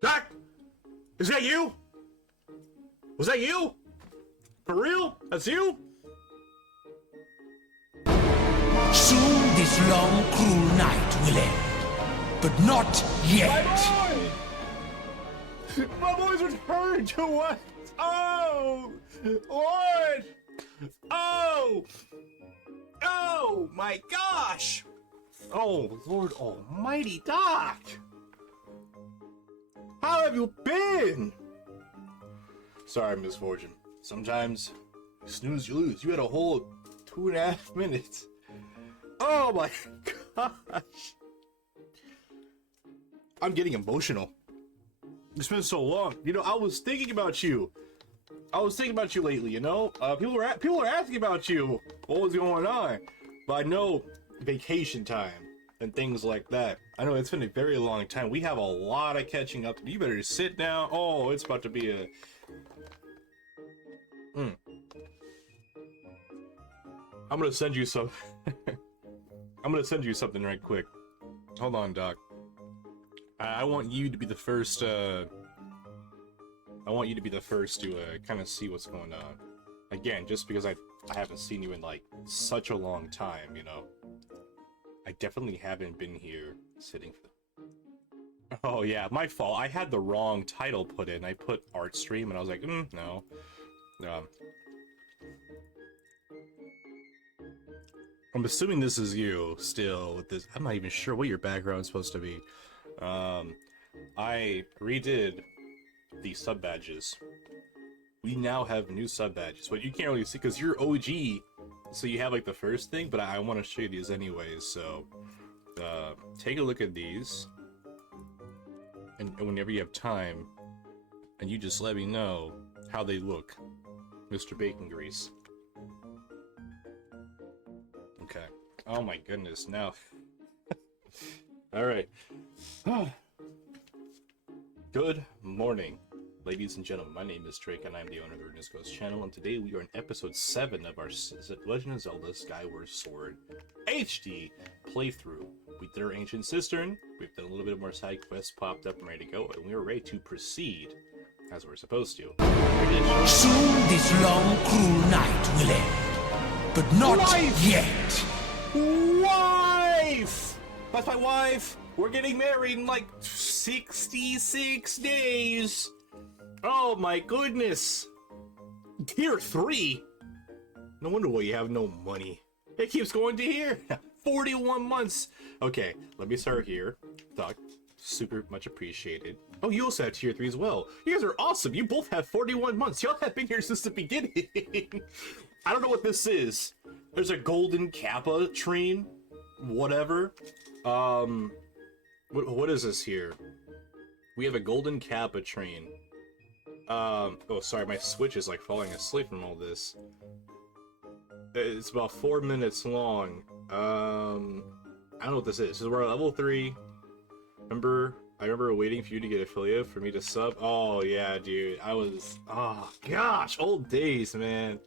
Doc! Is that you? Was that you? For real? That's you? Soon this long, cruel night will end. But not yet. My boy's returned to what? Oh! Lord! Oh! Oh my gosh! Oh, Lord almighty, Doc! How have you been? Sorry, misfortune. Sometimes, snooze, you lose. You had a whole 2.5 minutes. Oh my gosh! I'm getting emotional. It's been so long. You know, I was thinking about you. I was thinking about you lately, you know? People are asking about you. What was going on? But I know vacation time and things like that. I know it's been a very long time. We have a lot of catching up. You better sit down. Oh, it's about to be a... I'm gonna send you some... I'm gonna send you something right quick. Hold on, Doc. I want you to be the first, I want you to be the first to, kind of see what's going on. Again, just because I haven't seen you in, like, such a long time, you know? I definitely haven't been here sitting for... Oh, yeah, my fault. I had the wrong title put in. I put art stream, and I was like, no. I'm assuming this is you, still, with this... I'm not even sure what your background's supposed to be. I redid the sub badges. We now have new sub badges, but you can't really see because you're OG, so you have like the first thing, but I want to show you these anyways, so take a look at these, and whenever you have time, and you just let me know how they look, Mr. Bacon Grease. Okay. Oh my goodness, now. Alright. Good morning, ladies and gentlemen. My name is Drake, and I'm the owner of the Rudeness Ghost channel, and today we are in episode 7 of our Legend of Zelda Skyward Sword HD playthrough. We did our Ancient Cistern, we've done a little bit more side quests, popped up and ready to go, and we are ready to proceed as we're supposed to. Soon this long, cruel night will end. But not yet. Wife! That's my wife! We're getting married in like 66 days! Oh my goodness! Tier 3? No wonder why you have no money. It keeps going to here! 41 months! Okay, let me start here. Doc, super much appreciated. Oh, you also have tier 3 as well. You guys are awesome! You both have 41 months! Y'all have been here since the beginning! I don't know what this is. There's a golden kappa train. Whatever. What is this here? We have a golden kappa train. Oh, sorry, my Switch is like falling asleep from all this. It's about 4 minutes long. I don't know what this is. So we're at level 3. I remember waiting for you to get affiliate for me to sub. Oh, yeah, dude. Oh, gosh, old days, man.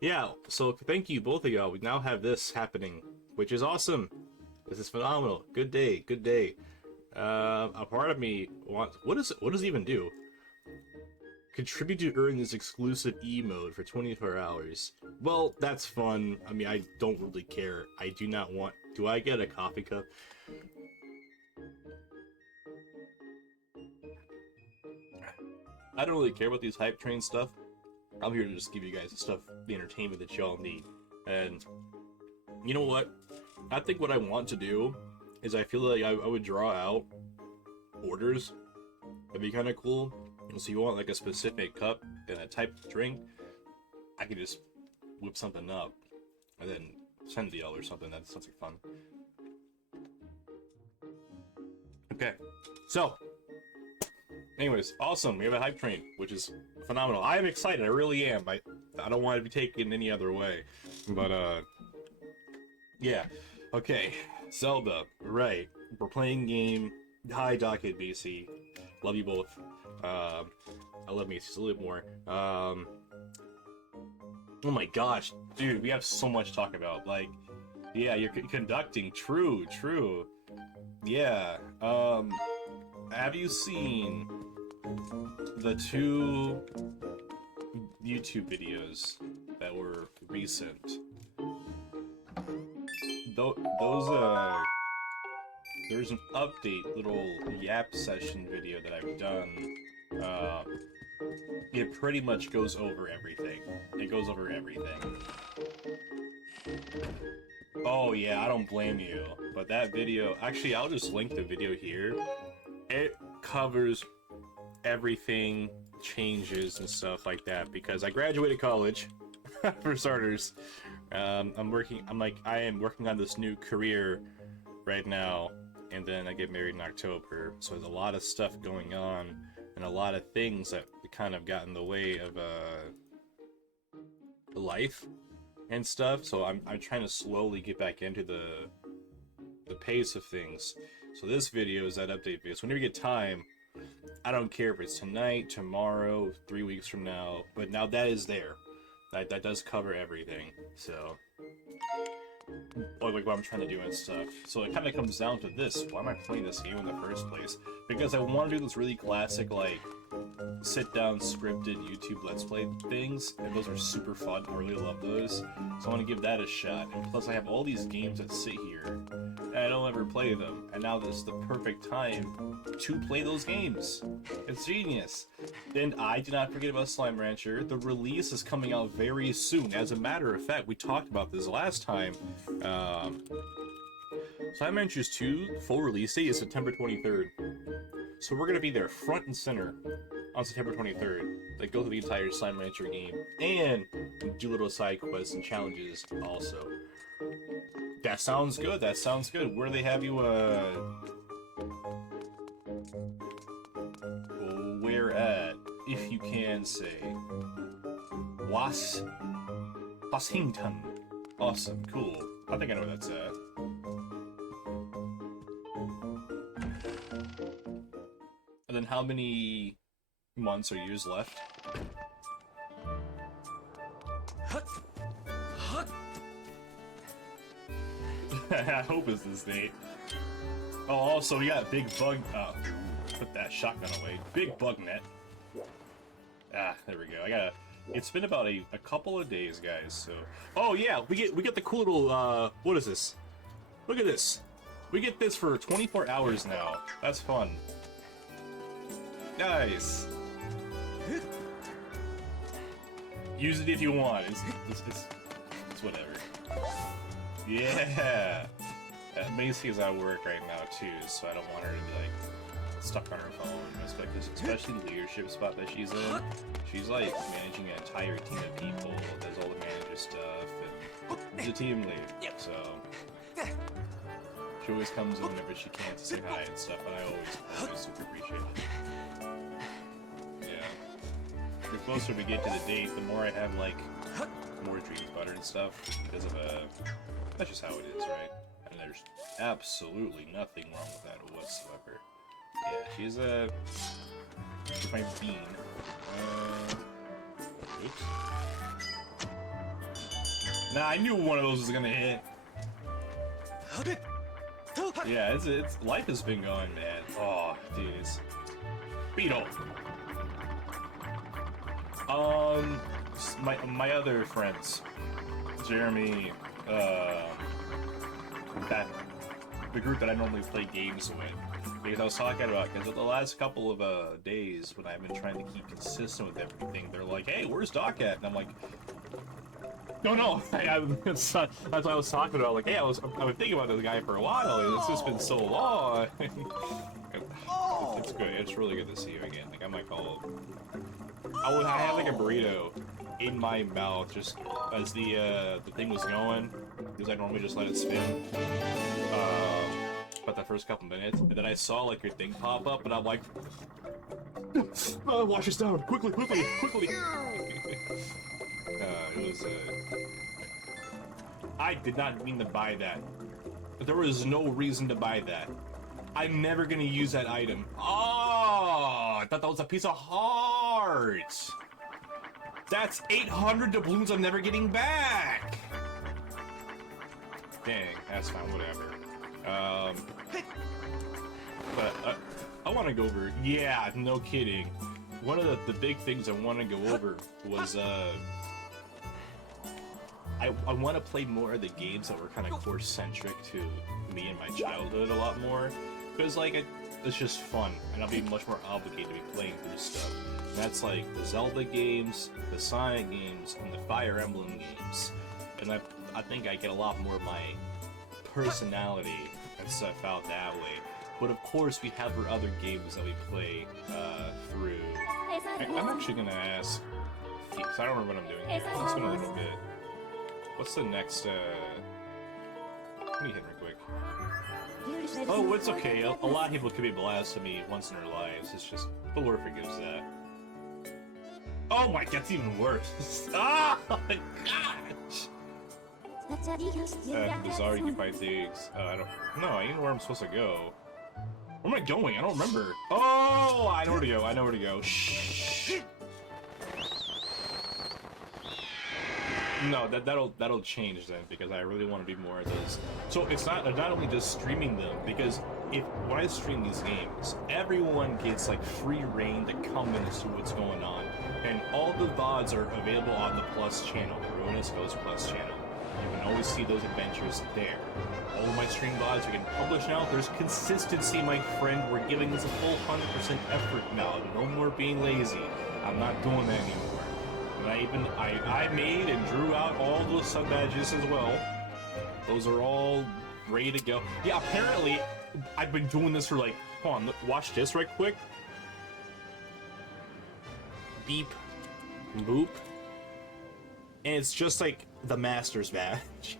Yeah, so thank you, both of y'all. We now have this happening, which is awesome. This is phenomenal. Good day, good day. A part of me wants... What does it even do? Contribute to earn this exclusive E-mode for 24 hours. Well, that's fun. I mean, I don't really care. I do not want... Do I get a coffee cup? I don't really care about these hype train stuff. I'm here to just give you guys the stuff, the entertainment that y'all need. And you know what? I think what I want to do is I feel like I would draw out orders. That'd be kind of cool. So you want like a specific cup and a type of drink, I could just whip something up and then send to y'all or something. That sounds like fun. Okay, so anyways, awesome. We have a hype train, which is phenomenal. I am excited. I really am. I don't want to be taken any other way. But yeah. Okay, Zelda. Right. We're playing game. Hi, Docket BC. Love you both. I love me a little bit more. Oh my gosh, dude, we have so much to talk about. Like, Yeah, you're conducting. True, true. Yeah. Have you seen the 2 YouTube videos that were recent? There's an update little yap session video that I've done. It pretty much goes over everything. It goes over everything. Oh yeah, I don't blame you. But that video, actually I'll just link the video here. It covers everything, changes and stuff like that, because I graduated college, for starters. I am working on this new career right now, and then I get married in October, so there's a lot of stuff going on, and a lot of things that kind of got in the way of life and stuff, so I'm trying to slowly get back into the pace of things. So this video is that update video, so whenever you get time, I don't care if it's tonight, tomorrow, 3 weeks from now, but now that is there. That does cover everything, so... like what I'm trying to do and stuff. So it kind of comes down to this. Why am I playing this game in the first place? Because I want to do those really classic, like, sit-down scripted YouTube Let's Play things, and those are super fun. I really love those. So I want to give that a shot. And plus I have all these games that sit here, and I don't ever play them. And now this is the perfect time to play those games. It's genius. And I did not forget about Slime Rancher. The release is coming out very soon. As a matter of fact, we talked about this last time. Slime Rancher's 2 full release date is September 23rd. So we're gonna be there front and center on September 23rd. Like, go through the entire Slime Rancher game and do little side quests and challenges also. That sounds good. That sounds good. Where do they have you? Where at? If you can say. Washington. Awesome. Cool. I think I know where that's at. And then how many months or years left? I hope it's this date. Oh, also we got big bug. Put that shotgun away. Big bug net. Ah, there we go. I gotta. It's been about a couple of days, guys. So. Oh yeah, we get the cool little. What is this? Look at this. We get this for 24 hours now. That's fun. Nice. Use it if you want. It's whatever. Yeah. Macy's at work right now too, so I don't want her to be like stuck on her phone. Especially the leadership spot that she's in. She's like managing an entire team of people. Does all the manager stuff, and she's a team lead. So she always comes in whenever she can to say hi and stuff, and I always super appreciate it. The closer we get to the date, the more I have, like, more dreams about her and stuff, because of, that's just how it is, right? And there's absolutely nothing wrong with that whatsoever. Yeah, she's my bean. Oops. Nah, I knew one of those was gonna hit. Yeah, it's life has been going, man. Oh, jeez. Beetle! My other friends, Jeremy, the group that I normally play games with, because I was talking about, because the last couple of days when I've been trying to keep consistent with everything, they're like, "Hey, where's Doc at?" And I'm like, no, that's what I was talking about. Like, hey, I've been thinking about this guy for a while, and it's just been so long. It's good. It's really good to see you again. Like, I might call him. I had like a burrito in my mouth just as the thing was going, because I normally just let it spin. About the first couple minutes, and then I saw like your thing pop up, and I'm like, wash this down quickly, quickly, quickly. It was I did not mean to buy that. There was no reason to buy that. I'm never gonna use that item. Oh, I thought that was a piece of heart. That's 800 doubloons I'm never getting back. Dang, that's fine, whatever. But I want to go over... Yeah, no kidding. One of the big things I want to go over was, I want to play more of the games that were kind of core-centric to me and my childhood a lot more. Because, like, it's just fun, and I'll be much more obligated to be playing through stuff. And that's like the Zelda games, the Sonic games, and the Fire Emblem games. And I think I get a lot more of my personality and stuff out that way. But of course, we have our other games that we play through. I'm actually gonna ask, because I don't remember what I'm doing here. It's been a little bit. What's the next? Let me hit real quick. Oh, it's okay. A lot of people could be blasphemy once in their lives. It's just the Lord forgives that. Oh my, that's even worse. Oh my gosh! Bizarre, you can fight things. I don't know. I don't know where I'm supposed to go. Where am I going? I don't remember. Oh, I know where to go. I know where to go. Shh. No, that'll change then, because I really want to be more of those. So it's not only just streaming them, because when I stream these games, everyone gets like free reign to come in and see what's going on, and all the VODs are available on the Plus channel, the Ruinous Ghost Plus channel. You can always see those adventures there. All my stream VODs are getting published now. There's consistency, my friend. We're giving this a full 100% effort now. No more being lazy. I'm not doing that anymore. And I made and drew out all those sub badges as well. Those are all ready to go. Yeah, apparently I've been doing this for like, hold on, watch this right quick. Beep, boop, and it's just like the Master's badge.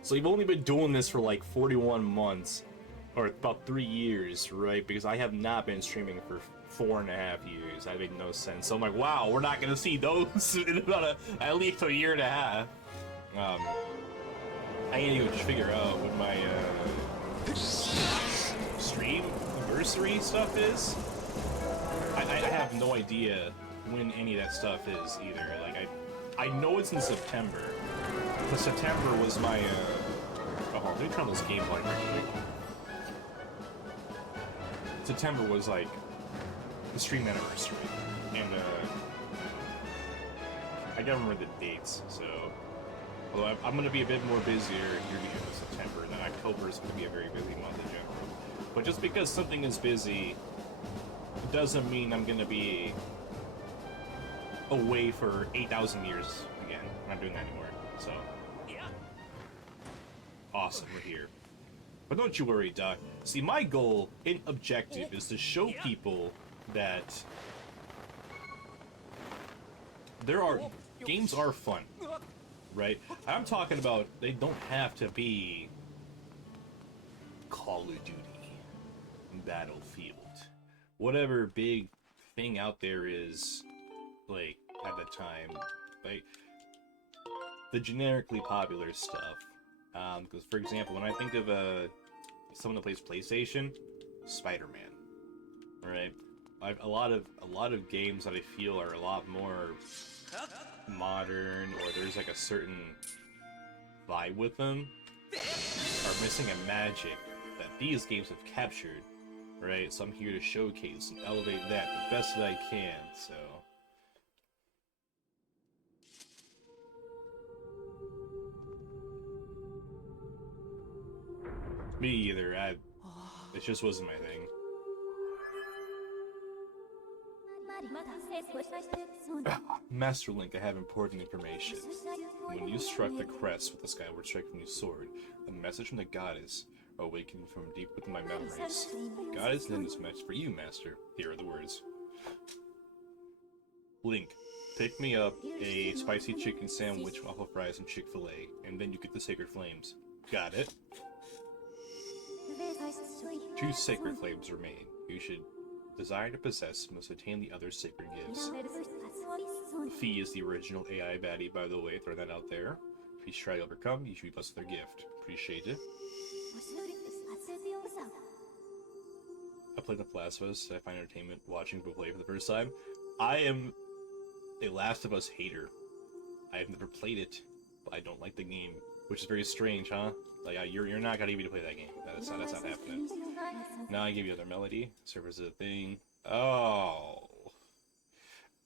So you've only been doing this for like 41 months, or about 3 years, right? Because I have not been streaming for 4.5 years. That made no sense. So I'm like, wow, we're not gonna see those in about at least a year and a half. I need to go just figure out what my stream anniversary stuff is. I have no idea when any of that stuff is either. Like I know it's in September. Because September was my oh, let me turn on this game light right quick. September was like the stream anniversary, and I can't remember the dates. So, although I'm going to be a bit more busier near the end of September, and then October is going to be a very busy month in general. But just because something is busy doesn't mean I'm going to be away for 8,000 years again. I'm not doing that anymore. So, awesome, we're here. But don't you worry, Doc. See, my goal and objective is to show people that games are fun, right? I'm talking about they don't have to be Call of Duty, Battlefield, whatever big thing out there is, like, at the time, like, the generically popular stuff. Because, for example, when I think of someone that plays PlayStation, Spider-Man, right? A lot of games that I feel are a lot more modern, or there's like a certain vibe with them, are missing a magic that these games have captured, right? So I'm here to showcase and elevate that the best that I can. So. Me either. It just wasn't my thing. Master Link, I have important information. When you struck the crest with the Skyward Strike from your sword, a message from the goddess awakened from deep within my memories. The goddess intended this message for you, Master. Here are the words. Link, pick me up a spicy chicken sandwich, waffle fries, and Chick-fil-A, and then you get the sacred flames. Got it? 2 sacred flames remain. You should desire to possess must attain the other sacred gifts. Fee is the original AI baddie, by the way, throw that out there. If you try to overcome, you should be blessed with their gift. Appreciate it. I played The Last of Us. I find entertainment watching people play for the first time. I am a Last of Us hater. I have never played it, but I don't like the game, which is very strange, huh? Like, you're not gonna even play that game. That's not happening. Now I give you other melody. Servers is a thing. Oh.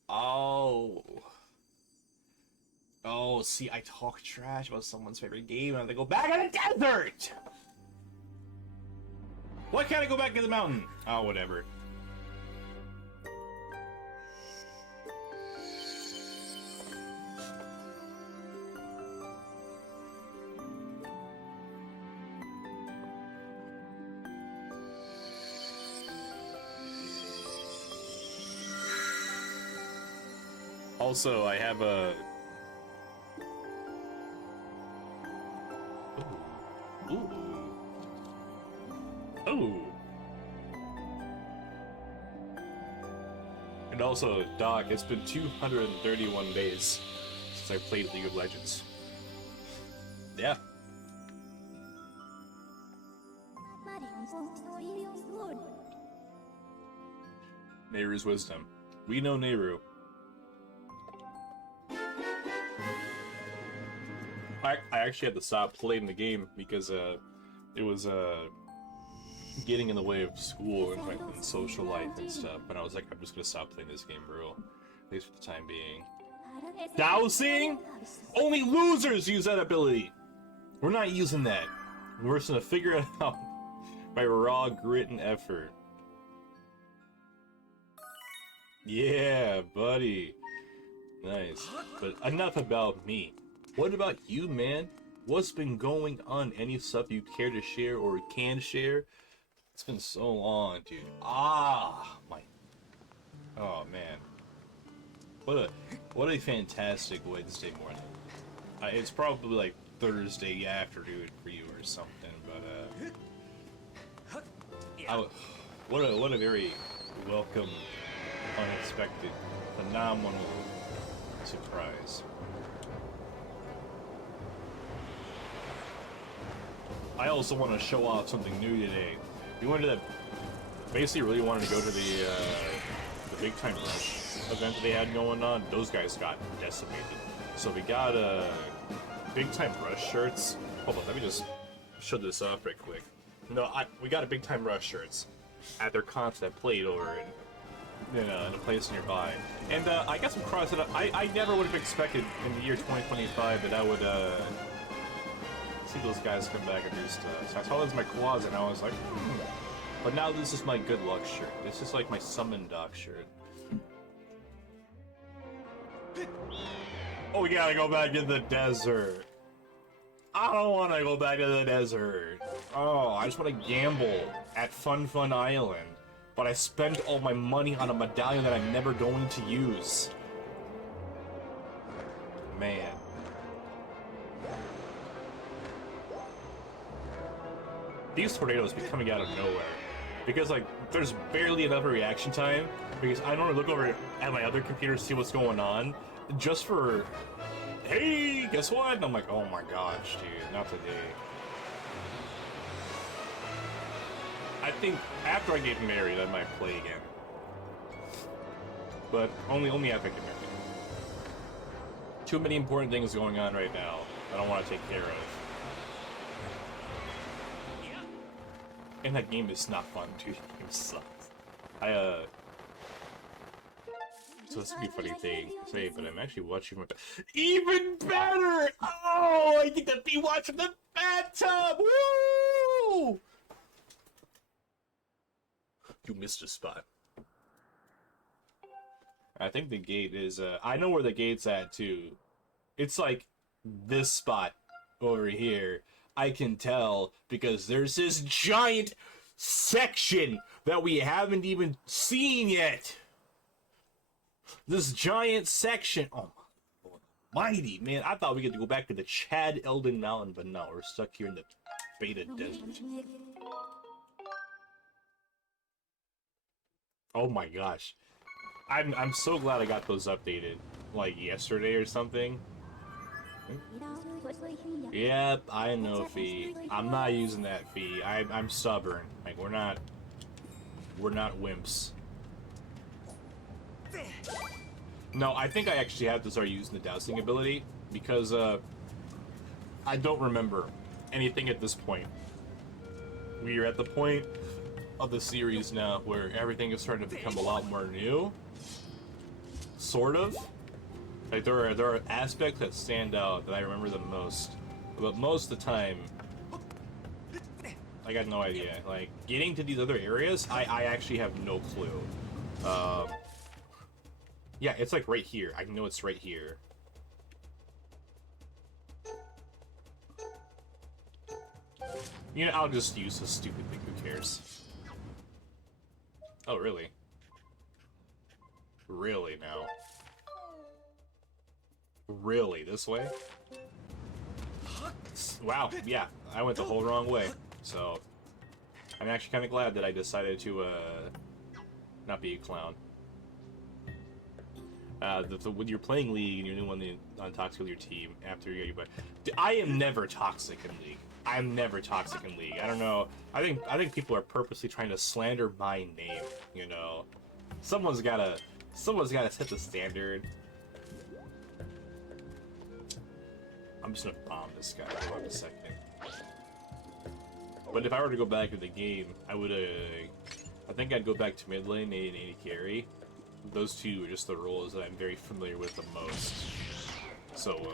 Oh. Oh, see, I talk trash about someone's favorite game and they go back in the desert! Why can't I go back to the mountain? Oh, whatever. Also, I have a... Ooh. Ooh. And also, Doc, it's been 231 days since I played League of Legends. Yeah. Nehru's wisdom. We know Nehru. I actually had to stop playing the game because it was getting in the way of school and social life and stuff. And I was like, I'm just gonna stop playing this game, bro. At least for the time being. Dowsing? Only losers use that ability. We're not using that. We're just gonna figure it out by raw grit and effort. Yeah, buddy. Nice. But enough about me. What about you, man? What's been going on? Any stuff you care to share or can share? It's been so long, dude. Ah, my... Oh, man. What a fantastic Wednesday morning. It's probably like Thursday afternoon for you or something, but what a very welcome, unexpected, phenomenal surprise. I also want to show off something new today. We went to that. Basically, really wanted to go to the Big Time Rush event that they had going on. Those guys got decimated. So we got Big Time Rush shirts. Hold on, let me just show this off right quick. No, we got a Big Time Rush shirts at their concert that played over in a place nearby. And I got some cross. I never would have expected in the year 2025 that I would see those guys come back and do stuff. So I saw this in my closet and I was like, But now this is my good luck shirt. This is like my summon doc shirt. Oh, we gotta go back in the desert. I don't want to go back to the desert. Oh, I just want to gamble at Fun Fun Island. But I spent all my money on a medallion that I'm never going to use. Man. These tornadoes be coming out of nowhere. Because, like, there's barely enough reaction time. Because I normally look over at my other computer to see what's going on. Just for, hey, guess what? And I'm like, oh my gosh, dude, not today. I think after I get married, I might play again. But only after I get married. Too many important things going on right now I don't want to take care of. And that game is not fun, dude. That game sucks. So this would be a funny thing to say, but I'm actually watching my... Even better! Oh, I get to be watching the bathtub! Woo! You missed a spot. I think the gate is, I know where the gate's at, too. It's like this spot over here. I can tell because there's this giant section that we haven't even seen yet. This giant section. Oh my mighty, man. I thought we get to go back to the Chad Eldon Mountain, but no, we're stuck here in the Beta Desert. Oh my gosh. I'm so glad I got those updated, like yesterday or something. Yep, I know, Fee. I'm not using that, Fee. I'm stubborn. Like, we're not wimps. No, I think I actually have to start using the dousing ability because I don't remember anything at this point. We are at the point of the series now where everything is starting to become a lot more new. Sort of. Like there are aspects that stand out that I remember the most. But most of the time, I got no idea. Like, getting to these other areas, I actually have no clue. Yeah, it's like right here. I know it's right here. You know, I'll just use this stupid thing. Who cares? Oh, really? Really now? Really? This way? Wow, yeah. I went the whole wrong way. So, I'm actually kind of glad that I decided to, not be a clown. When you're playing League and you're the one on toxic with your team after you but I am never toxic in League. I'm never toxic in League. I don't know. I think people are purposely trying to slander my name. You know, someone's gotta set the standard. I'm just gonna bomb this guy. Hold on a second. But if I were to go back to the game, I would. I think I'd go back to mid lane, AD and AD carry. Those two are just the roles that I'm very familiar with the most. So,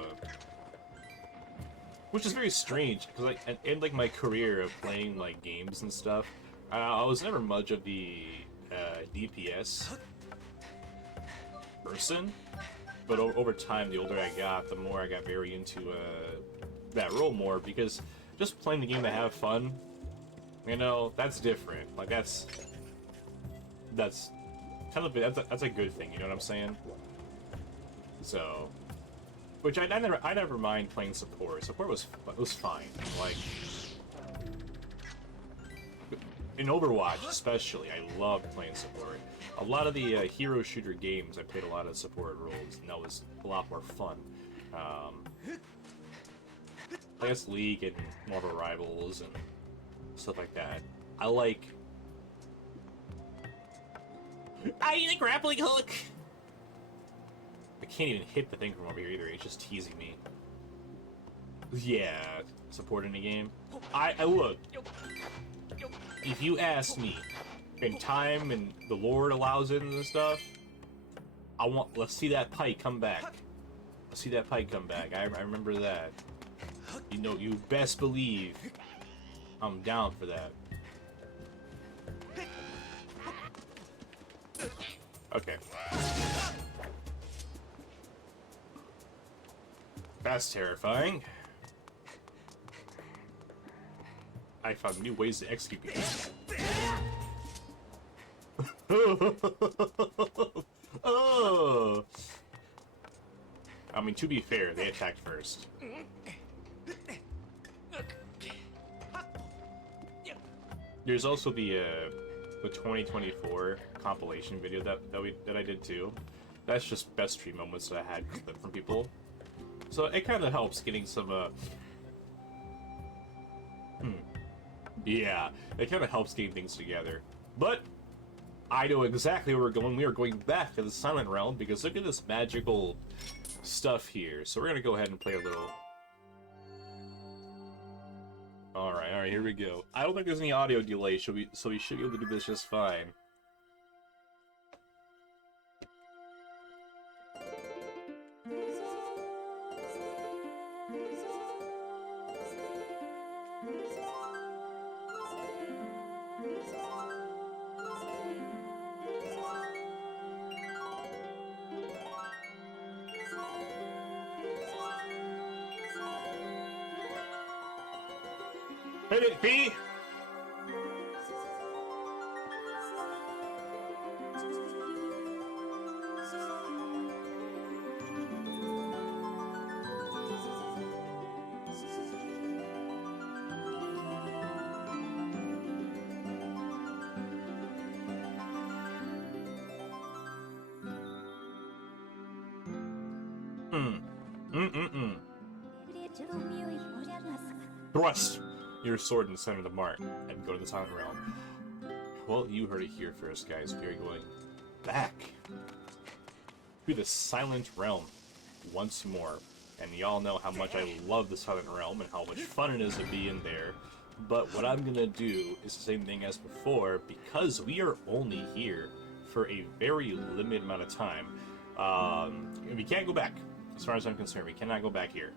which is very strange because like in like my career of playing like games and stuff, I was never much of the DPS person. But over time, the older I got, the more I got very into that role more because just playing the game to have fun, you know, that's different. Like that's kind of that's a good thing, you know what I'm saying? So, which I never mind playing support. Support was fine. Like in Overwatch, especially, I loved playing support. A lot of the hero shooter games, I played a lot of support roles, and that was a lot more fun. I guess League and Marvel Rivals and stuff like that. I like. I need a grappling hook! I can't even hit the thing from over here either, it's just teasing me. Yeah, support in the game. I look. If you ask me, in time and the Lord allows it and stuff, let's see that pike come back. Let's see that pike come back. I remember that. You know, you best believe I'm down for that. Okay. That's terrifying. I found new ways to execute these. Oh! I mean, to be fair, they attacked first. There's also the 2024 compilation video that I did too. That's just best stream moments that I had from people. So it kind of helps getting some yeah, it kind of helps getting things together. But I know exactly where we're going. We are going back to the Silent Realm because look at this magical stuff here. So we're gonna go ahead and play a little. All right, here we go. I don't think there's any audio delay, so we should be able to do this just fine. Hit it, B! Thrust your sword in the center of the mark and go to the Silent Realm. Well, you heard it here first, guys. We are going back to the Silent Realm once more. and y'all know how much I love the Silent Realm and how much fun it is to be in there. But what I'm gonna do is the same thing as before, because we are only here for a very limited amount of time. We can't go back, as far as I'm concerned. We cannot go back here.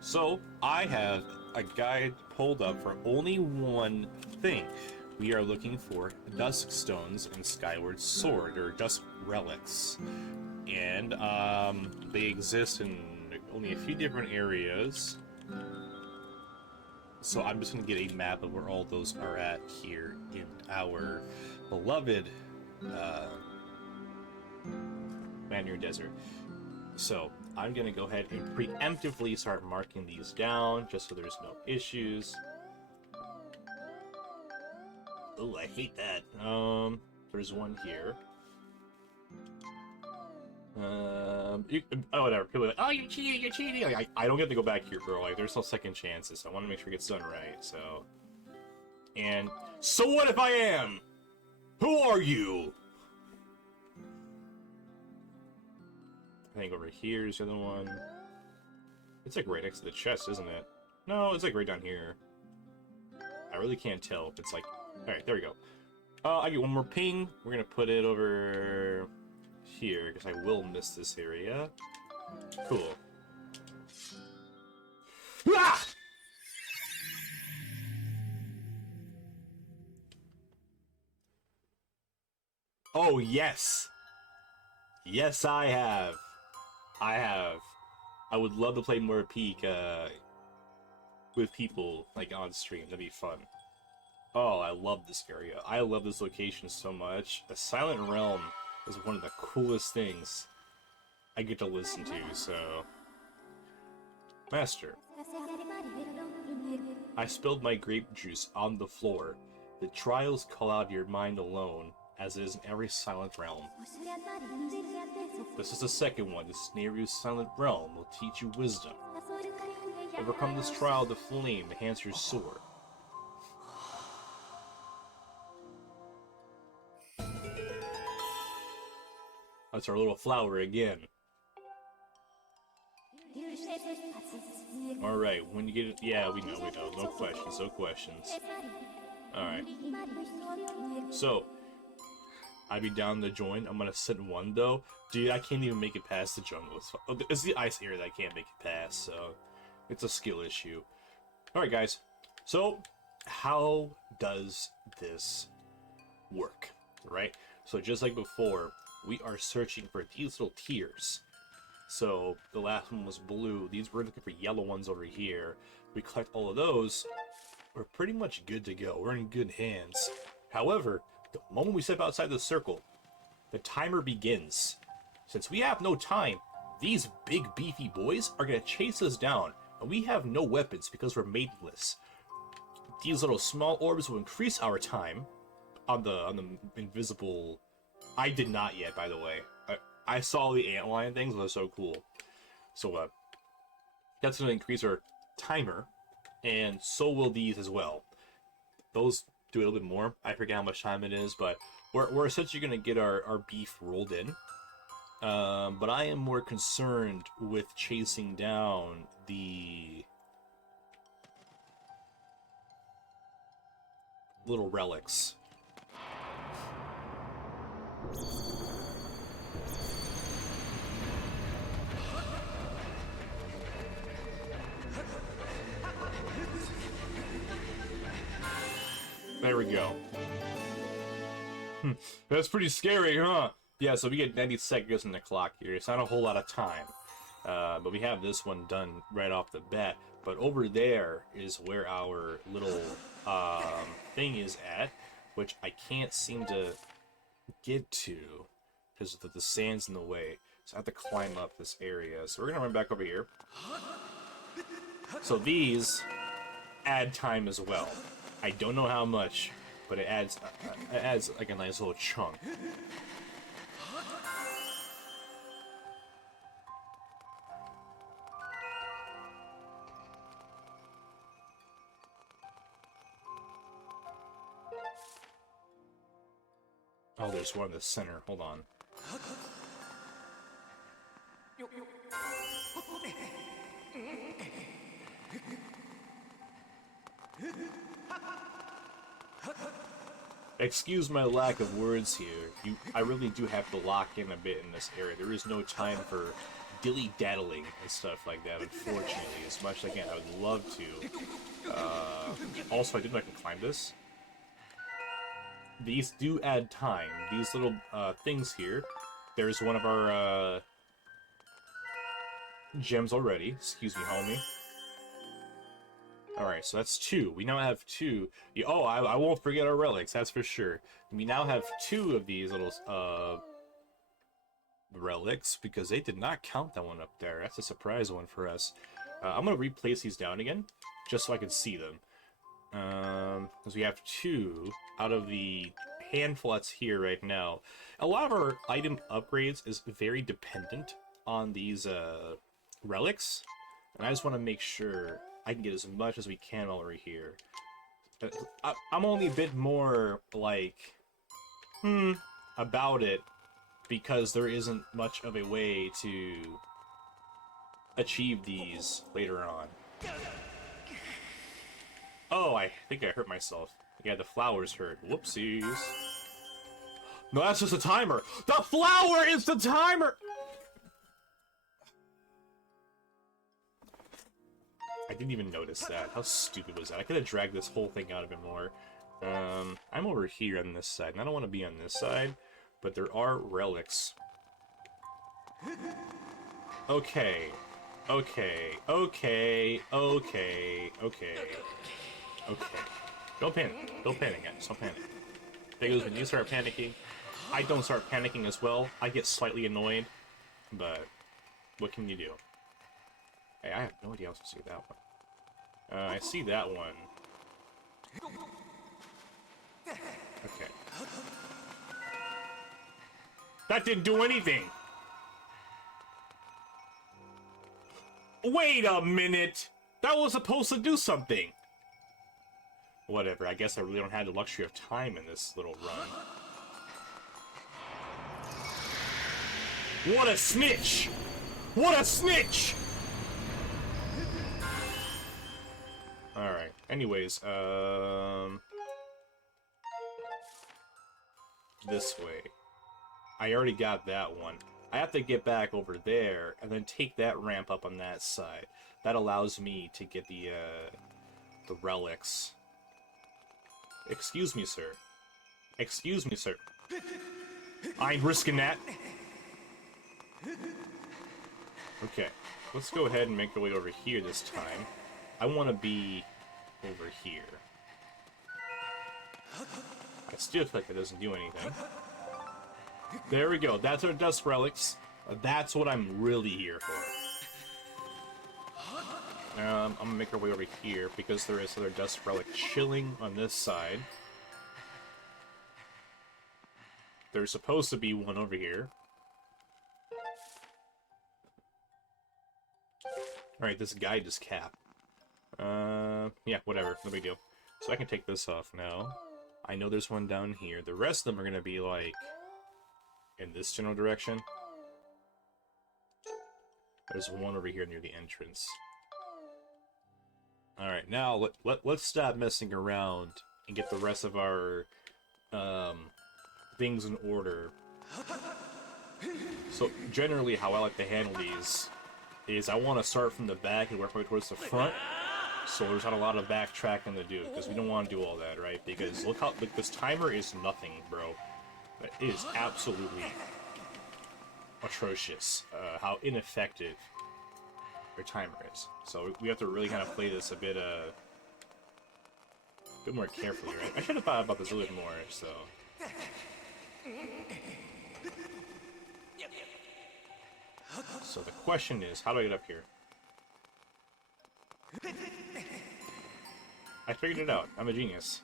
So I have a guide pulled up for only one thing. We are looking for Dusk Stones and Skyward Sword, or Dusk Relics. And they exist in only a few different areas. So I'm just going to get a map of where all those are at here in our beloved Manure Desert. So I'm going to go ahead and preemptively start marking these down, just so there's no issues. Oh, I hate that. There's one here. Whatever. People are like, oh, you're cheating. Like, I don't get to go back here, bro. Like, there's no second chances. So I want to make sure it gets done right. So, and so what if I am? Who are you? I think over here is the other one. It's like right next to the chest, isn't it? No, it's like right down here. I really can't tell if it's like. All right, there we go. I get one more ping. We're gonna put it over here, because I will miss this area. Cool. Ah! Oh, yes! Yes, I have. I have. I would love to play more Peak, with people, like, on stream. That'd be fun. Oh, I love this area. I love this location so much. The Silent Realm is one of the coolest things I get to listen to, so... Master. I spilled my grape juice on the floor. The trials call out your mind alone, as it is in every Silent Realm. This is the second one. The Snaryu's Silent Realm will teach you wisdom. Overcome this trial, the flame enhance your sword. That's our little flower again. Alright, when you get it... Yeah, we know. No questions, no questions. Alright. So, I'd be down to join. I'm gonna sit in one, though. Dude, I can't even make it past the jungle. It's the ice area that I can't make it past, so... It's a skill issue. Alright, guys. So, how does this work? Right? So, just like before, we are searching for these little tiers. So, the last one was blue. We're looking for yellow ones over here. We collect all of those. We're pretty much good to go. We're in good hands. However, the moment we step outside the circle, the timer begins. Since we have no time, these big beefy boys are going to chase us down. And we have no weapons because we're maidenless. These little small orbs will increase our time on the invisible... I did not yet, by the way. I saw the antlion things, those are so cool. So, that's going to increase our timer, and so will these as well. Those do a little bit more. I forget how much time it is, but we're essentially going to get our beef rolled in. But I am more concerned with chasing down the little relics. There we go. That's pretty scary, huh? Yeah, so we get 90 seconds in the clock here. It's not a whole lot of time. But we have this one done right off the bat. But over there is where our little thing is at, which I can't seem to get to because the sand's in the way. So I have to climb up this area. So we're going to run back over here. So these add time as well. I don't know how much, but it adds like a nice little chunk. Oh, there's one in the center. Hold on. Excuse my lack of words here. I really do have to lock in a bit in this area. There is no time for dilly-daddling and stuff like that, unfortunately. As much as, again, I would love to. Also, I didn't know I could climb this. These do add time. These little things here. There's one of our gems already. Excuse me, homie. Alright, so that's 2. We now have 2. Oh, I won't forget our relics, that's for sure. We now have 2 of these little relics, because they did not count that one up there. That's a surprise one for us. I'm going to replace these down again, just so I can see them. Because we have 2 out of the handful that's here right now. A lot of our item upgrades is very dependent on these relics, and I just want to make sure I can get as much as we can over here. I'm only a bit more, like, about it, because there isn't much of a way to achieve these later on. Oh, I think I hurt myself. Yeah, the flowers hurt. Whoopsies. No, that's just a timer! The flower is the timer! I didn't even notice that. How stupid was that? I could have dragged this whole thing out a bit more. I'm over here on this side, and I don't want to be on this side, but there are relics. Okay. Okay. Okay. Okay. Okay. Okay. Don't panic. Don't panic, guys. Don't panic. Because when you start panicking, I don't start panicking as well. I get slightly annoyed, but what can you do? Hey, I have no idea how to see that one. I see that one. Okay. That didn't do anything! Wait a minute! That was supposed to do something! Whatever, I guess I really don't have the luxury of time in this little run. What a snitch! What a snitch! Alright, anyways, this way. I already got that one. I have to get back over there, and then take that ramp up on that side. That allows me to get the relics. Excuse me, sir. Excuse me, sir. I ain't risking that. Okay, let's go ahead and make our way over here this time. I want to be over here. I still feel like that doesn't do anything. There we go. That's our dust relics. That's what I'm really here for. I'm gonna make our way over here because there is another dust relic chilling on this side. There's supposed to be one over here. Alright, this guide is capped. Yeah, whatever. No big deal. So I can take this off now. I know there's one down here. The rest of them are gonna be, like, in this general direction. There's one over here near the entrance. Alright, now let's stop messing around and get the rest of our things in order. So generally how I like to handle these is I want to start from the back and work my way towards the front, so there's not a lot of backtracking to do, because we don't want to do all that, right? Because look how, like, this timer is nothing, bro. It is absolutely atrocious how ineffective your timer is. So we have to really kind of play this a bit more carefully, right? I should have thought about this a little bit more, so... So the question is, how do I get up here? I figured it out. I'm a genius.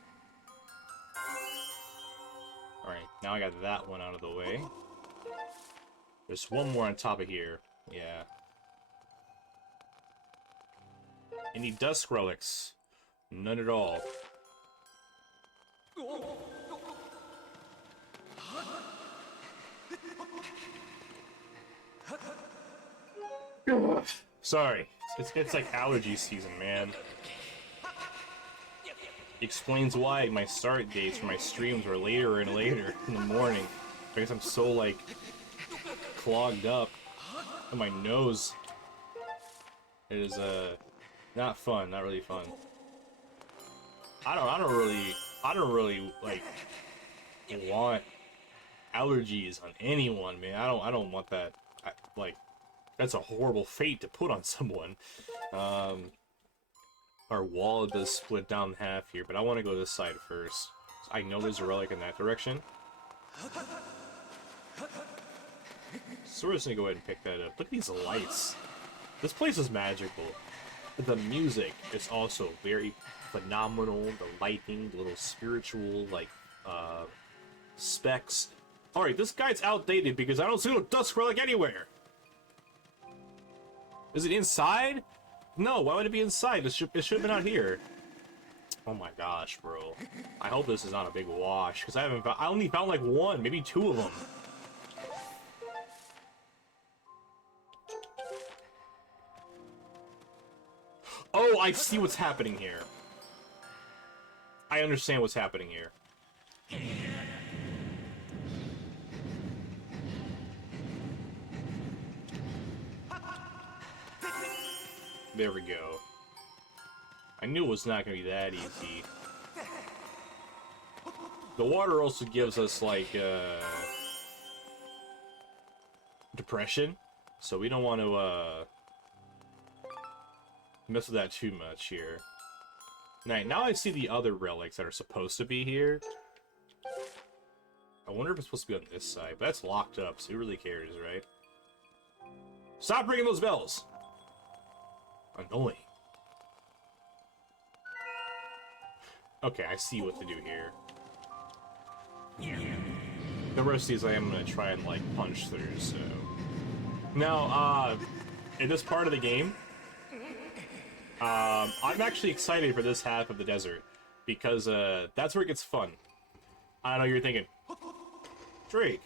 Alright, now I got that one out of the way. There's one more on top of here. Yeah. Any dust relics? None at all. Sorry, it's like allergy season, man. Explains why my start dates for my streams were later and later in the morning, because I'm so like clogged up in my nose. It is not fun, not really fun. I don't really like want allergies on anyone, man. I don't want that. Like, that's a horrible fate to put on someone. Our wall does split down in half here, but I want to go this side first. I know there's a relic in that direction. So we're just gonna go ahead and pick that up. Look at these lights. This place is magical. The music is also very phenomenal. The lighting, the little spiritual, like, specs. Alright, this guy's outdated because I don't see no dusk relic anywhere. Is it inside? No, why would it be inside? It should have been out here. Oh my gosh, bro. I hope this is not a big wash, because I only found like one, maybe two of them. Oh, I see what's happening here. I understand what's happening here. There we go. I knew it was not going to be that easy. The water also gives us, like, depression. So we don't want to, mess with that too much here. Now I see the other relics that are supposed to be here. I wonder if it's supposed to be on this side. But that's locked up, so who really cares, right? Stop ringing those bells! Annoying. Okay, I see what to do here. The rest of these I am going to try and, like, punch through, so... Now, in this part of the game, I'm actually excited for this half of the desert, because, that's where it gets fun. I know you're thinking, Drake,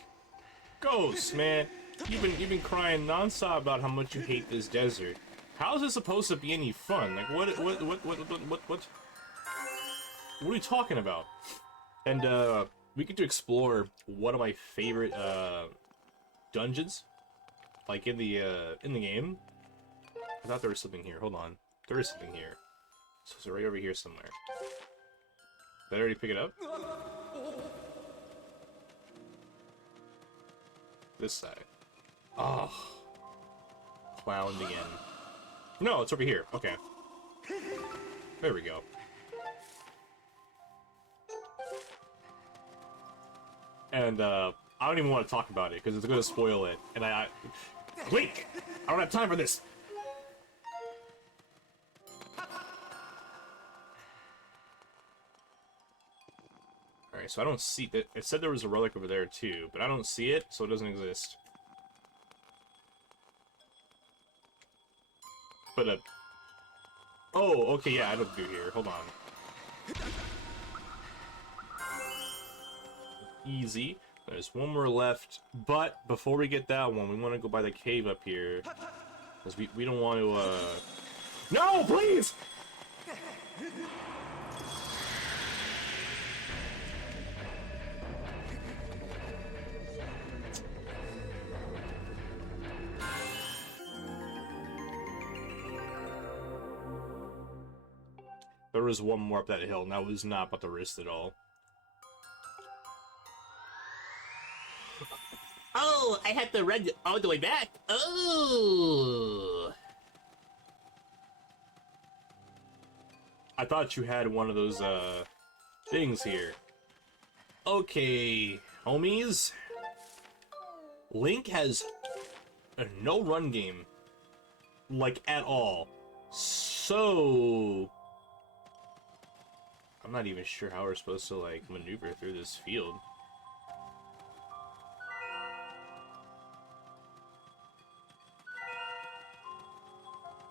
Ghost, man, you've been crying nonstop about how much you hate this desert. How is this supposed to be any fun? Like, what are you talking about? And, we get to explore one of my favorite, dungeons, like, in the game. I thought there was something here. Hold on. There is something here. So it's right over here somewhere. Did I already pick it up? This side. Oh. Clowned again. No, it's over here. Okay. There we go. And, I don't even want to talk about it, because it's going to spoil it. And Link! I don't have time for this! Alright, so I don't see it. It said there was a relic over there, too, but I don't see it, so it doesn't exist. But, oh, okay, yeah, I know what to do here. Hold on. Easy. There's one more left, but before we get that one, we want to go by the cave up here. Because we don't want to, No, please! There was one more up that hill, and that was not about the wrist at all. Oh, I had to run all the way back. Oh. I thought you had one of those, things here. Okay, homies. Link has a no run game. Like, at all. So... I'm not even sure how we're supposed to, like, maneuver through this field.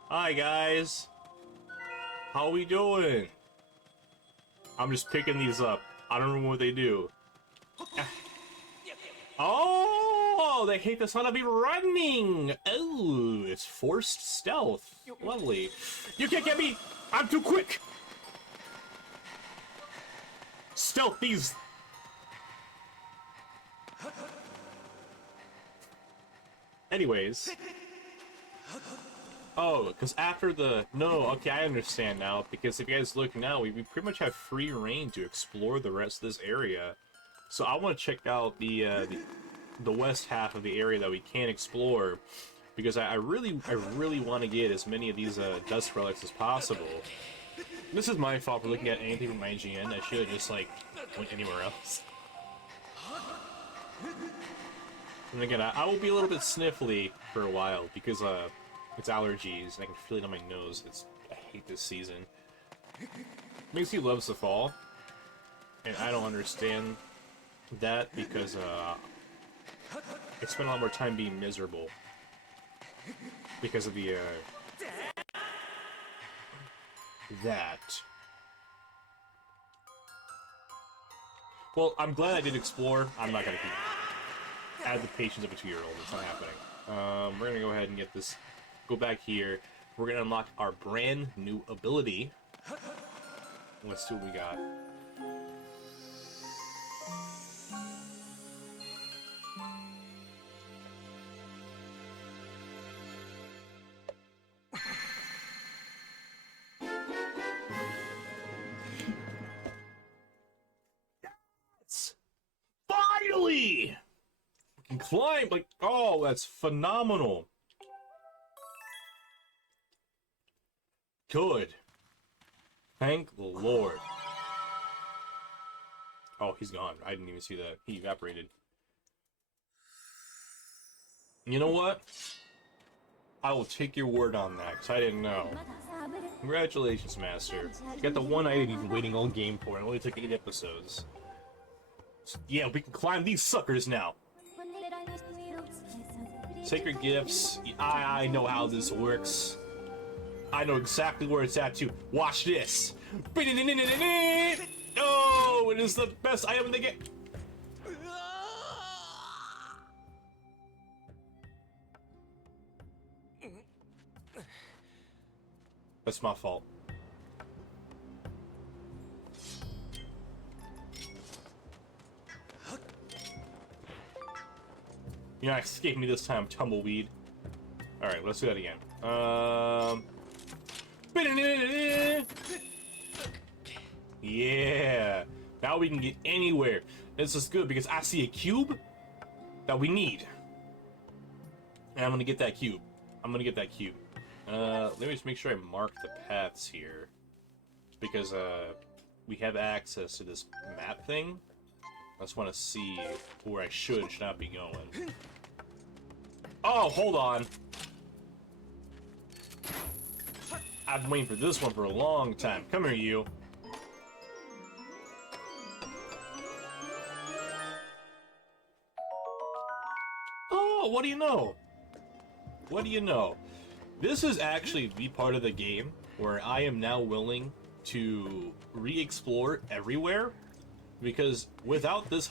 Hi, guys. How we doing? I'm just picking these up. I don't know what they do. Oh! Oh, they hate the sound of me running! Oh, it's forced stealth. Lovely. You can't get me! I'm too quick! Stealth these... Anyways. Oh, because after the... No, okay, I understand now. Because if you guys look now, we pretty much have free reign to explore the rest of this area. So I want to check out the west half of the area that we can explore. Because I really want to get as many of these dust relics as possible. This is my fault for looking at anything from IGN. I should have just, like, went anywhere else. And again, I will be a little bit sniffly for a while because it's allergies and I can feel it on my nose. I hate this season. Makes he loves the fall, and I don't understand that because I spend a lot more time being miserable because of the that. Well, I'm glad I did explore. I'm not gonna add the patience of a 2-year-old. It's not happening. We're gonna go ahead and get this. Go back here. We're gonna unlock our brand new ability. Let's see what we got. Finally! We can climb, like, oh, that's phenomenal. Good. Thank the Lord. Oh, he's gone. I didn't even see that. He evaporated. You know what? I will take your word on that, because I didn't know. Congratulations, Master. You got the one I didn't even waiting all game for, and it only took 8 episodes. So, yeah, we can climb these suckers now. Sacred gifts. I know how this works. I know exactly where it's at, too. Watch this. Oh, it is the best item in the game. That's my fault. You're not escaping me this time, tumbleweed. Alright, let's do that again. Yeah. Now we can get anywhere. This is good because I see a cube that we need. And I'm gonna get that cube. I'm gonna get that cube. Let me just make sure I mark the paths here. Because, we have access to this map thing. I just want to see where I should not be going. Oh, hold on. I've been waiting for this one for a long time. Come here, you. Oh, what do you know? What do you know? This is actually the part of the game where I am now willing to re-explore everywhere, because without this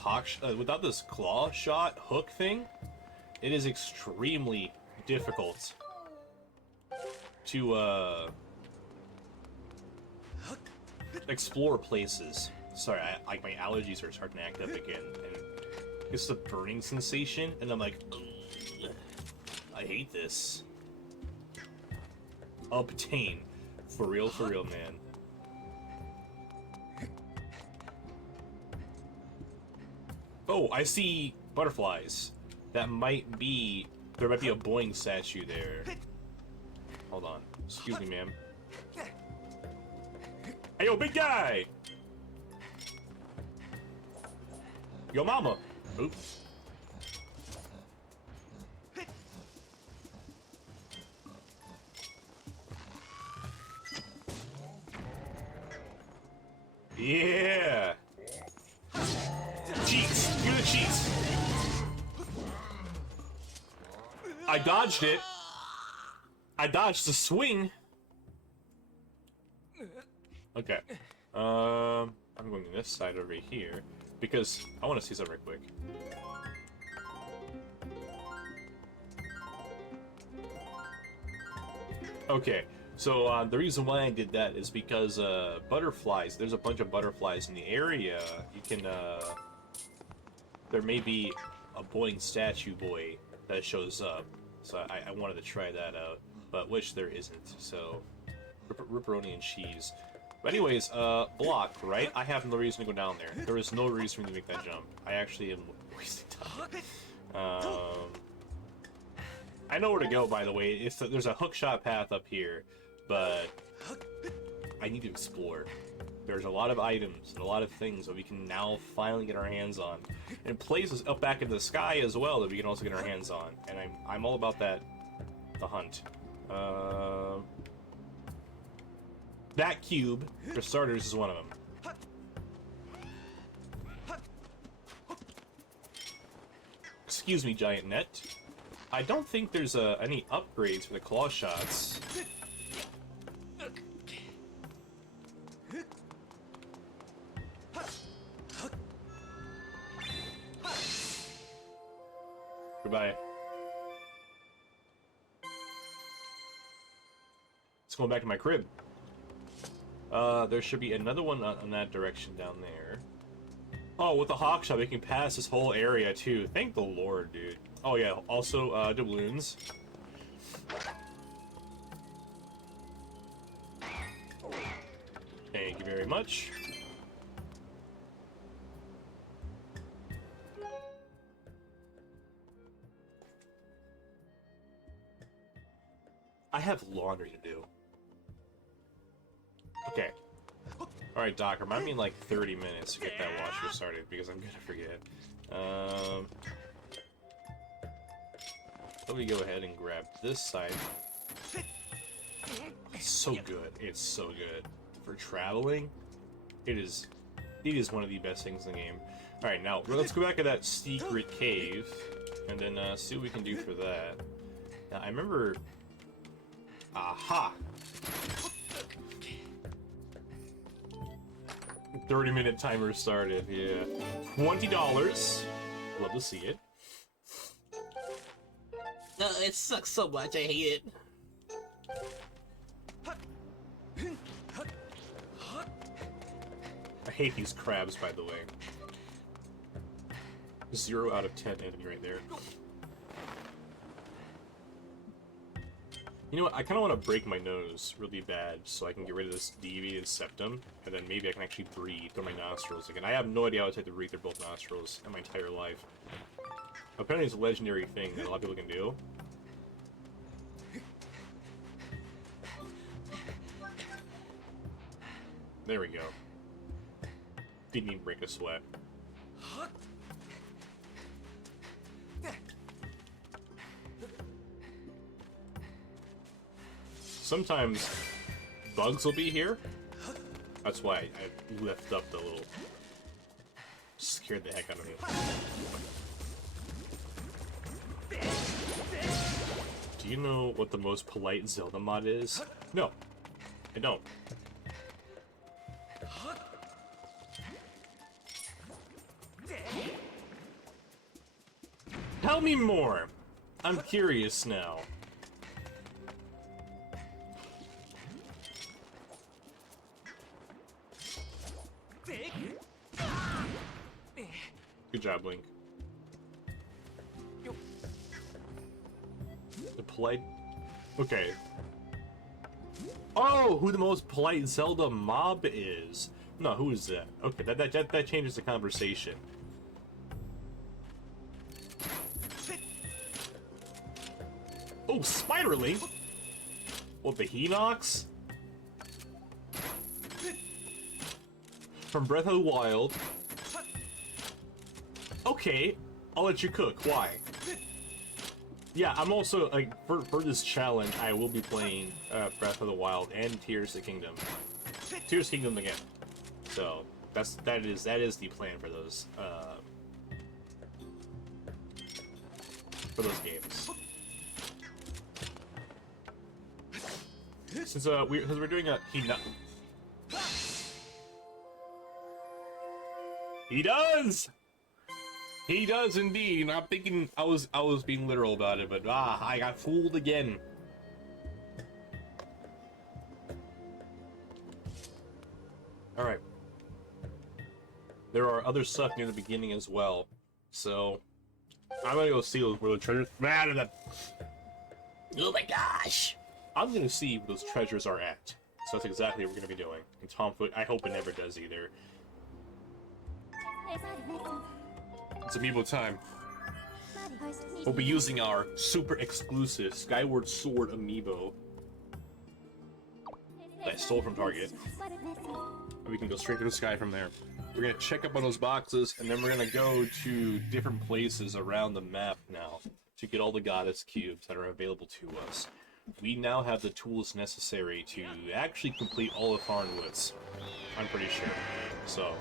without this claw shot hook thing, it is extremely difficult to explore places. Sorry, like my allergies are starting to act up again, and it's a burning sensation, and I'm like, ugh, I hate this. Obtain. For real, man. Oh, I see butterflies. There might be a Boeing statue there. Hold on. Excuse me, ma'am. Hey, yo, big guy! Yo, mama! Oops. Yeah! Cheats! You're the cheats! I dodged it. I dodged the swing. Okay. I'm going this side over here because I want to see something real quick. Okay, so the reason why I did that is because butterflies. There's a bunch of butterflies in the area. You can there may be a boing statue boy that shows up, so I wanted to try that out, but which there isn't. So ripperoni and cheese. But anyways, block, right? I have no reason to go down there. There is no reason for me to make that jump. I actually am wasting time. I know where to go, by the way. There's a hookshot path up here, but I need to explore. There's a lot of items and a lot of things that we can now finally get our hands on, and places up back in the sky as well that we can also get our hands on. And I'm all about that. The hunt. That cube, for starters, is one of them. Excuse me, giant net. I don't think there's any upgrades for the claw shots. Goodbye. Let's go back to my crib. There should be another one on that direction down there. Oh, with the hawk shot, we can pass this whole area too. Thank the Lord, dude. Oh yeah, also doubloons. Thank you very much. I have laundry to do. Okay. Alright, Doc, remind me in like 30 minutes to get that washer started, because I'm gonna forget. Let me go ahead and grab this side. It's so good. It's so good. For traveling, it is one of the best things in the game. Alright, now, let's go back to that secret cave, and then see what we can do for that. Now, I remember... Aha! 30-minute timer started, yeah. $20. Love to see it. It sucks so much, I hate it. I hate these crabs, by the way. 0 out of 10 enemy right there. You know what, I kind of want to break my nose really bad so I can get rid of this deviated septum, and then maybe I can actually breathe through my nostrils again. I have no idea how to take to breathe through both nostrils in my entire life. Apparently it's a legendary thing that a lot of people can do. There we go. Didn't even break a sweat. Sometimes bugs will be here. That's why I lift up the little... Scared the heck out of me. Do you know what the most polite Zelda mod is? No, I don't. Tell me more! I'm curious now. Good job, Link. The polite... Okay. Oh, who the most polite Zelda mob is? No, who is that? Okay, that changes the conversation. Oh, Spider Link? What, the Hinox? From Breath of the Wild. Okay, I'll let you cook. Why? Yeah, I'm also, like, for this challenge, I will be playing Breath of the Wild and Tears of the Kingdom. Tears of the Kingdom again. So, that is the plan for those games. Since we're doing a He does! He does indeed. I'm thinking I was being literal about it, but I got fooled again. there are other stuff near the beginning as well. So, I'm gonna go see where the treasures. Oh my gosh! I'm gonna see where those treasures are at. So that's exactly what we're gonna be doing. And Tomfoot, I hope it never does either. It's amiibo time. We'll be using our super exclusive Skyward Sword amiibo that I stole from Target. And we can go straight to the sky from there. We're gonna check up on those boxes, and then we're gonna go to different places around the map now to get all the goddess cubes that are available to us. We now have the tools necessary to actually complete all of Foreign Woods. I'm pretty sure. So,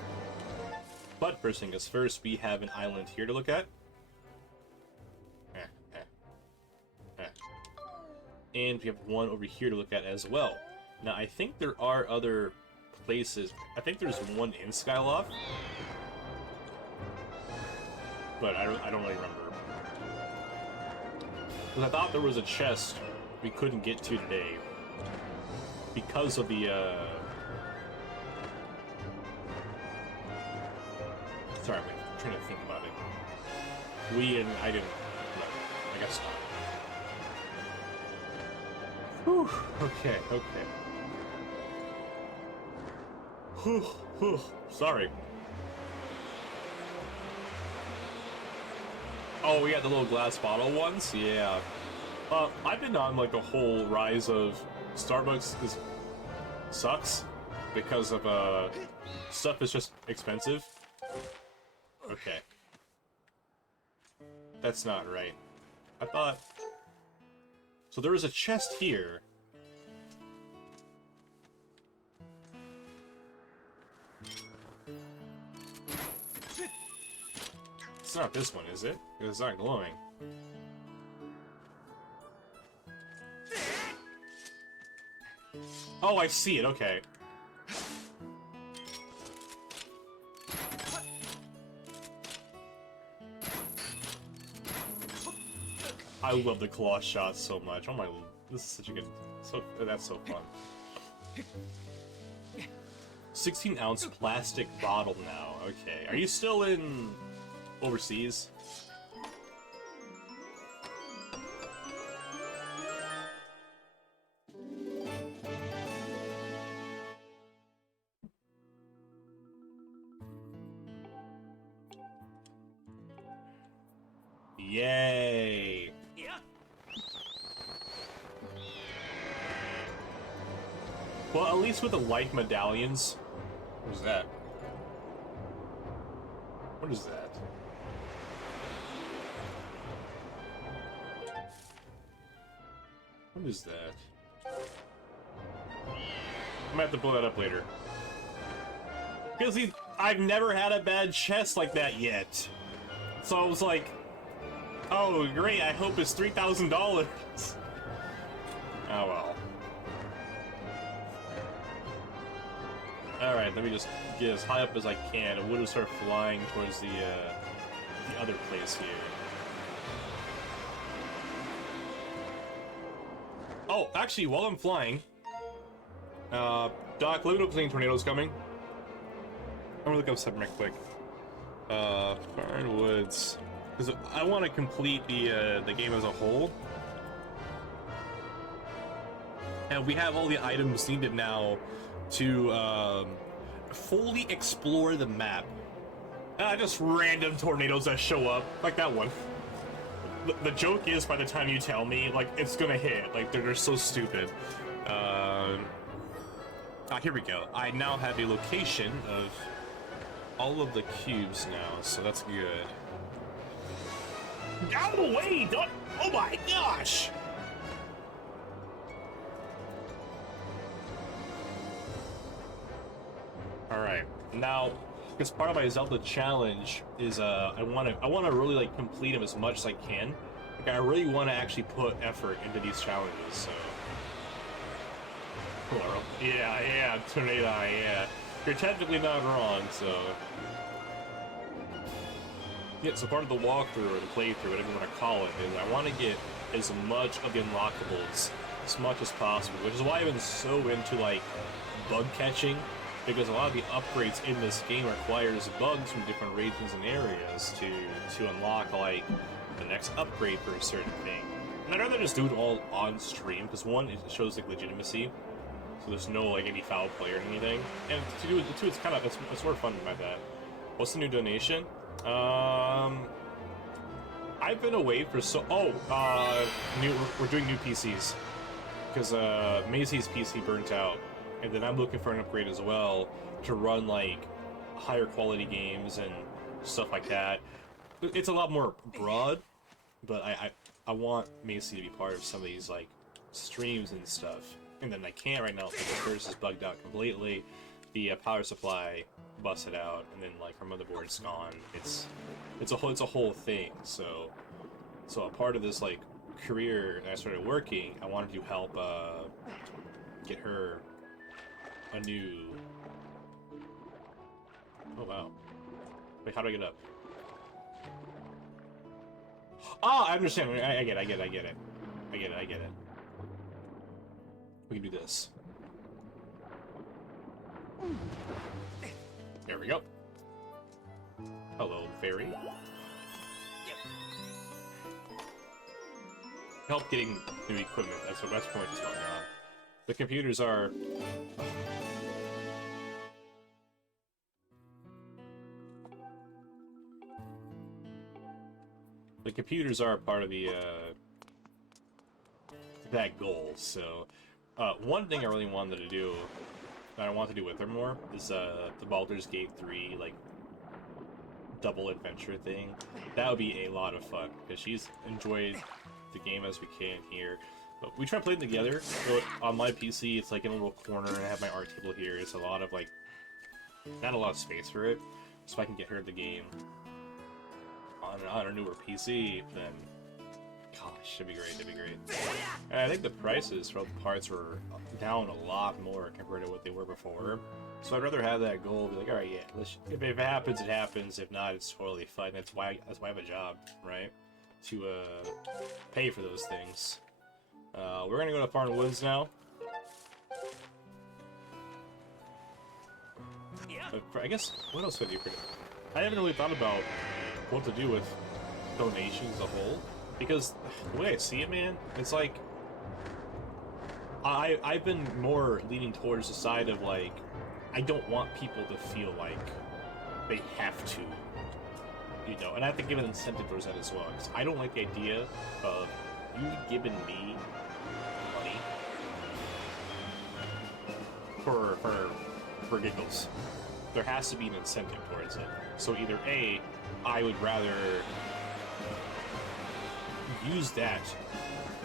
but first thing is first, we have an island here to look at. And we have one over here to look at as well. Now, I think there are other places. I think there's one in Skyloft, but I don't really remember. Because I thought there was a chest we couldn't get to today because of the sorry, I'm trying to think about it. I didn't. No, I guess not. Whew. Okay. Whew. Sorry. Oh, we got the little glass bottle ones? Yeah. I've been on like a whole rise of Starbucks sucks because of stuff is just expensive. Okay. That's not right. I thought... So there was a chest here. It's not this one, is it? Because it's not glowing. Oh, I see it, okay. I love the claw shot so much. Oh my, this is such a good, that's so fun. 16-ounce plastic bottle now, okay. Are you still in overseas? Yay! Well, at least with the life medallions. What is that? What is that? What is that? I might have to blow that up later. Because I've never had a bad chest like that yet. So I was like, oh great, I hope it's $3,000. Oh well. Alright, let me just get as high up as I can, and we'll just start flying towards the other place here. Oh, actually, while I'm flying, Doc, let me know if any tornadoes coming. I'm gonna look up something real quick. Foreign Woods, because I want to complete the game as a whole, and we have all the items needed now to fully explore the map. Just random tornadoes that show up, like that one. The joke is, by the time you tell me, like, it's gonna hit. Like, they're so stupid. Here we go. I now have a location of all of the cubes now, so that's good. Out of the way! Don't... Oh my gosh! Alright, now, because part of my Zelda challenge is, I wanna really, like, complete them as much as I can. Like, I really wanna actually put effort into these challenges, so... Plural. Yeah, tornado, yeah. You're technically not wrong, so... Yeah, so part of the walkthrough, or the playthrough, whatever you want to call it, is I want to get as much of the unlockables as much as possible, which is why I've been so into, like, bug catching because a lot of the upgrades in this game requires bugs from different regions and areas to unlock like the next upgrade for a certain thing. And I'd rather just do it all on stream because one, it shows like legitimacy, so there's no like any foul play or anything, and to do it too, it's kind of it's more fun by that. What's the new donation? I've been away for we're doing new PCs because Macy's PC burnt out, and then I'm looking for an upgrade as well to run like higher quality games and stuff like that. It's a lot more broad, but I want Macy to be part of some of these like streams and stuff, and then I can't right now because hers is bugged out completely. The power supply busted out, and then like her motherboard's gone. It's a whole thing. So a part of this like career that I started working, I wanted to help get her a new. Oh wow! Wait, how do I get up? Ah, I understand. I get it. We can do this. There we go. Hello, fairy. Help getting new equipment. That's what point is going on. The computers are. The computers are part of the that goal. So, one thing I really wanted to do, that I want to do with her more, is the Baldur's Gate 3 like double adventure thing. That would be a lot of fun because she's enjoyed the game as we can here. But we try to play them together. So on my PC, it's like in a little corner, and I have my art table here. It's a lot of like, not a lot of space for it, so I can get her the game on a newer PC. Then, gosh, that'd be great. And I think the prices for all the parts were down a lot more compared to what they were before. So I'd rather have that goal, be like, all right, yeah, if it happens, it happens. If not, it's totally fine. That's why I have a job, right? To pay for those things. We're gonna go to Farm Woods now. But I guess, what else would I do for it? I haven't really thought about what to do with donations as a whole, because the way I see it, man, it's like I've been more leaning towards the side of like, I don't want people to feel like they have to, you know, and I have to give an incentive towards that as well, because I don't like the idea of you giving me money for giggles. There has to be an incentive towards it. So either A, I would rather use that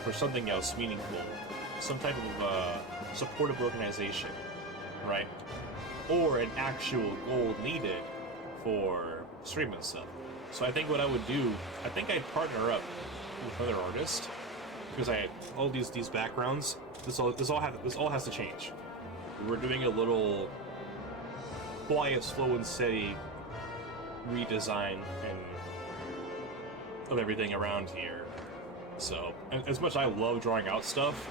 for something else meaningful, some type of supportive organization, right? Or an actual goal needed for streaming stuff. So I think what I would do, I think I'd partner up with another artist, because I all these backgrounds. This all has to change. We're doing a little quiet, slow and steady redesign of everything around here. So, as much as I love drawing out stuff,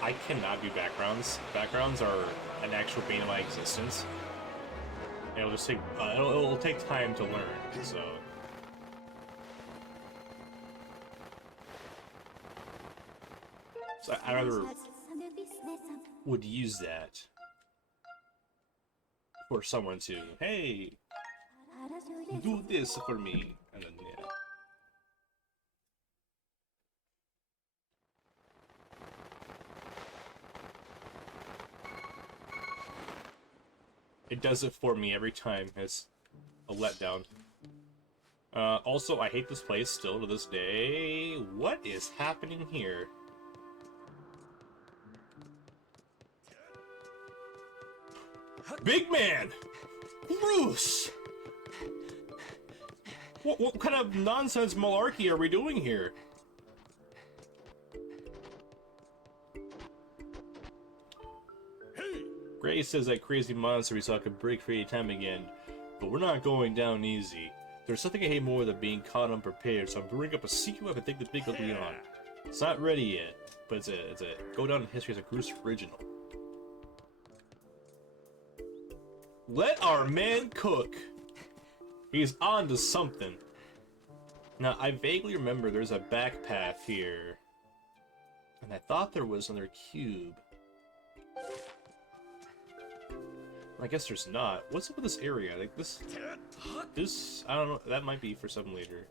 I cannot do backgrounds. Backgrounds are an actual bane of my existence. It'll just take it'll take time to learn. So I rather would use that for someone to, hey, do this for me, and then yeah. It does it for me every time. It's a letdown. Also, I hate this place still to this day. What is happening here? Big man! Bruce! What kind of nonsense malarkey are we doing here? Gray says that crazy monster we saw could break free time again, but we're not going down easy. There's something I hate more than being caught unprepared, so I'm brewing up a secret weapon to take the big ugly on. It's not ready yet, but it's a go down in history as a Goose original. Let our man cook. He's on to something. Now, I vaguely remember there's a back path here. And I thought there was another cube. I guess there's not. What's up with this area? Like this, I don't know. That might be for something later.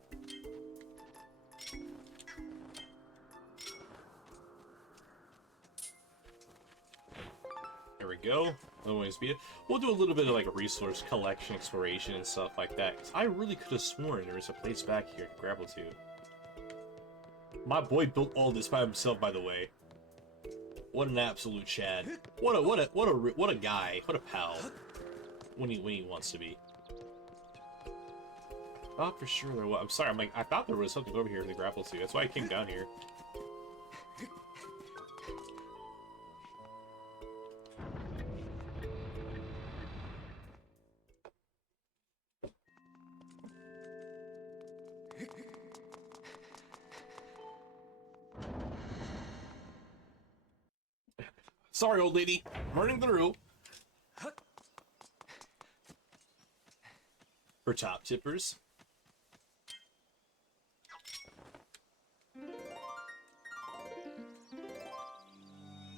There we go. Always be it. We'll do a little bit of like a resource collection, exploration, and stuff like that. 'Cause I really could have sworn there was a place back here to grapple to. My boy built all this by himself, by the way. What an absolute Chad! What a guy! What a pal! When he wants to be. Oh, for sure there was. I'm sorry. I thought there was something over here to grapple to. That's why I came down here. Sorry, old lady. Running through. For top tippers.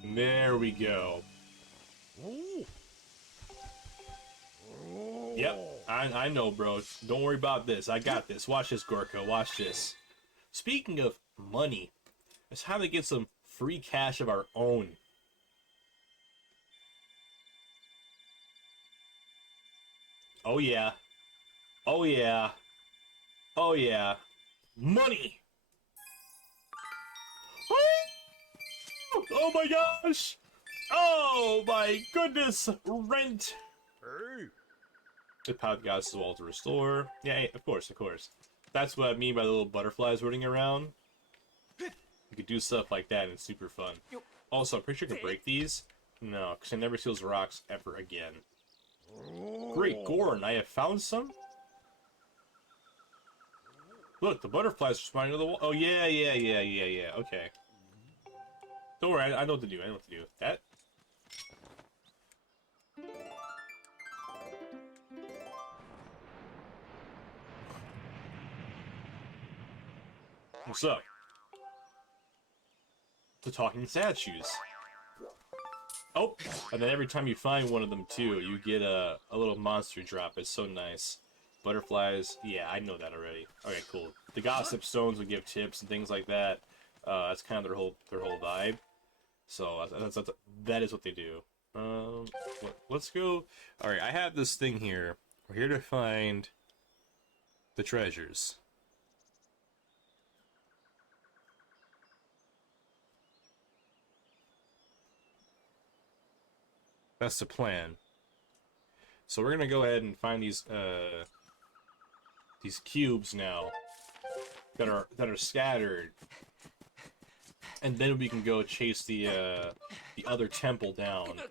There we go. Yep, I know, bro. Don't worry about this. I got this. Watch this, Gorka. Watch this. Speaking of money, it's time to get some free cash of our own. Oh yeah. Oh yeah. Oh yeah. Money! Oh my gosh! Oh my goodness! Rent! The power goddess is wall to restore. Yeah, of course, of course. That's what I mean by the little butterflies running around. You could do stuff like that and it's super fun. Also, I'm pretty sure I can break these. No, because I never see those rocks ever again. Great Gorn, I have found some. Look, the butterflies are spawning to the wall. Oh, yeah. Okay. Don't worry, I know what to do. I know what to do. That. What's up? The talking statues. Oh, and then every time you find one of them too, you get a little monster drop. It's so nice. Butterflies, yeah, I know that already. Okay, cool. The gossip stones would give tips and things like that. That's kind of their whole vibe. So that is what they do. Let's go. All right, I have this thing here. We're here to find the treasures. That's the plan. So we're gonna go ahead and find these cubes now that are scattered, and then we can go chase the other temple down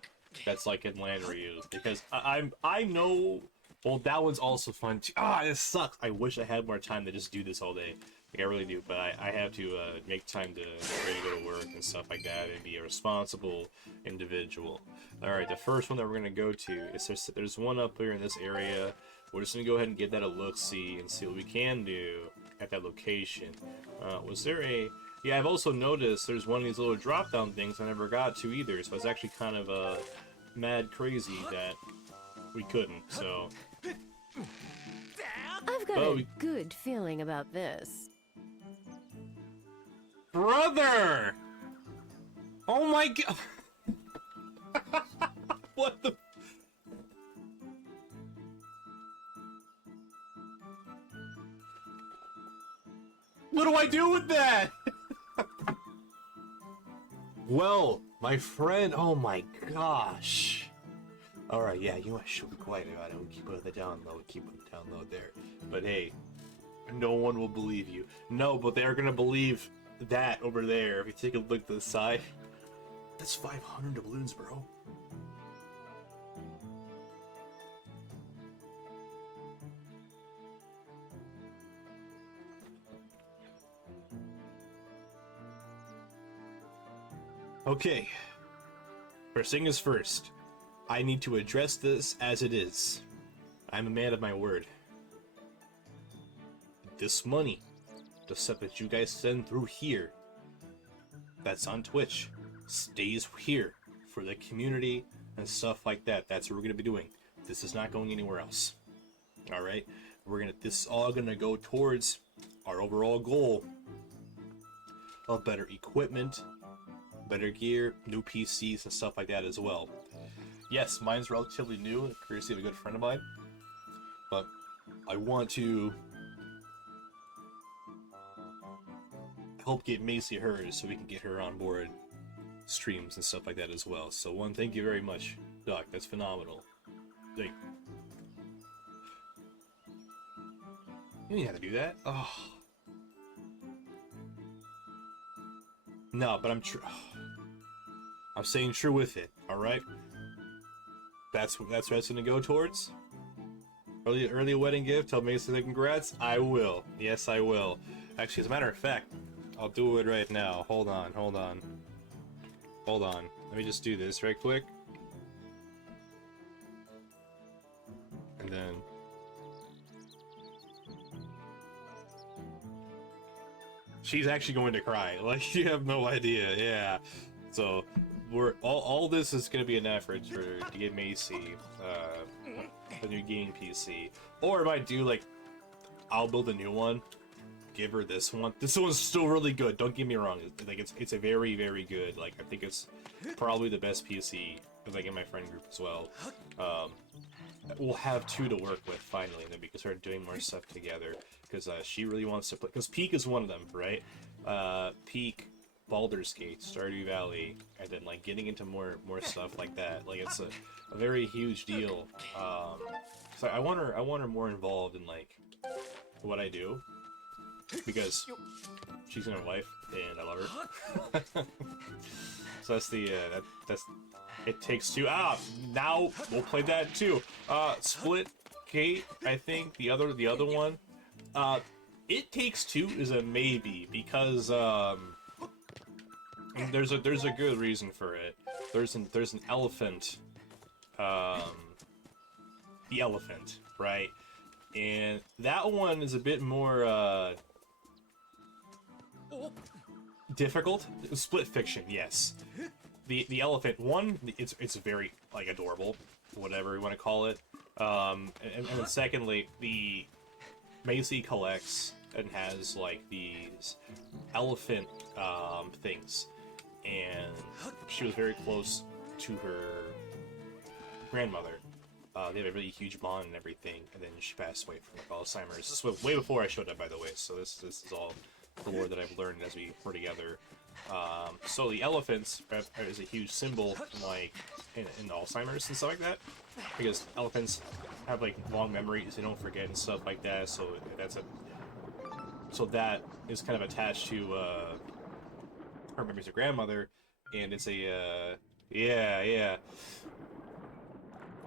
that's like in Lanryu, because I know. Well, that one's also fun too. Ah, this sucks. I wish I had more time to just do this all day. Like, I really do, but I have to make time to get ready to go to work and stuff like that and be a responsible individual. Alright, the first one that we're going to go to is there's one up here in this area. We're just going to go ahead and give that a look-see and see what we can do at that location. Was there a... Yeah, I've also noticed there's one of these little drop-down things I never got to either, so it's actually kind of mad crazy that we couldn't, so... I've got a good feeling about this. Brother! Oh my god! What the... What do I do with that? Well, my friend, oh my gosh. Alright, yeah, you should be quiet about it. We'll keep it on the down low, keep it on the down low there. But hey, no one will believe you. No, but they're gonna believe that over there. If you take a look to the side, that's 500 doubloons, bro. Okay. First thing is first. I need to address this as it is. I'm a man of my word. This money, the stuff that you guys send through here, that's on Twitch, stays here for the community and stuff like that. That's what we're gonna be doing. This is not going anywhere else. All right, this is all gonna go towards our overall goal of better equipment, better gear, new PCs and stuff like that as well. Yes, mine's relatively new, courtesy of a good friend of mine, but I want to help get Macy hers so we can get her on board streams and stuff like that as well. So one, thank you very much, Doc. That's phenomenal. Like, you didn't have to do that. Oh. No, but I'm true. I'm staying true with it. All right. That's what it's gonna go towards. Early wedding gift. Tell Mason that congrats. I will. Yes, I will. Actually, as a matter of fact, I'll do it right now. Hold on. Let me just do this right quick. And then she's actually going to cry. Like, you have no idea. Yeah. So all this is going to be an effort to get Macy a new gaming PC. Or if I do, like, I'll build a new one. Give her this one. This one's still really good. Don't get me wrong. Like, it's a very, very good. Like, I think it's probably the best PC, like, in my friend group as well. We'll have two to work with finally, and then we can start doing more stuff together. Because she really wants to play. Because Peak is one of them, right? Peak, Baldur's Gate, Stardew Valley, and then like getting into more stuff like that. Like, it's a very huge deal. So I want her more involved in like what I do. Because she's my wife and I love her. So that's the that's It Takes Two. Now we'll play that too. Split Gate, I think the other one. It Takes Two is a maybe because there's a good reason for it. There's an elephant. The elephant, right? And that one is a bit more difficult. Split fiction, yes. The elephant one, it's very like adorable, whatever you want to call it. And then secondly, the Macy collects and has like these elephant things, and she was very close to her grandmother. They had a really huge bond and everything, and then she passed away from like Alzheimer's. This was way before I showed up, by the way, so this is all the lore that I've learned as we were together. So the elephants is a huge symbol like in Alzheimer's and stuff like that, because elephants have like long memories, they don't forget and stuff like that. So that is kind of attached to her memories of grandmother, and it's a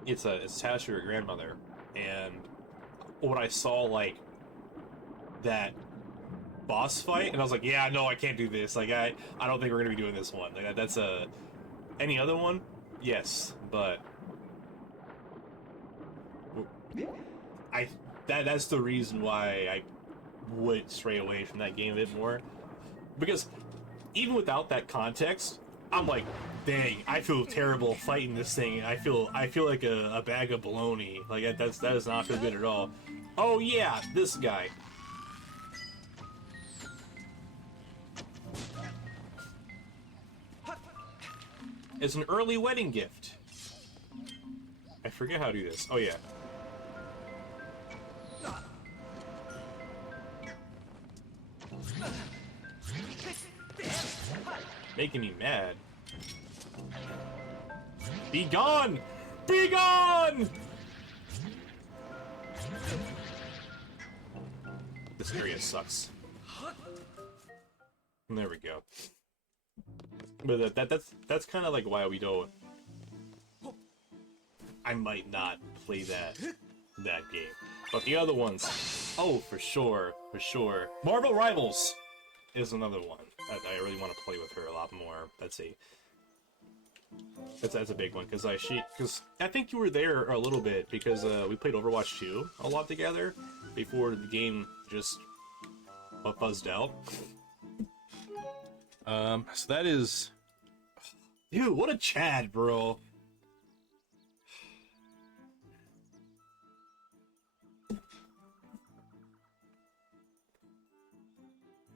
it's attached to her grandmother. And when I saw like that boss fight, and I was like, yeah, no, I can't do this. Like, I don't think we're gonna be doing this one. Like, that's any other one, yes, but that's the reason why I would stray away from that game a bit more, because even without that context, I'm like, dang, I feel terrible fighting this thing. I feel like a bag of baloney. Like, that does not feel good at all. Oh yeah, this guy. It's an early wedding gift. I forget how to do this. Oh yeah. Making me mad. Be gone! Be gone! This area sucks. There we go. But that's kind of like why we don't. I might not play that game, but the other ones, oh, for sure. Marvel Rivals is another one that I really want to play with her a lot more. That's That's a big one because I think you were there a little bit because we played Overwatch 2 a lot together before the game just buzzed out. So that is, dude, what a Chad, bro.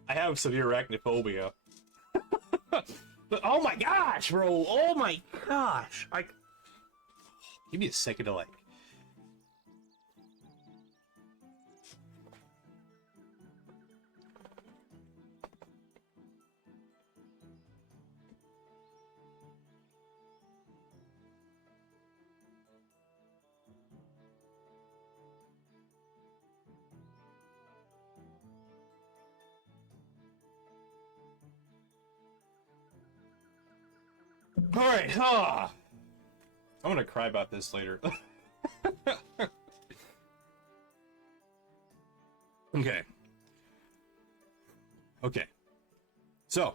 I have severe arachnophobia. But oh my gosh, bro! Oh my gosh! Give me a second to like. Alright, I'm gonna cry about this later. Okay. Okay. So,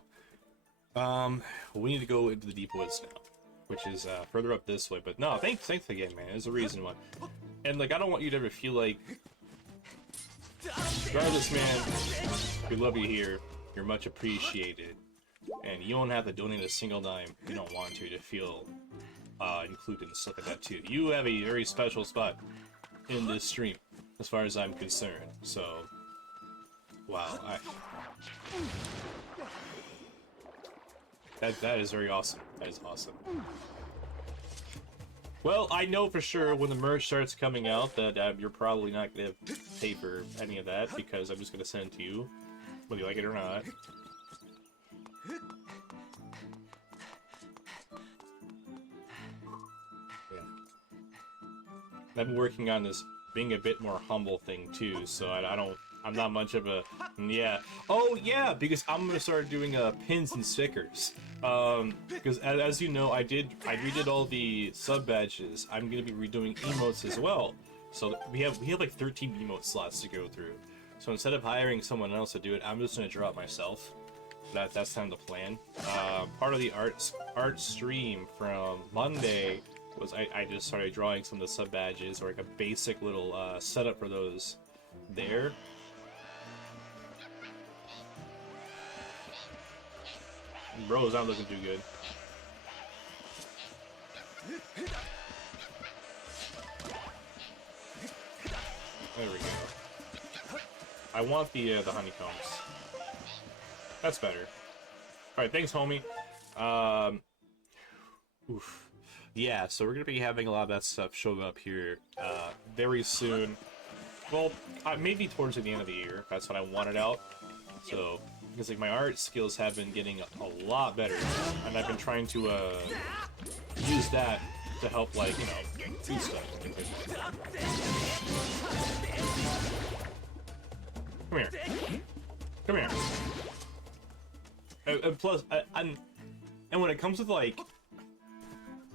we need to go into the deep woods now, which is further up this way. But no, thanks again, man. There's a reason why. And like, I don't want you to ever feel like, regardless, man, we love you here. You're much appreciated. And you don't have to donate a single dime if you don't want to feel included and stuff like that too. You have a very special spot in this stream, as far as I'm concerned. So, wow, that is very awesome. That is awesome. Well, I know for sure when the merch starts coming out that you're probably not gonna pay for any of that because I'm just gonna send it to you, whether you like it or not. I've been working on this being a bit more humble thing too, so I'm not much of a, yeah. Oh yeah, because I'm gonna start doing pins and stickers. Because as you know, I redid all the sub badges. I'm gonna be redoing emotes as well. So we have like 13 emote slots to go through. So instead of hiring someone else to do it, I'm just gonna draw it myself. That's kind of the plan. Part of the art stream from Monday was I just started drawing some of the sub badges, or like a basic little setup for those there. Bro, it's not looking too good. There we go. I want the honeycombs. That's better. Alright, thanks, homie. Oof. Yeah, so we're gonna be having a lot of that stuff show up here very soon. Well, maybe towards the end of the year. That's what I wanted out. So, because like my art skills have been getting a lot better, and I've been trying to use that to help, like, you know, do stuff. Come here. Come here. And plus, and when it comes with like,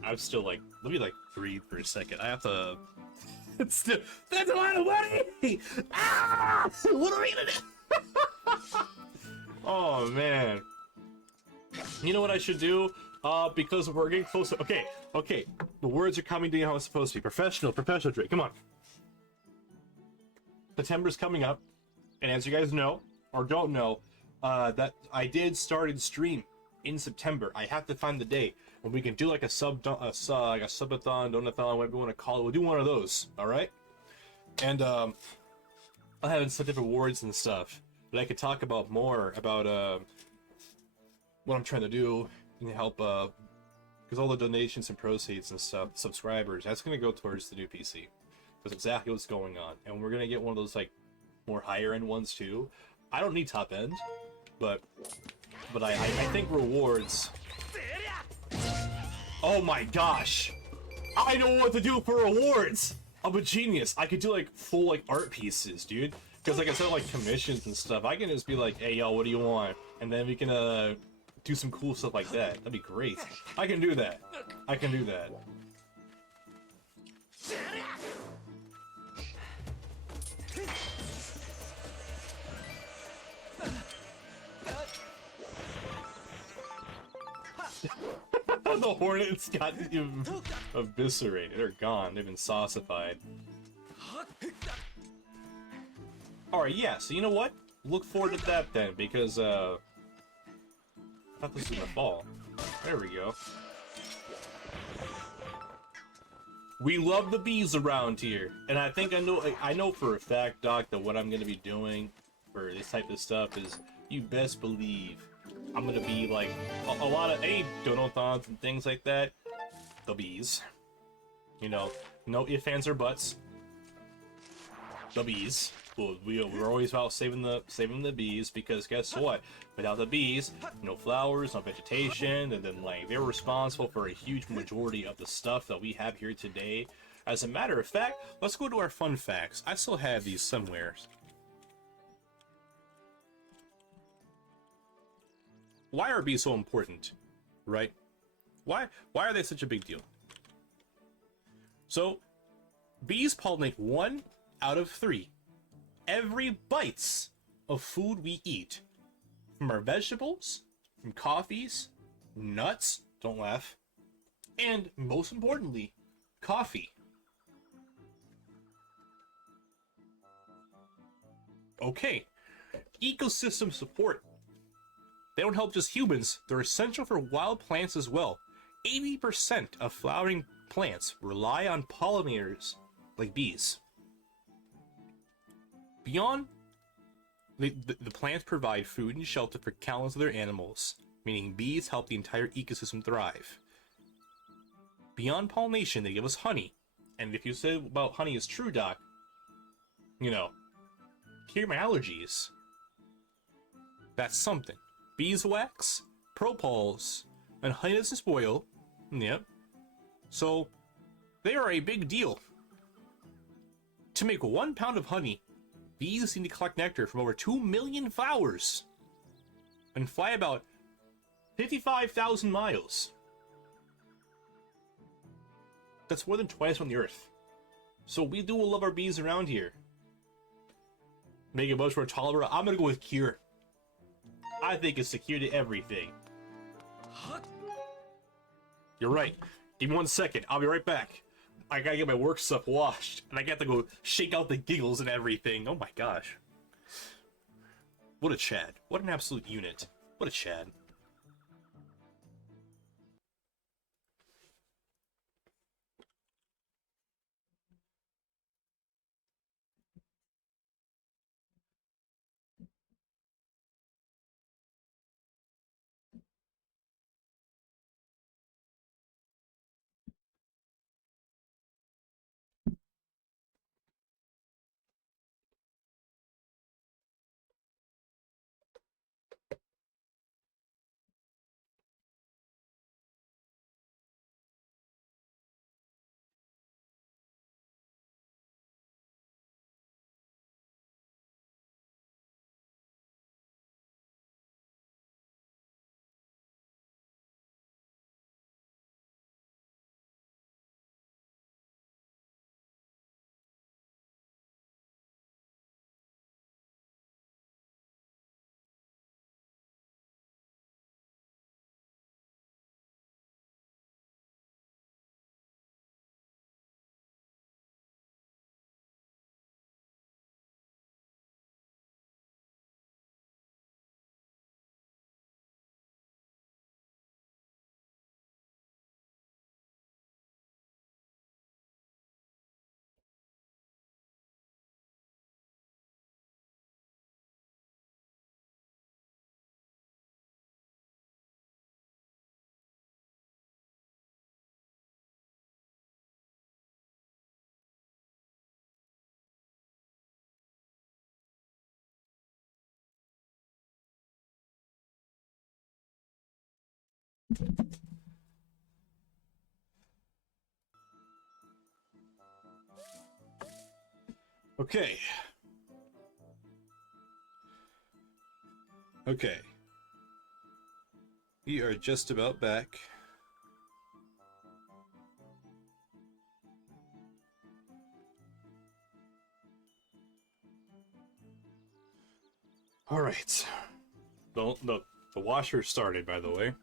I'm still like, let me like breathe for a second. I have to. It's still, that's a lot of money. Ah! What are we gonna do? Oh man. You know what I should do? Because we're getting closer. Okay. The words are coming to you how it's supposed to be. Professional, Drake. Come on. September's coming up, and as you guys know or don't know, that I did start in stream in September. I have to find the day when we can do like a subathon, donathon, whatever you want to call it. We'll do one of those, all right? And I'll have some different awards and stuff that I could talk about more about what I'm trying to do and help. Because all the donations and proceeds and stuff, subscribers, that's gonna go towards the new PC. That's exactly what's going on, and we're gonna get one of those like more higher end ones too. I don't need top end, but I think rewards. Oh my gosh! I know what to do for rewards! I'm a genius. I could do like full like art pieces, dude. Because like I said, like commissions and stuff, I can just be like, hey yo, what do you want? And then we can do some cool stuff like that. That'd be great. I can do that. I can do that. The hornets got eviscerated or gone. They've been saucified. Alright, yeah, so you know what? Look forward to that then, because, I thought this was gonna fall. There we go. We love the bees around here, and I think I know for a fact, Doc, that what I'm gonna be doing for this type of stuff is, you best believe, I'm gonna be like, a lot of, any donathons and things like that, the bees. You know, no ifs, ands, or buts. The bees. We're always about saving the bees, because guess what? Without the bees, no flowers, no vegetation, and then like they're responsible for a huge majority of the stuff that we have here today. As a matter of fact, let's go to our fun facts. I still have these somewhere. Why are bees so important? Right? Why are they such a big deal? So, bees pollinate 1 out of 3 every bites of food we eat. From our vegetables, from coffees, nuts, don't laugh, and most importantly, coffee. Okay, ecosystem support. They don't help just humans, they're essential for wild plants as well. 80% of flowering plants rely on pollinators like bees. Beyond, the plants provide food and shelter for countless other animals, meaning bees help the entire ecosystem thrive. Beyond pollination, they give us honey. And if you say about honey is true, Doc, you know, cure my allergies. That's something. Beeswax, propolis, and honey doesn't spoil. Yep. So, they are a big deal. To make 1 pound of honey, bees need to collect nectar from over 2 million flowers and fly about 55,000 miles. That's more than twice on the Earth. So we do love our bees around here. Make it much more tolerable. I'm gonna go with cure. I think it's the cure to everything. You're right. Give me 1 second. I'll be right back. I gotta get my work stuff washed, and I got to go shake out the giggles and everything. Oh my gosh. What a Chad. What an absolute unit. What a Chad. Okay. Okay. We are just about back. All right. The washer started, by the way.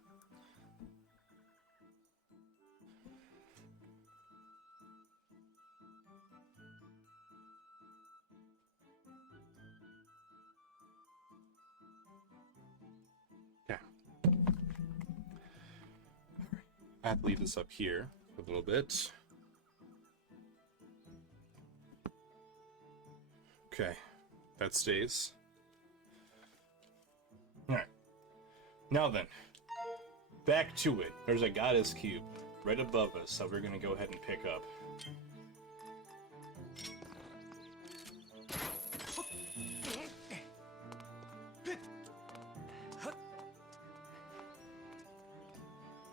I have to leave this up here for a little bit. Okay, that stays. Alright. Now then, back to it. There's a goddess cube right above us that we're gonna go ahead and pick up.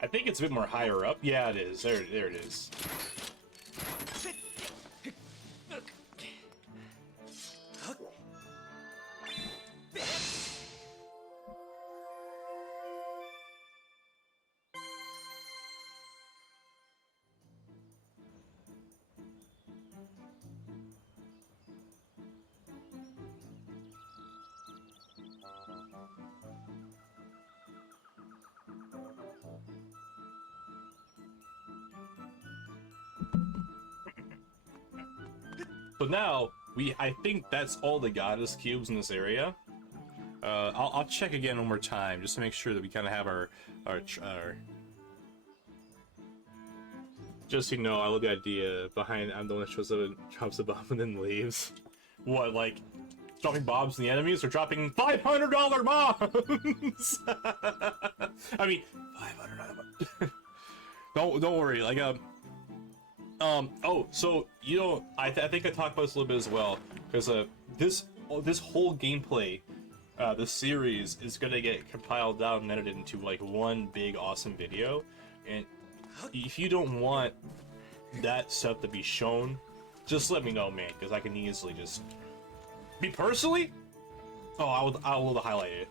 I think it's a bit more higher up. Yeah, it is. There it is. So now, I think that's all the goddess cubes in this area. I'll check again one more time, just to make sure that we kind of have our... Just so you know, I love the idea behind I'm the one that shows up and drops a bomb and then leaves. What, like, dropping bombs in the enemies, or dropping $500 bombs? I mean, $500 bombs. Don't worry, like, oh, so, you know, I think I talked about this a little bit as well, because, this whole gameplay, this series is gonna get compiled down and edited into, like, one big awesome video, and if you don't want that stuff to be shown, just let me know, man, because I can easily just... Me personally? Oh, I will highlight it.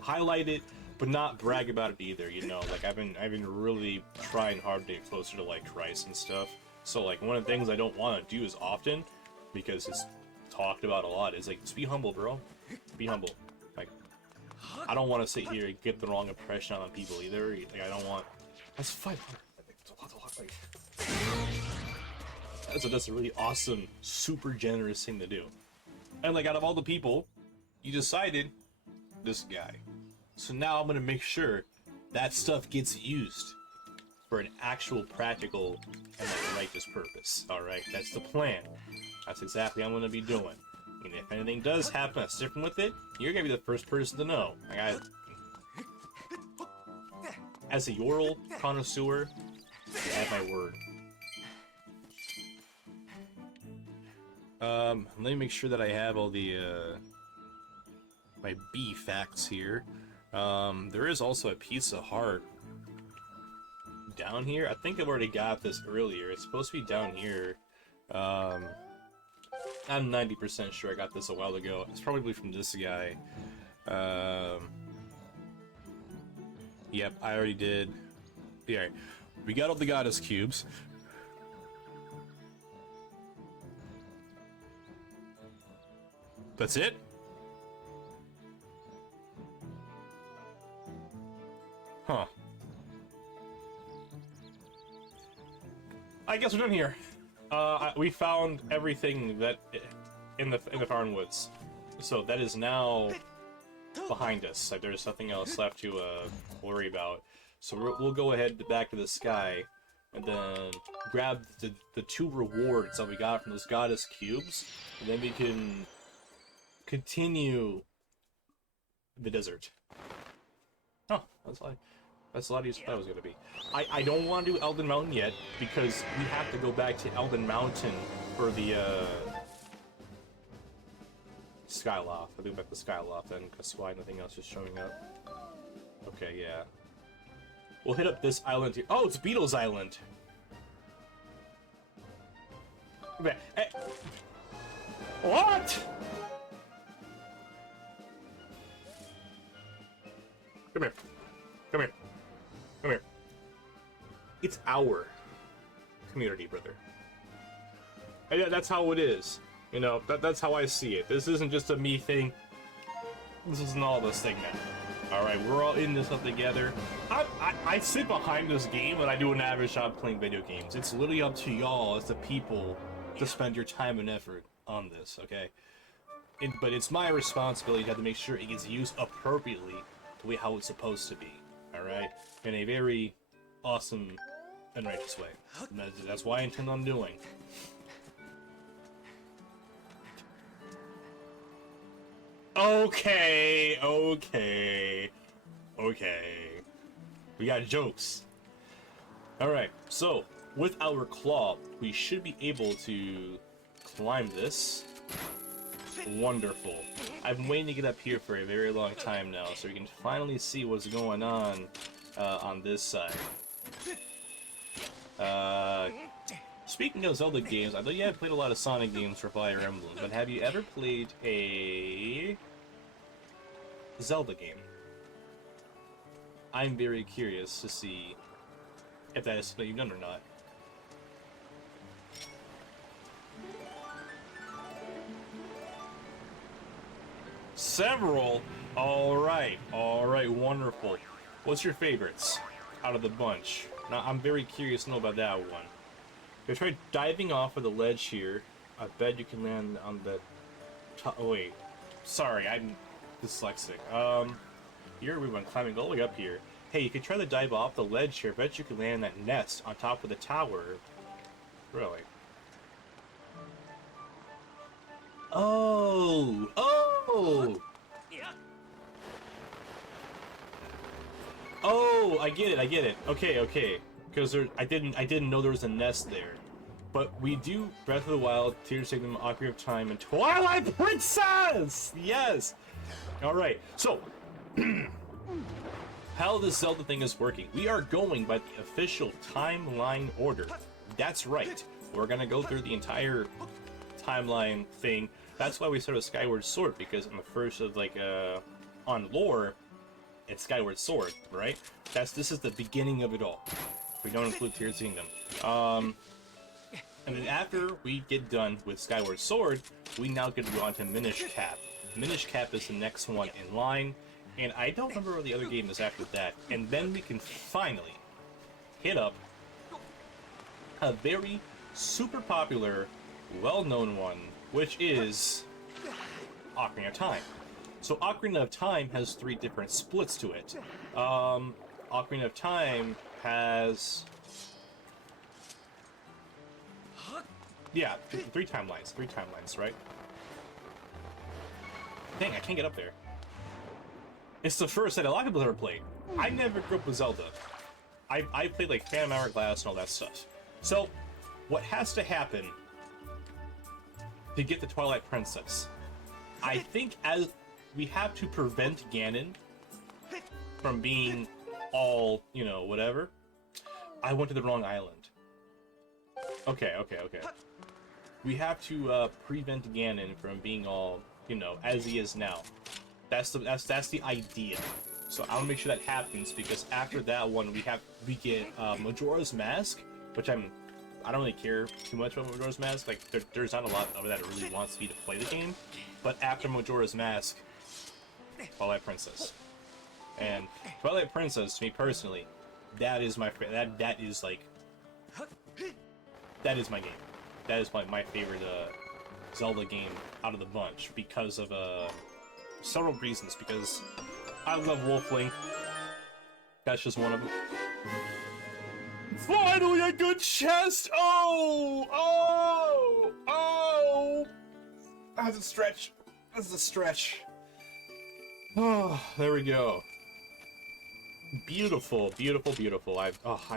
Highlight it, but not brag about it either, you know? Like, I've been really trying hard to get closer to, like, Christ and stuff. So, like, one of the things I don't want to do as often, because it's talked about a lot, is, like, just be humble, bro. Be humble. Like, I don't want to sit here and get the wrong impression on people either. Like, I don't want... That's 500. Like, that's a really awesome, super generous thing to do. And, like, out of all the people, you decided this guy. So now I'm gonna make sure that stuff gets used for an actual practical and, like, righteous purpose. Alright, that's the plan. That's exactly what I'm gonna be doing. And if anything does happen that's different with it, you're gonna be the first person to know. Like, as a Yorl connoisseur, I have my word. Let me make sure that I have all the, my B facts here. There is also a Pizza Heart down here. I think I've already got this earlier. It's supposed to be down here. I'm 90% sure I got this a while ago. It's probably from this guy. Yep, I already did. Yeah, we got all the goddess cubes. That's it? Huh. I guess we're done here. We found everything that in the Farn Woods, so that is now behind us. Like, there's nothing else left to worry about. So we'll go ahead back to the sky, and then grab the 2 rewards that we got from those goddess cubes, and then we can continue the desert. Oh, that's a lot easier than I thought it was gonna be. I don't want to do Elden Mountain yet, because we have to go back to Elden Mountain for the Skyloft. I'll do back to Skyloft then, because why nothing else is showing up. Okay, yeah. We'll hit up this island here. Oh, it's Beetle's Island! Okay. Hey. What?! Come here. Come here. Come here. It's our community, brother. And yeah, that's how it is. You know, that's how I see it. This isn't just a me thing. This is an all of us thing now. Alright, we're all in this stuff together. I sit behind this game and I do an average job playing video games. It's literally up to y'all as the people to spend your time and effort on this, okay? But it's my responsibility to have to make sure it gets used appropriately the way how it's supposed to be. Alright? In a very awesome and righteous way. And that's what I intend on doing. Okay, okay, okay. We got jokes. Alright, so with our claw, we should be able to climb this. Wonderful. I've been waiting to get up here for a very long time now, so we can finally see what's going on this side. Speaking of Zelda games, I know you have played a lot of Sonic games for Fire Emblem, but have you ever played a Zelda game? I'm very curious to see if that is something you've done or not. Several? Alright, wonderful. What's your favorites out of the bunch? Now, I'm very curious to know about that one. If you try diving off of the ledge here, I bet you can land on the top. Oh, wait. Sorry, I'm dyslexic. Here we went climbing all the way up here. Hey, you could try to dive off the ledge here. I bet you can land in that nest on top of the tower. Really? Oh! Oh! Oh, I get it. Okay. Because I didn't know there was a nest there. But we do Breath of the Wild, Tears of the Kingdom, Ocarina of Time, and Twilight Princess! Yes! Alright, so how this Zelda thing is working. We are going by the official timeline order. That's right. We're gonna go through the entire timeline thing. That's why we started with Skyward Sword, because on the first of on lore, it's Skyward Sword, right? This is the beginning of it all. We don't include Tears of the Kingdom. And then after we get done with Skyward Sword, we now get to go on to Minish Cap. Minish Cap is the next one in line, and I don't remember what the other game is after that. And then we can finally hit up a very super popular, well-known one, which is Ocarina of Time. So Ocarina of Time has 3 different splits to it. Ocarina of Time has... yeah, 3 timelines. 3 timelines, right? Dang, I can't get up there. It's the first that a lot of people have ever played. I never grew up with Zelda. I played like Phantom Hourglass and all that stuff. So, what has to happen to get the Twilight Princess? I think as we have to prevent Ganon from being all, you know, whatever. I went to the wrong island. Okay. We have to prevent Ganon from being all, you know, as he is now. That's the idea. So I want to make sure that happens, because after that one we get Majora's Mask, which I don't really care too much about Majora's Mask. Like there's not a lot of it that really wants me to play the game. But after Majora's Mask, Twilight Princess. And Twilight Princess, to me personally, that is my that is my game. That is my favorite Zelda game out of the bunch, because of several reasons. Because I love Wolf Link. That's just one of them. Finally, a good chest! Oh! That's a stretch. Oh, there we go. Beautiful. I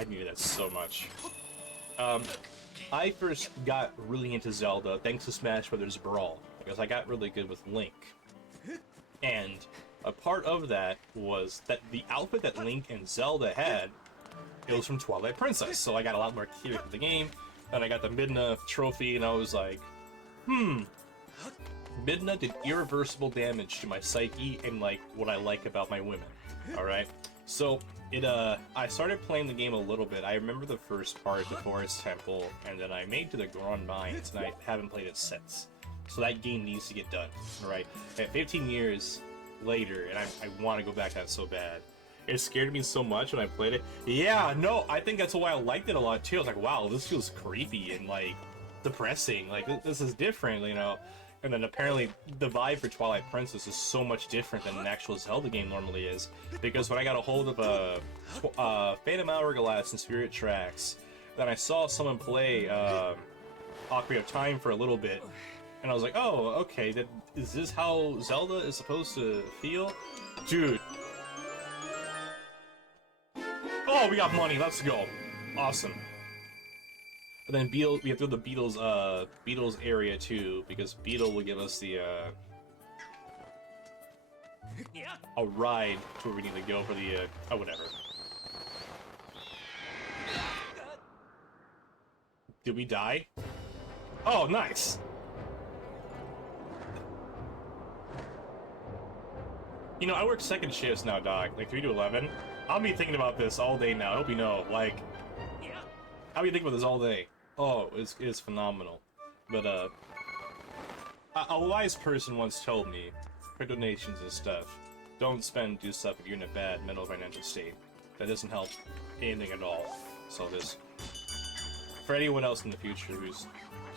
needed that so much. I first got really into Zelda thanks to Smash Brothers Brawl, because I got really good with Link. And a part of that was that the outfit that Link and Zelda had, it was from Twilight Princess, so I got a lot more curious with the game. Then I got the Midna trophy, and I was like, Midna did irreversible damage to my psyche and like what I like about my women. Alright? So I started playing the game a little bit. I remember the first part, the Forest Temple, and then I made to the Grand Mines, and I haven't played it since. So that game needs to get done, right? At 15 years later, and I want to go back to that so bad. It scared me so much when I played it. Yeah, no, I think that's why I liked it a lot too. I was like, wow, this feels creepy and like depressing. Like this is different, you know. And then apparently the vibe for Twilight Princess is so much different than an actual Zelda game normally is. Because when I got a hold of Phantom Hourglass and Spirit Tracks, then I saw someone play Ocarina of Time for a little bit, and I was like, oh, okay, is this how Zelda is supposed to feel? Dude. Oh, we got money, let's go. Awesome. And then Beetle, we have to do the Beetle's area too, because Beetle will give us the a ride to where we need to go for the oh, whatever. Did we die? Oh, nice. You know, I work second shifts now, dog. Like 3 to 11. I'll be thinking about this all day now. I hope you know. Like, I'll be thinking about this all day. Oh, it's phenomenal. But a wise person once told me, for donations and stuff, don't do stuff if you're in a bad mental financial state. That doesn't help anything at all. So this, for anyone else in the future who's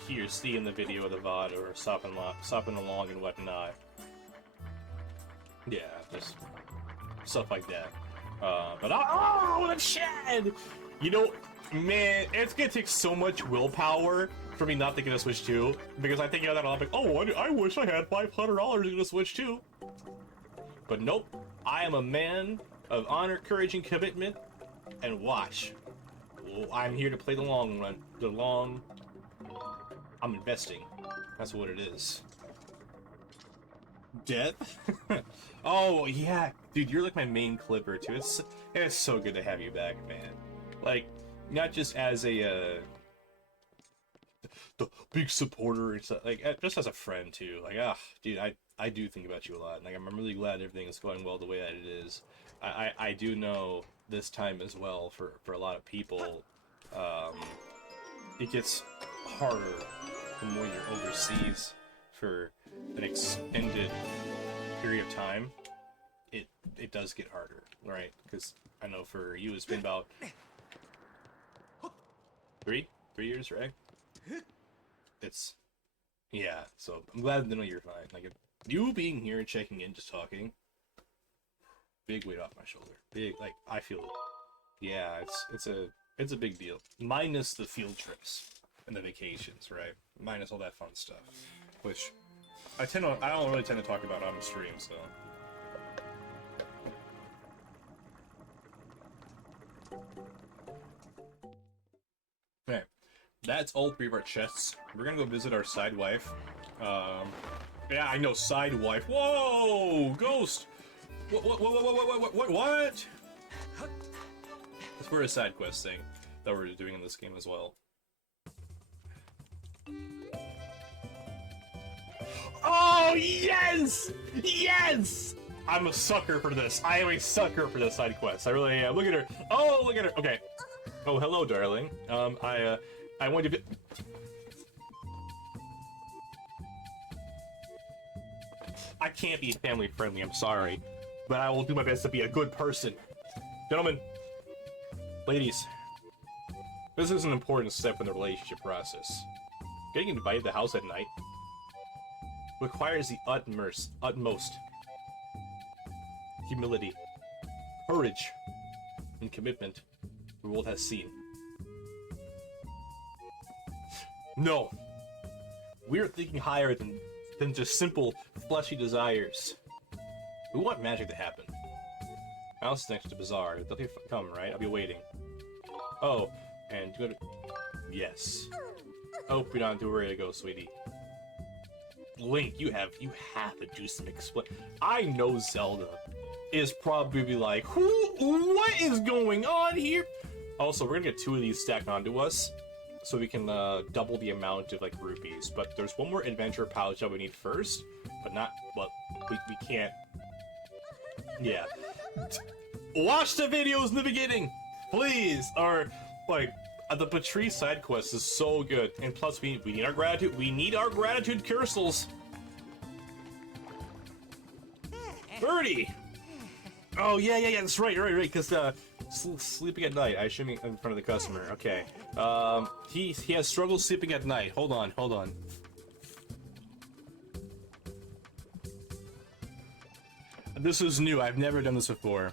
here seeing the video of the VOD or stopping along and whatnot, yeah, just stuff like that. But oh, the Chad! You know, man, it's gonna take so much willpower for me not to get a Switch 2, because I think of that, I'm like, oh, I wish I had $500 to get a Switch 2. But nope, I am a man of honor, courage, and commitment, and watch. I'm here to play the long run. I'm investing. That's what it is. Death? Oh, yeah. Dude, you're like my main clipper, too. It's so good to have you back, man. Like, not just as a, the big supporter and stuff, like, just as a friend, too. Like, dude, I do think about you a lot. Like, I'm really glad everything is going well the way that it is. I do know this time as well, for a lot of people, it gets harder the more you're overseas for an extended period of time. It does get harder, right? Because I know for you it's been about 3 years, right? It's, yeah, so I'm glad to know you're fine. Like, you being here and checking in, just talking, big weight off my shoulder. Big, like, I feel it. Yeah, it's a big deal. Minus the field trips and the vacations, right? Minus all that fun stuff, which I don't really tend to talk about on the stream, so. Okay, that's all 3 of our chests. We're gonna go visit our side wife. Yeah, I know, side wife. Whoa, ghost. What? That's for a side quest thing that we're doing in this game as well. Oh, yes! Yes! I'm a sucker for this. I am a sucker for this side quest. I really am. Look at her. Oh, look at her. Okay. Oh, hello, darling. I want to be... I can't be family friendly, I'm sorry. But I will do my best to be a good person. Gentlemen, ladies, this is an important step in the relationship process. Getting invited to the house at night requires the utmost humility, courage, and commitment the world has seen. No, we're thinking higher than just simple fleshy desires. We want magic to happen. House next to bazaar. They'll come, right? I'll be waiting. Oh, and go to... Yes. Hope you're not too ready to go, sweetie. Link, you have to do some explain. I know Zelda is probably like, what is going on here? Also, we're gonna get 2 of these stacked onto us, so we can double the amount of, like, rupees. But there's one more adventure pouch that we need first, but not, well, we can't. Yeah. Watch the videos in the beginning, please. Or, like, the Patrice side quest is so good, and plus we need our gratitude. We need our gratitude crystals. Birdie. Oh yeah. That's right. Because sleeping at night. I shouldn't be in front of the customer. Okay. He has struggles sleeping at night. Hold on. This is new. I've never done this before.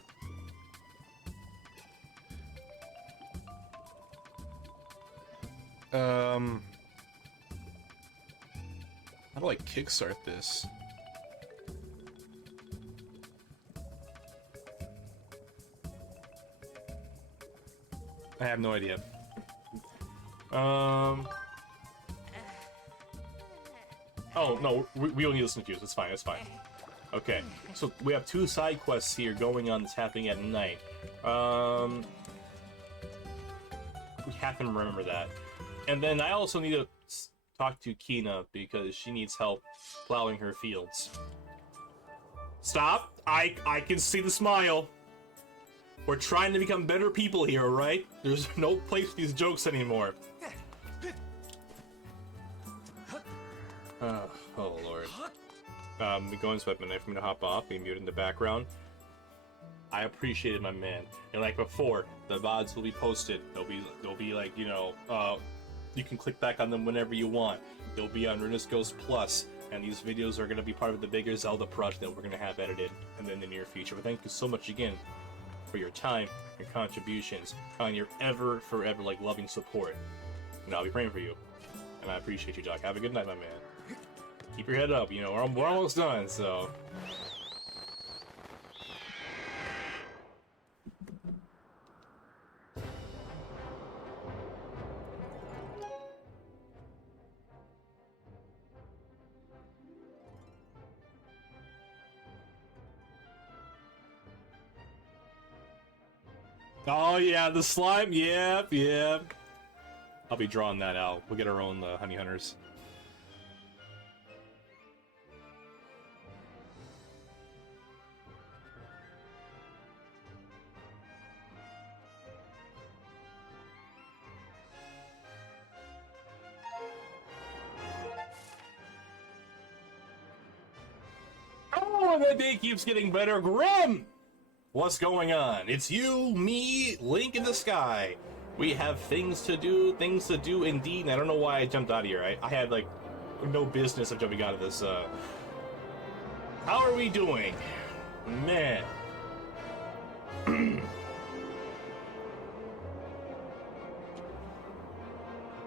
How do I kickstart this? I have no idea. Oh, no, we don't need to listen to you. It's fine, it's fine. Okay, so we have 2 side quests here going on that's happening at night. We have to remember that. And then I also need to talk to Kina because she needs help plowing her fields. Stop! I can see the smile. We're trying to become better people here, alright? There's no place for these jokes anymore. Oh lord. We go into sweat midnight for me to hop off, be muted in the background. I appreciate it, my man. And like before, the VODs will be posted. They'll be like, you know, you can click back on them whenever you want. They'll be on Ruinous Ghost Plus, and these videos are gonna be part of the bigger Zelda project that we're gonna have edited in the near future. But thank you so much again for your time, your contributions, and your forever like loving support. And I'll be praying for you. And I appreciate you, Doc. Have a good night, my man. Keep your head up, you know, we're almost done, so. Oh yeah, the slime, yep. I'll be drawing that out. We'll get our own honey hunters. Oh, the day keeps getting better. Grim! What's going on? It's you, me, Link in the sky. We have things to do indeed. And I don't know why I jumped out of here. I had, like, no business of jumping out of this, How are we doing? Man.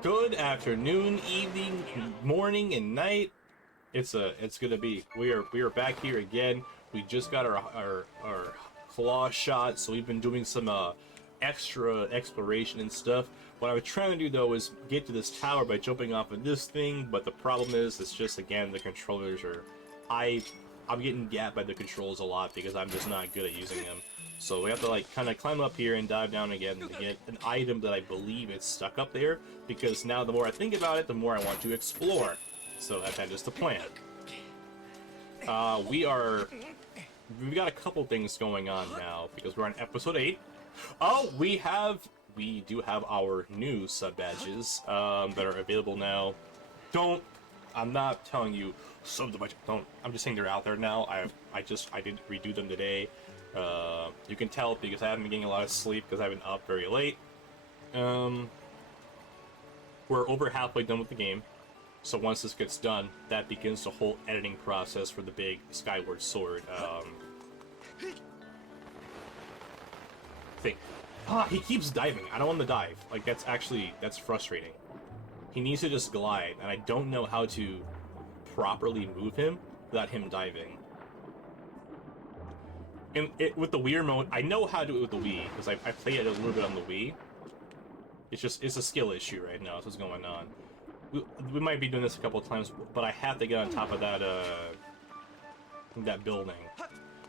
Good afternoon, evening, morning, and night. It's gonna be. We are back here again. We just got our claw shot, so we've been doing some extra exploration and stuff. What I was trying to do though is get to this tower by jumping off of this thing, but the problem is it's just again the controllers are. I'm getting gapped by the controls a lot because I'm just not good at using them. So we have to like kind of climb up here and dive down again to get an item that I believe is stuck up there. Because now the more I think about it, the more I want to explore. So that is the plan. We've got a couple things going on now because we're on episode 8. Oh, we do have our new sub badges that are available now. I'm not telling you sub the budget. I'm just saying they're out there now. I did redo them today. You can tell because I haven't been getting a lot of sleep because I've been up very late. We're over halfway done with the game. So once this gets done, that begins the whole editing process for the big Skyward Sword thing. He keeps diving. I don't want to dive. Like, that's frustrating. He needs to just glide, and I don't know how to properly move him without him diving. And with the Wii remote, I know how to do it with the Wii, because I played it a little bit on the Wii. It's a skill issue right now, that's what's going on. We might be doing this a couple of times, but I have to get on top of that building.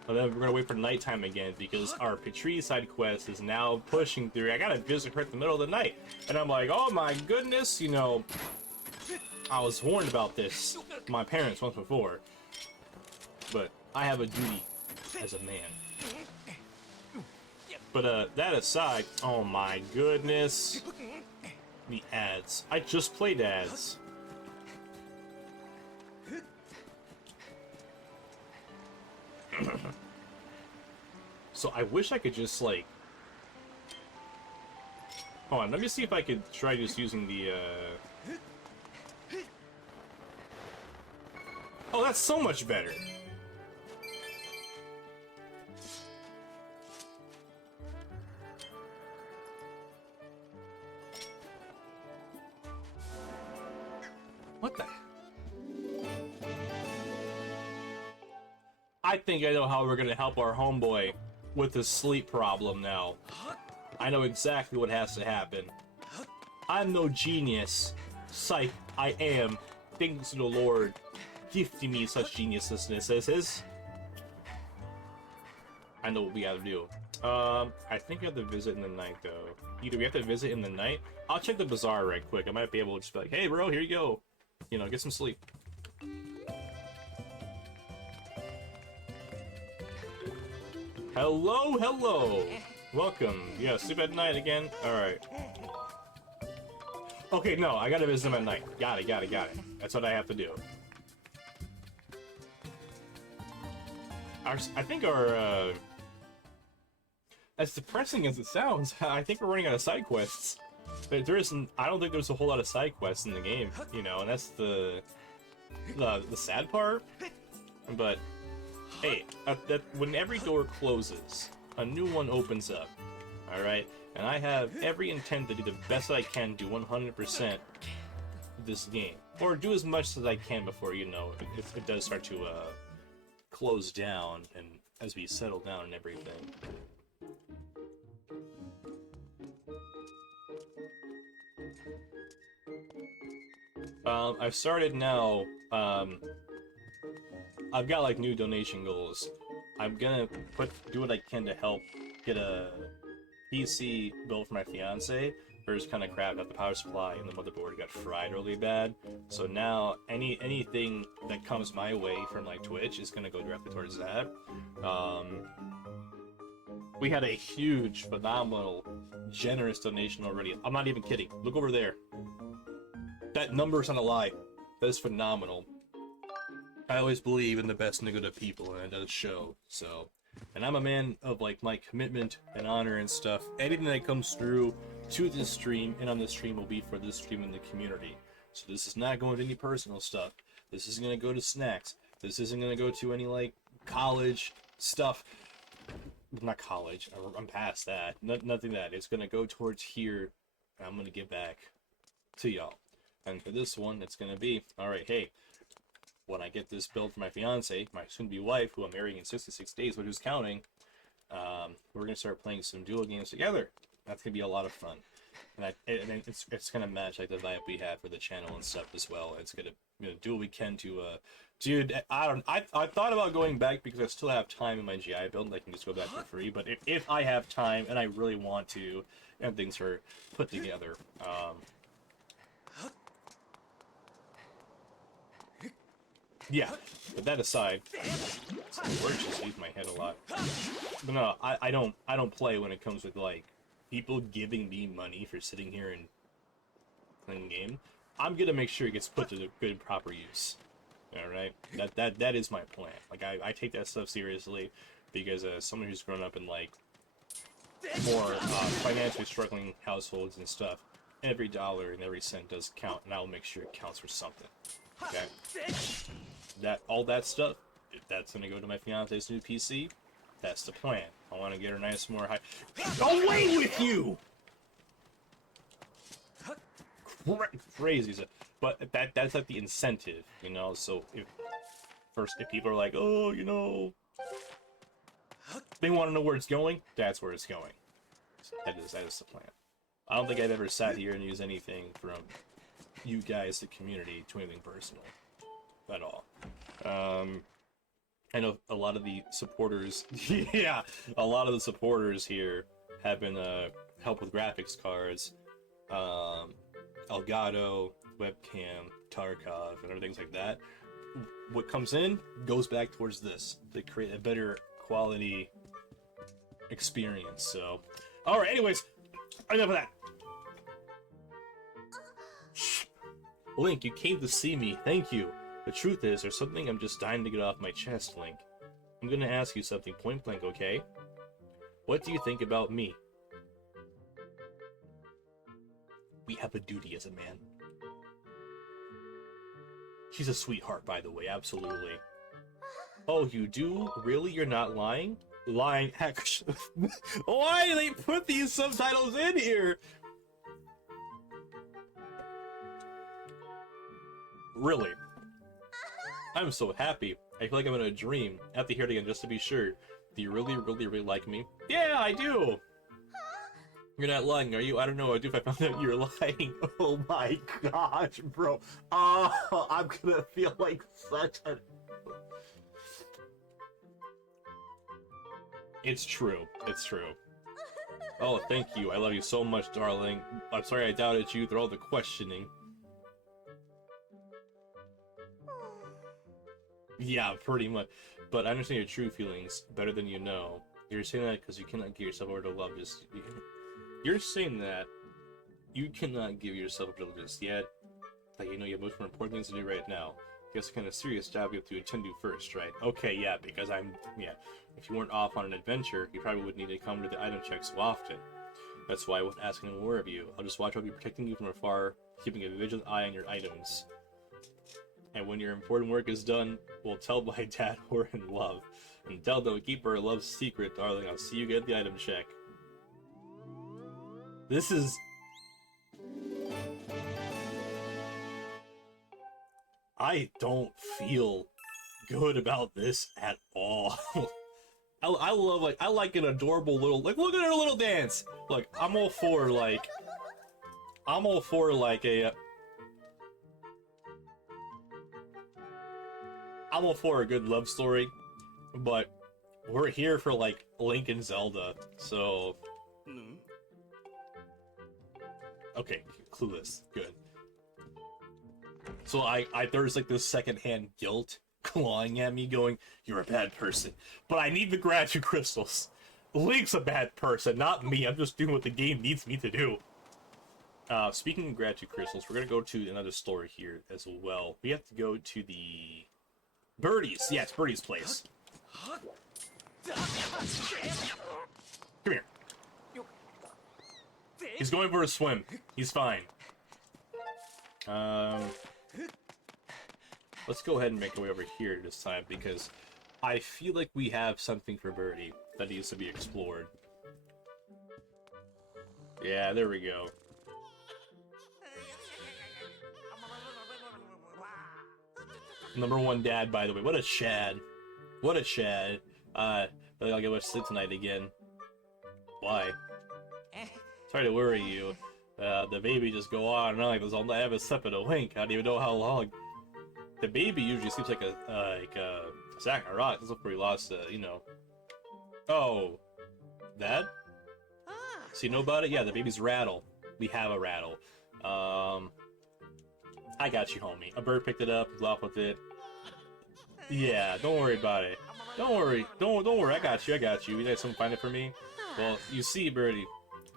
And then we're gonna wait for nighttime again because our Petrie side quest is now pushing through. I gotta visit her at the middle of the night, and I'm like, oh my goodness, you know, I was warned about this, my parents once before, but I have a duty as a man. But that aside, oh my goodness. The ads. I just played ads. So I wish I could just like... Hold on, let me see if I could try just using the Oh, that's so much better. I think I know how we're gonna help our homeboy with his sleep problem now. I know exactly what has to happen. I'm no genius. Psych, I am. Thanks to the Lord gifting me such geniusness as his. I know what we gotta do. I think we have to visit in the night, though. Either we have to visit in the night. I'll check the bazaar right quick. I might be able to just be like, hey, bro, here you go. You know, get some sleep. Hello, hello. Welcome. Yeah, sleep at night again. Alright. Okay, no, I gotta visit him at night. Got it. That's what I have to do. I think our, as depressing as it sounds, I think we're running out of side quests. There isn't. I don't think there's a whole lot of side quests in the game, you know, and that's the sad part. But hey, that when every door closes, a new one opens up. All right, and I have every intent to do the best I can do 100% this game, or do as much as I can before, you know, it does start to close down, and as we settle down and everything. I've started now. I've got like new donation goals. I'm gonna do what I can to help get a PC built for my fiance. Hers kind of crapped out the power supply and the motherboard got fried really bad. So now anything that comes my way from like Twitch is gonna go directly towards that. We had a huge, phenomenal, generous donation already. I'm not even kidding. Look over there. That number is not a lie. That is phenomenal. I always believe in the best in the good of people, and it does show. So, and I'm a man of like my commitment and honor and stuff. Anything that comes through to this stream and on this stream will be for this stream and the community. So this is not going to any personal stuff. This isn't going to go to snacks. This isn't going to go to any like college stuff. Not college. I'm past that. Nothing that. It's going to go towards here. And I'm going to give back to y'all. And for this one, it's going to be, alright, hey, when I get this build for my fiance, my soon-to-be wife, who I'm marrying in 66 days, but who's counting, we're going to start playing some duo games together. That's going to be a lot of fun. And it's going to match like the vibe we have for the channel and stuff as well. It's going to do what we can to, dude, I thought about going back because I still have time in my GI build and I can just go back for free, but if I have time and I really want to, and things are put together, yeah, but that aside, some words just leave my head a lot. But no, I don't play when it comes with like people giving me money for sitting here and playing the game. I'm gonna make sure it gets put to the good proper use. All right, that is my plan. Like I take that stuff seriously because someone who's grown up in like more financially struggling households and stuff, every dollar and every cent does count, and I'll make sure it counts for something. Okay. All that stuff, if that's gonna go to my fiance's new PC, that's the plan. I want to get her nice, more high. Away with you! Crazy, but that's like the incentive, you know. So if people are like, oh, you know, they want to know where it's going, that's where it's going. So that is the plan. I don't think I've ever sat here and used anything from you guys, the community, to anything personal at all. I know a lot of the supporters, yeah, a lot of the supporters here have been help with graphics cards, Elgato, webcam, Tarkov, and other things like that. What comes in goes back towards this to create a better quality experience. So, all right. Anyways, enough of that. Link, you came to see me. Thank you. The truth is, there's something I'm just dying to get off my chest, Link. I'm gonna ask you something point blank, okay? What do you think about me? We have a duty as a man. She's a sweetheart, by the way, absolutely. Oh, you do? Really? You're not lying? Lying, actually. Why do they put these subtitles in here? Really? I'm so happy. I feel like I'm in a dream. I have to hear it again just to be sure. Do you really, really, really like me? Yeah, I do! You're not lying, are you? I don't know what I'd do if I found out you're lying. Oh my gosh, bro. Oh, I'm gonna feel like such a... It's true. It's true. Oh, thank you. I love you so much, darling. I'm sorry I doubted you through all the questioning. Yeah, pretty much. But I understand your true feelings better than you know. You're saying that because you cannot give yourself over to love just... You're saying that you cannot give yourself over to just yet. Like, you know, you have much more important things to do right now. Guess what kind of serious job you have to attend to first, right? Okay, yeah, because yeah. If you weren't off on an adventure, you probably would need to come to the item check so often. That's why I wasn't asking any more of you. I'll just watch over you, protecting you from afar, keeping a vigilant eye on your items. And when your important work is done, we'll tell my dad we're in love. And tell them to keep our love secret, darling. I'll see you get the item check. This is... I don't feel good about this at all. I love, like, I like an adorable little, like, look at her little dance. Look, I'm all for a, I'm all for a good love story, but we're here for, like, Link and Zelda, so... Okay, Clueless, good. So there's, like, this secondhand guilt clawing at me going, you're a bad person, but I need the gratitude crystals. Link's a bad person, not me. I'm just doing what the game needs me to do. Speaking of gratitude crystals, we're gonna go to another store here as well. We have to go to the... Birdie's! Yeah, it's Birdie's place. Come here. He's going for a swim. He's fine. Let's go ahead and make our way over here this time, because I feel like we have something for Birdie that needs to be explored. Yeah, there we go. #1 dad, by the way. What a Chad. What a Chad. But I'll get much sleep tonight again. Why? Sorry to worry you. The baby just go on and on like this all night. I haven't slept in a wink. I don't even know how long. The baby usually sleeps like a sack of rocks. That's where he lost, you know. Oh. That? So you know about it? Yeah, the baby's rattle. We have a rattle. I got you, homie. A bird picked it up, he's off with it. Yeah, don't worry about it. Don't worry. Don't worry, I got you, I got you. You guys someone find it for me? Well, you see, Birdie.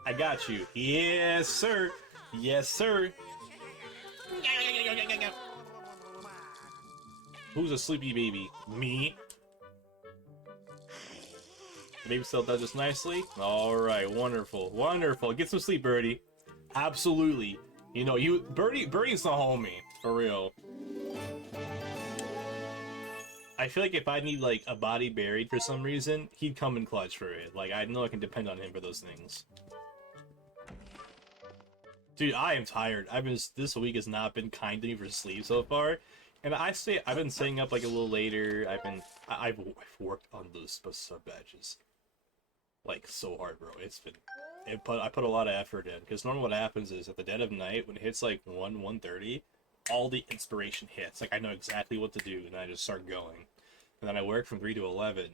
I got you. Yes, sir. Yes, sir. Who's a sleepy baby? Me. The baby still does this nicely. Alright, wonderful. Wonderful. Get some sleep, Birdie. Absolutely. You know, Birdie's the homie. For real. I feel like if I need, like, a body buried for some reason, he'd come in clutch for it. Like, I know I can depend on him for those things. Dude, I am tired. This week has not been kind to me for sleep so far. And I've been staying up, like, a little later. I've worked on those sub badges. Like, so hard, bro. I put a lot of effort in. Because normally what happens is, at the dead of night, when it hits, like, 1:30, all the inspiration hits. Like, I know exactly what to do, and I just start going. And then I work from 3 to 11.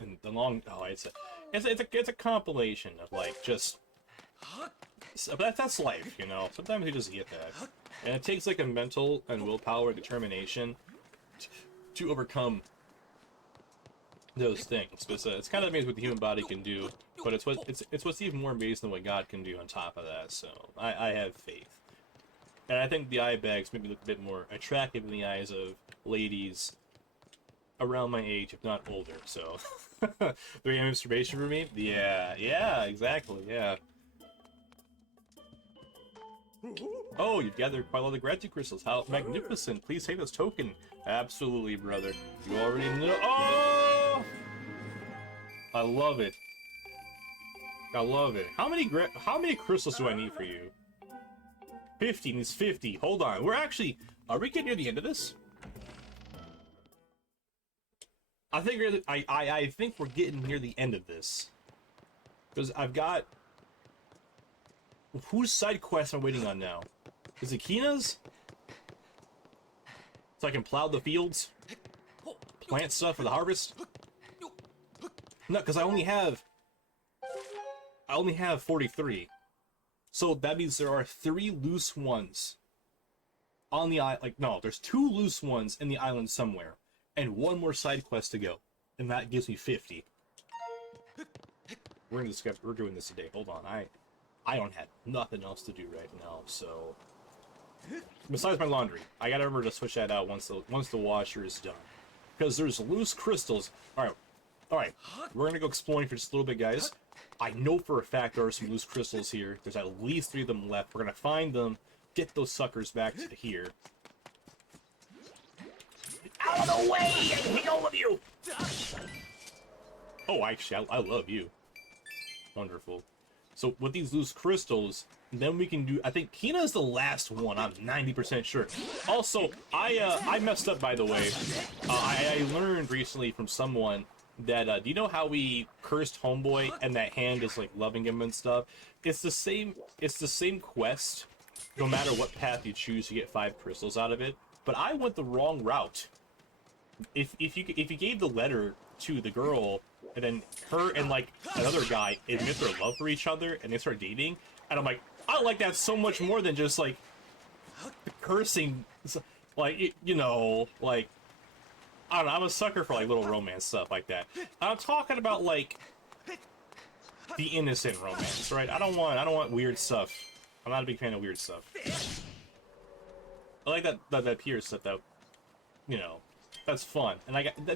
And the long... Oh, it's a compilation of, like, just... But that's life, you know? Sometimes you just get that. And it takes, like, a mental and willpower determination to overcome those things. But it's kind of amazing what the human body can do, but it's what's even more amazing than what God can do on top of that, so I have faith. And I think the eye bags make me look a bit more attractive in the eyes of ladies around my age, if not older, so... 3 AM masturbation for me? Yeah, exactly, yeah. Oh, you've gathered quite a lot of gratitude crystals. How magnificent. Please take this token. Absolutely, brother. You already know. Oh! I love it. I love it. How many crystals do I need for you? 50 needs 50. Hold on. Are we getting near the end of this? I think we're getting near the end of this. Because I've got... Whose side quest am I waiting on now? Is it Kina's? So I can plow the fields? Plant stuff for the harvest? No, because I only have 43. So that means there are 3 loose ones on the island. Like, no, there's 2 loose ones in the island somewhere. And 1 more side quest to go. And that gives me 50. We're doing this today. Hold on. I don't have nothing else to do right now, so... Besides my laundry. I gotta remember to switch that out once the washer is done. Because there's loose crystals. Alright. We're gonna go exploring for just a little bit, guys. I know for a fact there are some loose crystals here. There's at least 3 of them left. We're gonna find them, get those suckers back to here. Out of the way! I hate all of you! Oh, actually, I love you. Wonderful. So, with these loose crystals, then we can do... I think Kina's the last one, I'm 90% sure. Also, I messed up, by the way. I learned recently from someone that, do you know how we cursed Homeboy and that hand is, like, loving him and stuff? It's the same quest, no matter what path you choose to get 5 crystals out of it. But I went the wrong route. If you gave the letter to the girl, and then her and like another guy admit their love for each other, and they start dating, and I'm like, I like that so much more than just like cursing, like you know, like I don't know. I'm a sucker for like little romance stuff like that. I'm talking about like the innocent romance, right? I don't want weird stuff. I'm not a big fan of weird stuff. I like that peer stuff that, you know. That's fun, and I could have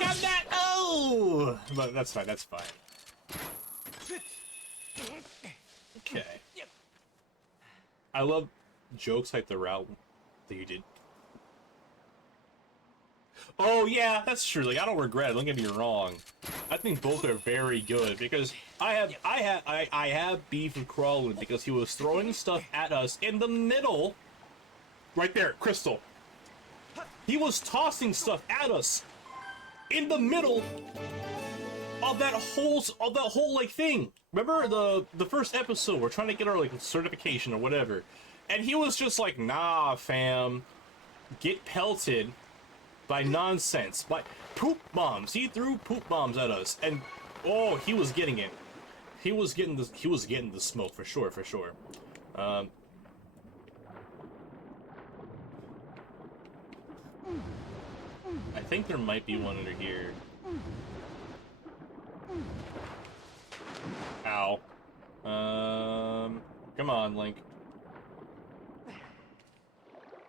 gotten that. Oh, but that's fine. That's fine. Okay. I love jokes like the route that you did. Oh yeah, that's true. Like I don't regret it. Don't get me wrong. I think both are very good because I have beef with Crawlin because he was throwing stuff at us in the middle. Right there, Crystal. He was tossing stuff at us in the middle of that whole like thing. Remember the first episode? We're trying to get our like certification or whatever, and he was just like, "Nah, fam, get pelted by nonsense, by poop bombs." He threw poop bombs at us, and oh, he was getting it. He was getting the smoke for sure. I think there might be one under here. Ow. Come on, Link.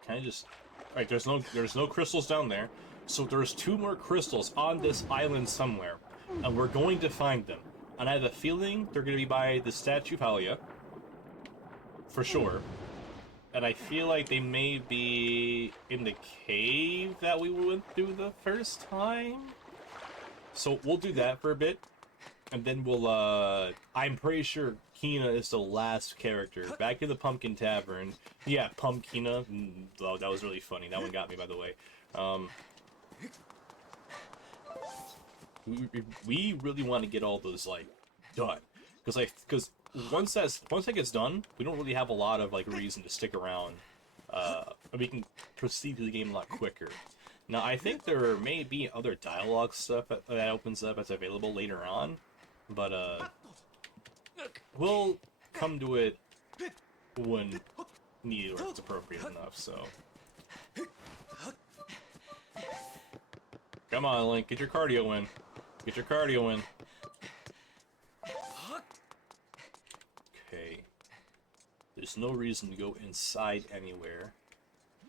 Can I just... Alright, there's no crystals down there. So there's 2 more crystals on this island somewhere. And we're going to find them. And I have a feeling they're going to be by the Statue of Hylia. For sure. And I feel like they may be in the cave that we went through the first time. So we'll do that for a bit. And then we'll, I'm pretty sure Kina is the last character. Back in the Pumpkin Tavern. Yeah, Pumpkina. Oh, that was really funny. That one got me, by the way. We really want to get all those, like, done. Because once that gets done, we don't really have a lot of like reason to stick around. And we can proceed to the game a lot quicker. Now, I think there may be other dialogue stuff that opens up that's available later on, but we'll come to it when needed or it's appropriate enough. So, come on, Link, get your cardio in. Get your cardio in. Okay. There's no reason to go inside anywhere.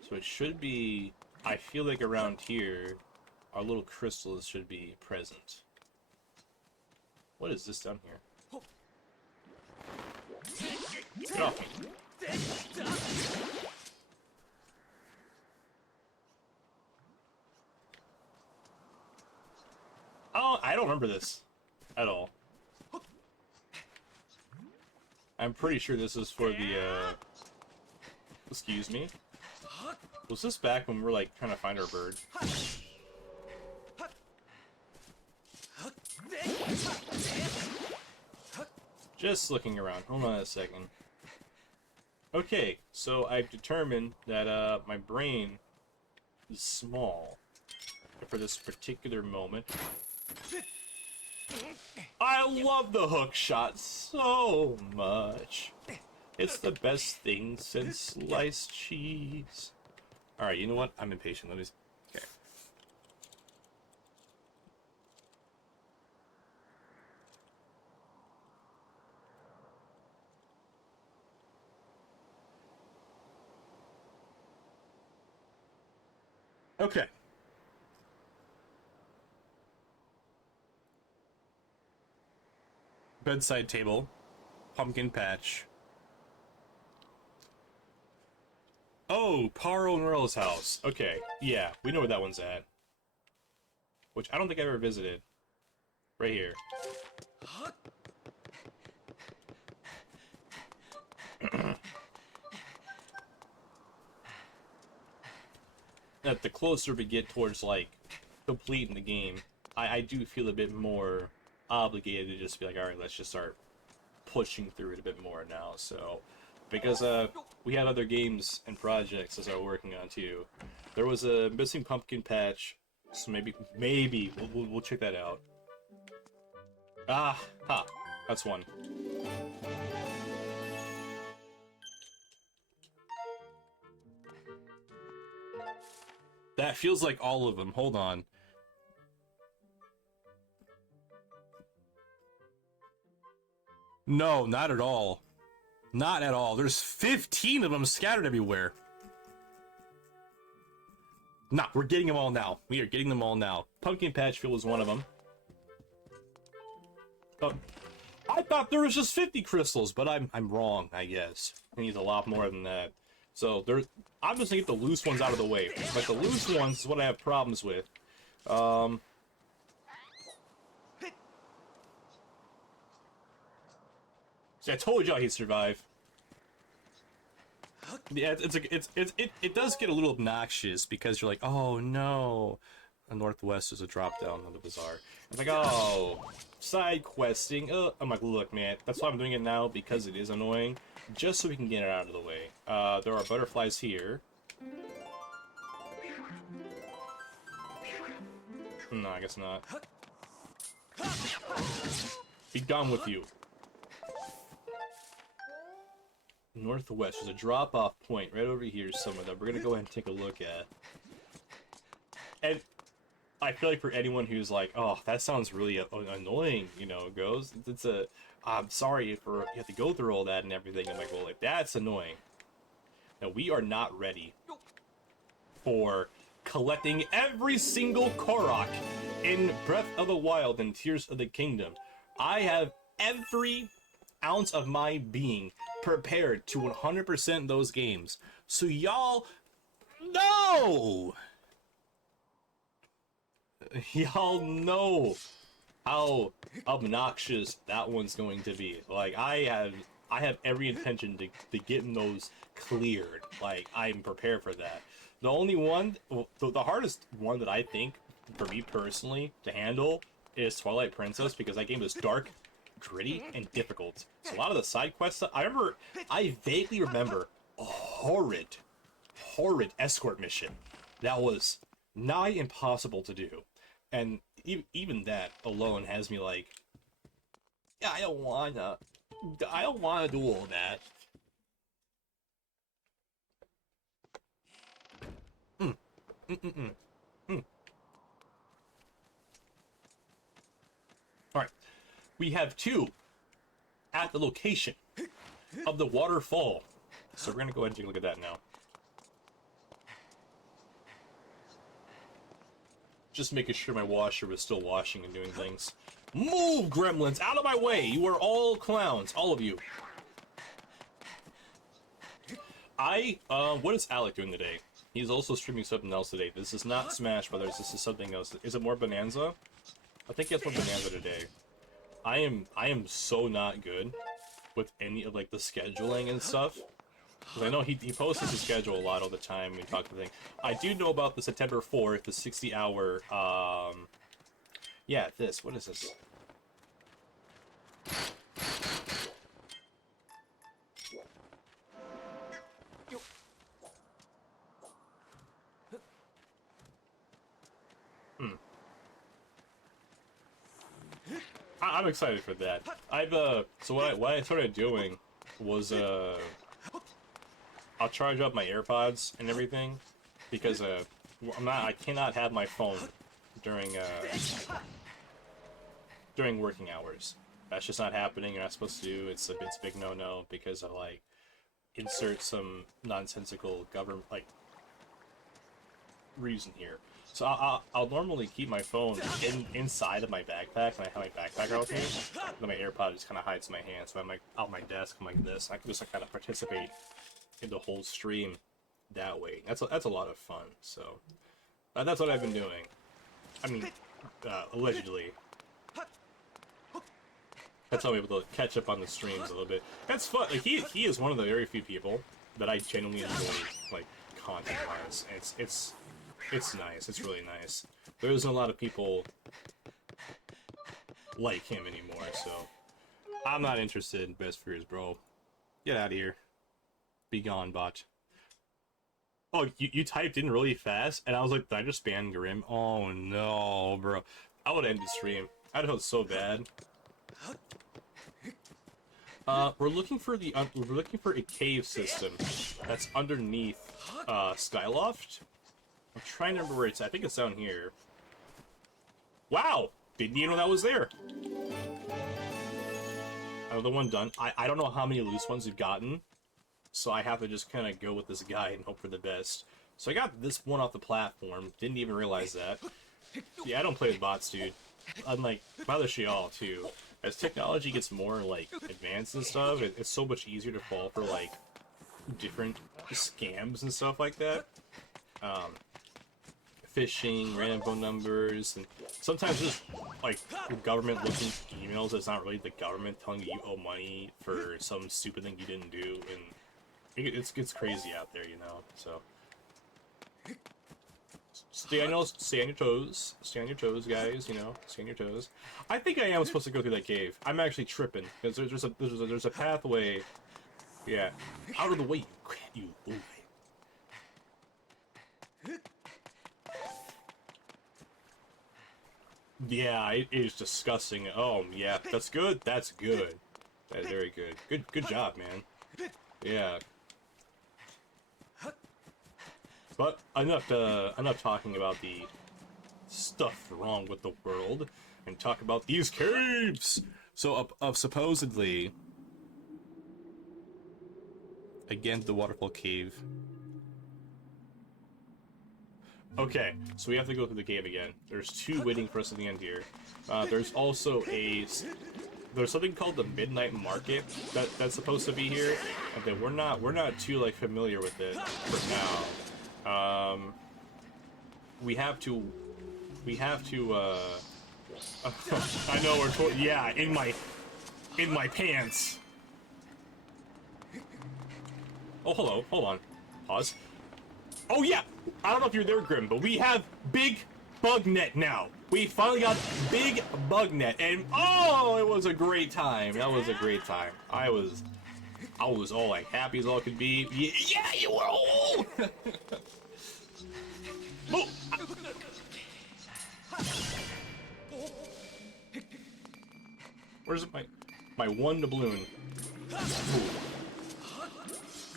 So it should be... I feel like around here, our little crystals should be present. What is this down here? Get off me. Oh, I don't remember this at all. I'm pretty sure this is for the, excuse me? Was this back when we were, like, trying to find our bird? Just looking around. Hold on a second. Okay, so I've determined that my brain is small for this particular moment. I love the hook shot so much. It's the best thing since sliced cheese. Alright, you know what? I'm impatient. Let me... Okay. Okay. Bedside table. Pumpkin patch. Oh, Paro and Earl's house. Okay, yeah, we know where that one's at. Which I don't think I ever visited. Right here. That the closer we get towards, like, completing the game, I do feel a bit more obligated to just be like, alright, let's just start pushing through it a bit more now, so... Because, we had other games and projects as I was working on, too. There was a missing pumpkin patch, so maybe, we'll check that out. Ah, ha, that's one. That feels like all of them. Hold on. No, not at all. Not at all. There's 15 of them scattered everywhere. Nah, we're getting them all now. We are getting them all now. Pumpkin Patch Field was one of them. Oh, I thought there was just 50 crystals, but I'm wrong, I guess. We need a lot more than that. So I'm just gonna get the loose ones out of the way. Like the loose ones is what I have problems with. See, I told y'all he'd survive. Yeah, it does get a little obnoxious because you're like, oh no, the northwest is a drop down on the bazaar. It's like, oh, side questing. I'm like, look, man, that's why I'm doing it now because it is annoying, just so we can get it out of the way. There are butterflies here. No, I guess not. Be done with you. Northwest, there's a drop-off point right over here somewhere that we're gonna go ahead and take a look at. And I feel like for anyone who's like, oh, that sounds really annoying, you know, I'm sorry for you have to go through all that and everything. I'm like, well, like, that's annoying. Now, we are not ready for collecting every single Korok in Breath of the Wild and Tears of the Kingdom. I have every ounce of my being prepared to 100% those games. So y'all know! Y'all know how obnoxious that one's going to be. Like, I have every intention to getting those cleared. Like, I'm prepared for that. The only one, the hardest one that I think, for me personally, to handle is Twilight Princess, because that game is dark, gritty, and difficult. So a lot of the side quests, I vaguely remember a horrid escort mission that was nigh impossible to do. And even that alone has me like, yeah, I don't wanna do all that. Alright, we have two at the location of the waterfall. So we're gonna go ahead and take a look at that now. Just making sure my washer was still washing and doing things. Move, gremlins! Out of my way! You are all clowns. All of you. What is Alec doing today? He's also streaming something else today. This is not Smash Brothers, this is something else. Is it more Bonanza? I think he has more Bonanza today. I am so not good with any of, like, the scheduling and stuff. Because I know he posts his schedule a lot all the time and talk to things. I do know about the September 4th, the 60-hour, yeah, what is this? I'm excited for that. So what I started doing was, I'll charge up my AirPods and everything, because, I cannot have my phone during working hours. That's just not happening. You're not supposed to. It's a big no-no because of, like, insert some nonsensical government, like, reason here. So I'll normally keep my phone inside of my backpack, and I have my backpack out with me. Then my AirPod just kind of hides my hand. So I'm like on my desk, I'm like this. I can just like, kind of participate in the whole stream that way. That's a lot of fun. So that's what I've been doing. I mean, allegedly. That's how I'm able to catch up on the streams a little bit. That's fun. Like he is one of the very few people that I genuinely enjoy, like, content-wise. It's nice. It's really nice. There isn't a lot of people like him anymore, so I'm not interested in Best Fears, bro. Get out of here. Be gone, bot. Oh, you typed in really fast, and I was like, did I just ban Grim? Oh no, bro. I would end the stream. I'd felt so bad. We're looking for a cave system that's underneath Skyloft. I'm trying to remember where it's at. I think it's down here. Wow! Didn't even know that was there. Another one done. I don't know how many loose ones we've gotten, so I have to just kind of go with this guy and hope for the best. So I got this one off the platform. Didn't even realize that. Yeah, I don't play with bots, dude. Unlike Mother Shial, too. As technology gets more, like, advanced and stuff, it's so much easier to fall for, like, different scams and stuff like that. Phishing, random phone numbers, and sometimes just, like, government-looking emails that's not really the government telling you owe money for some stupid thing you didn't do, and it's crazy out there, you know, so... Stay on your toes. Stay on your toes, guys. You know, stay on your toes. I think I am supposed to go through that cave. I'm actually tripping because there's a pathway. Yeah, out of the way, you. Yeah, it is disgusting. Oh yeah, that's good. That's good. That's very good. Good job, man. Yeah. But enough talking about the stuff wrong with the world, and talk about these caves. So, supposedly, again, the waterfall cave. Okay, so we have to go through the cave again. There's two waiting for us at the end here. There's also there's something called the Midnight Market that's supposed to be here, and then we're not too like familiar with it for now. We have to, I know yeah, in my pants. Oh, hello, hold on. Pause. Oh yeah, I don't know if you're there, Grim, but we have Big Bug Net now. We finally got Big Bug Net, and oh, it was a great time. That was a great time. I was all like happy as all could be. Yeah, you were all. Oh. Where's my one doubloon? Ooh.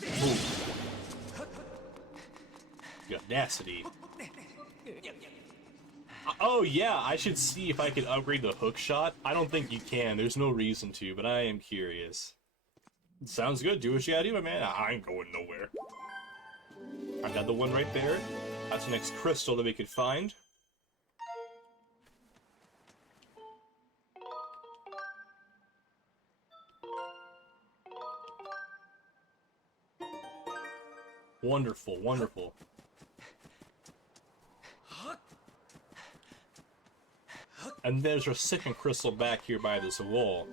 Ooh. The audacity. Oh yeah, I should see if I can upgrade the hook shot. I don't think you can. There's no reason to, but I am curious. Sounds good. Do what you gotta do, my man. I ain't going nowhere. I got the one right there. That's the next crystal that we could find. Wonderful, wonderful. And there's our second crystal back here by this wall.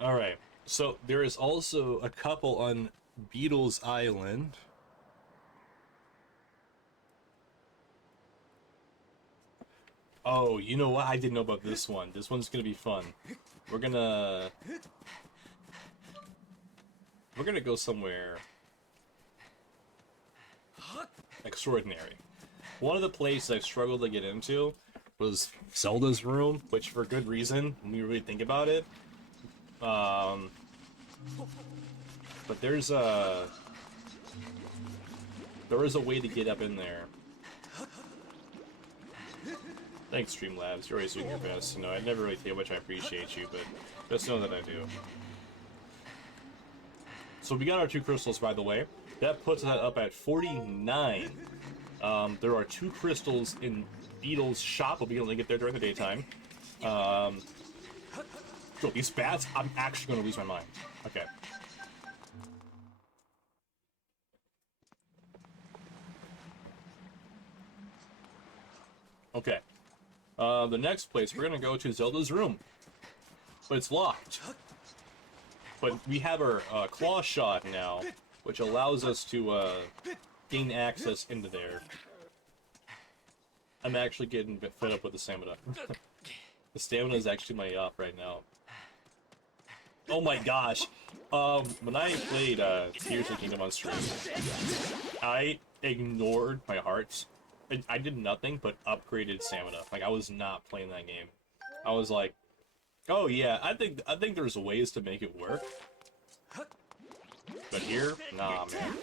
Alright, so there is also a couple on Beetle's Island. Oh, you know what? I didn't know about this one. This one's gonna be fun. We're we're gonna go somewhere extraordinary. One of the places I struggled to get into was Zelda's room, which for good reason, when we really think about it. But there is a way to get up in there. Thanks, Streamlabs. You're always doing your best. You know, I never really tell you how much I appreciate you, but just know that I do. So we got our 2 crystals, by the way. That puts that up at 49. There are 2 crystals in Beetle's shop. We'll be able to get there during the daytime. Oh, these bats? I'm actually going to lose my mind. Okay. Okay. The next place, we're going to go to Zelda's room. But it's locked. But we have our claw shot now, which allows us to gain access into there. I'm actually getting a bit fed up with the stamina. The stamina is actually my op right now. Oh my gosh. When I played Tears of the Kingdom on stream, I ignored my hearts. I did nothing but upgraded stamina. Like, I was not playing that game. I was like, oh yeah, I think there's ways to make it work. But here, nah, man.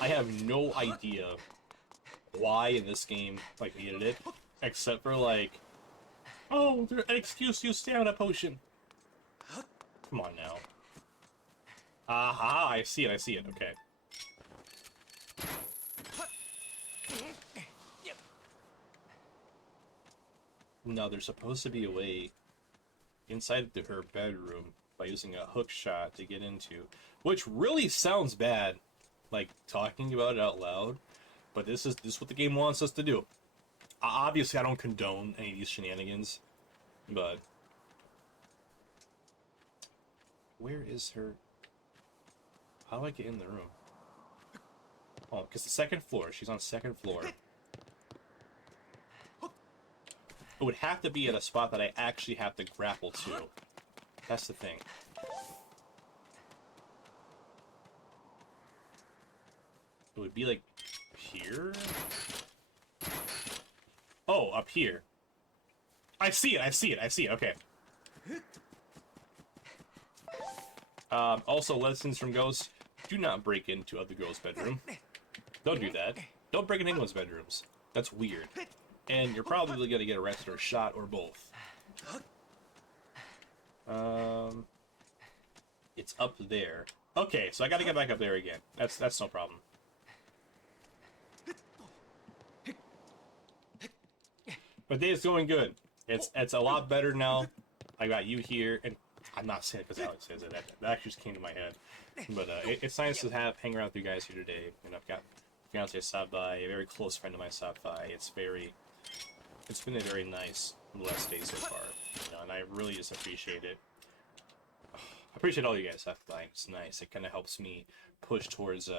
I have no idea why in this game, like, needed it, except for, like, oh, an excuse to use stamina potion. Come on now. Aha, I see it, okay. No, there's supposed to be a way inside her bedroom by using a hook shot to get into, which really sounds bad, like, talking about it out loud, but this is what the game wants us to do. Obviously, I don't condone any of these shenanigans, but where is her? How do I get in the room? Oh, because the second floor. She's on second floor. It would have to be at a spot that I actually have to grapple to. That's the thing. It would be like here? Oh, up here. I see it, okay. Also, lessons from Ghosts, do not break into other girls' bedroom. Don't do that. Don't break into anyone's bedrooms. That's weird. And you're probably gonna get arrested or shot or both. It's up there. Okay, so I gotta get back up there again. That's no problem. But day is going good. It's a lot better now. I got you here, and I'm not saying it because Alex says it. That actually just came to my head. But it's nice to hang around with you guys here today. You know, I've got fiance stopped by, a very close friend of mine stopped by. It's been a very nice last day so far, you know, and I really just appreciate it. I appreciate all you guys stopped by. It's nice. It kind of helps me push towards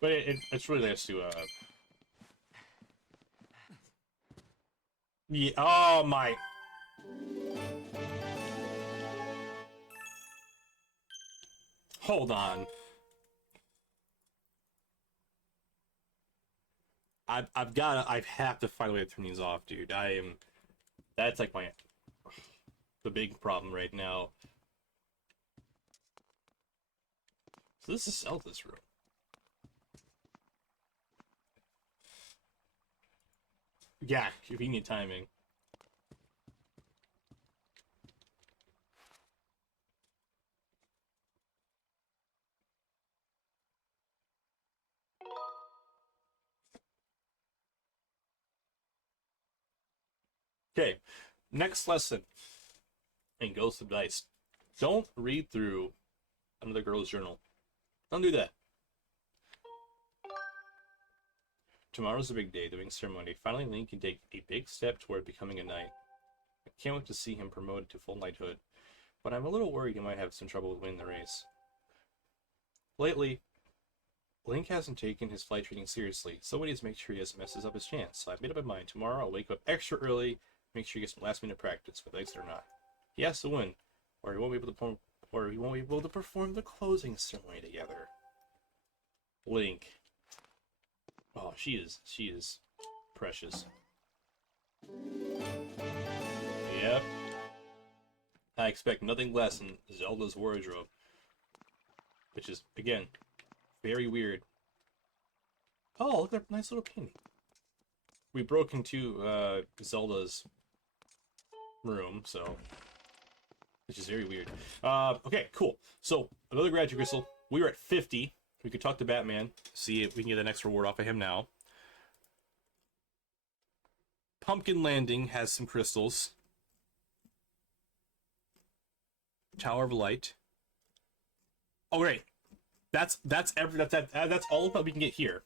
but it's really nice to yeah, oh my. Hold on. I have to find a way to turn these off, dude. That's like the big problem right now. So this is Zelda's room. Yeah, convenient timing. Okay, next lesson in Ghost of Dice. Don't read through Another girl's journal. Don't do that. Tomorrow's a big day, the wing ceremony. Finally, Link can take a big step toward becoming a knight. I can't wait to see him promoted to full knighthood, but I'm a little worried he might have some trouble winning the race. Lately, Link hasn't taken his flight training seriously, so he needs to make sure he doesn't messes up his chance. So I've made up my mind. Tomorrow I'll wake up extra early, make sure he gets some last-minute practice, whether he likes it or not. He has to win, or he won't be able to perform the closing ceremony together. Link. Oh, she is precious. Yep. I expect nothing less than Zelda's wardrobe, which is, again, very weird. Oh, look at that nice little painting. We broke into Zelda's room, so, which is very weird. Okay, cool. So, another gratitude crystal. We were at 50. We could talk to Batman, see if we can get the next reward off of him now. Pumpkin Landing has some crystals. Tower of Light. Oh, great. That's all that we can get here.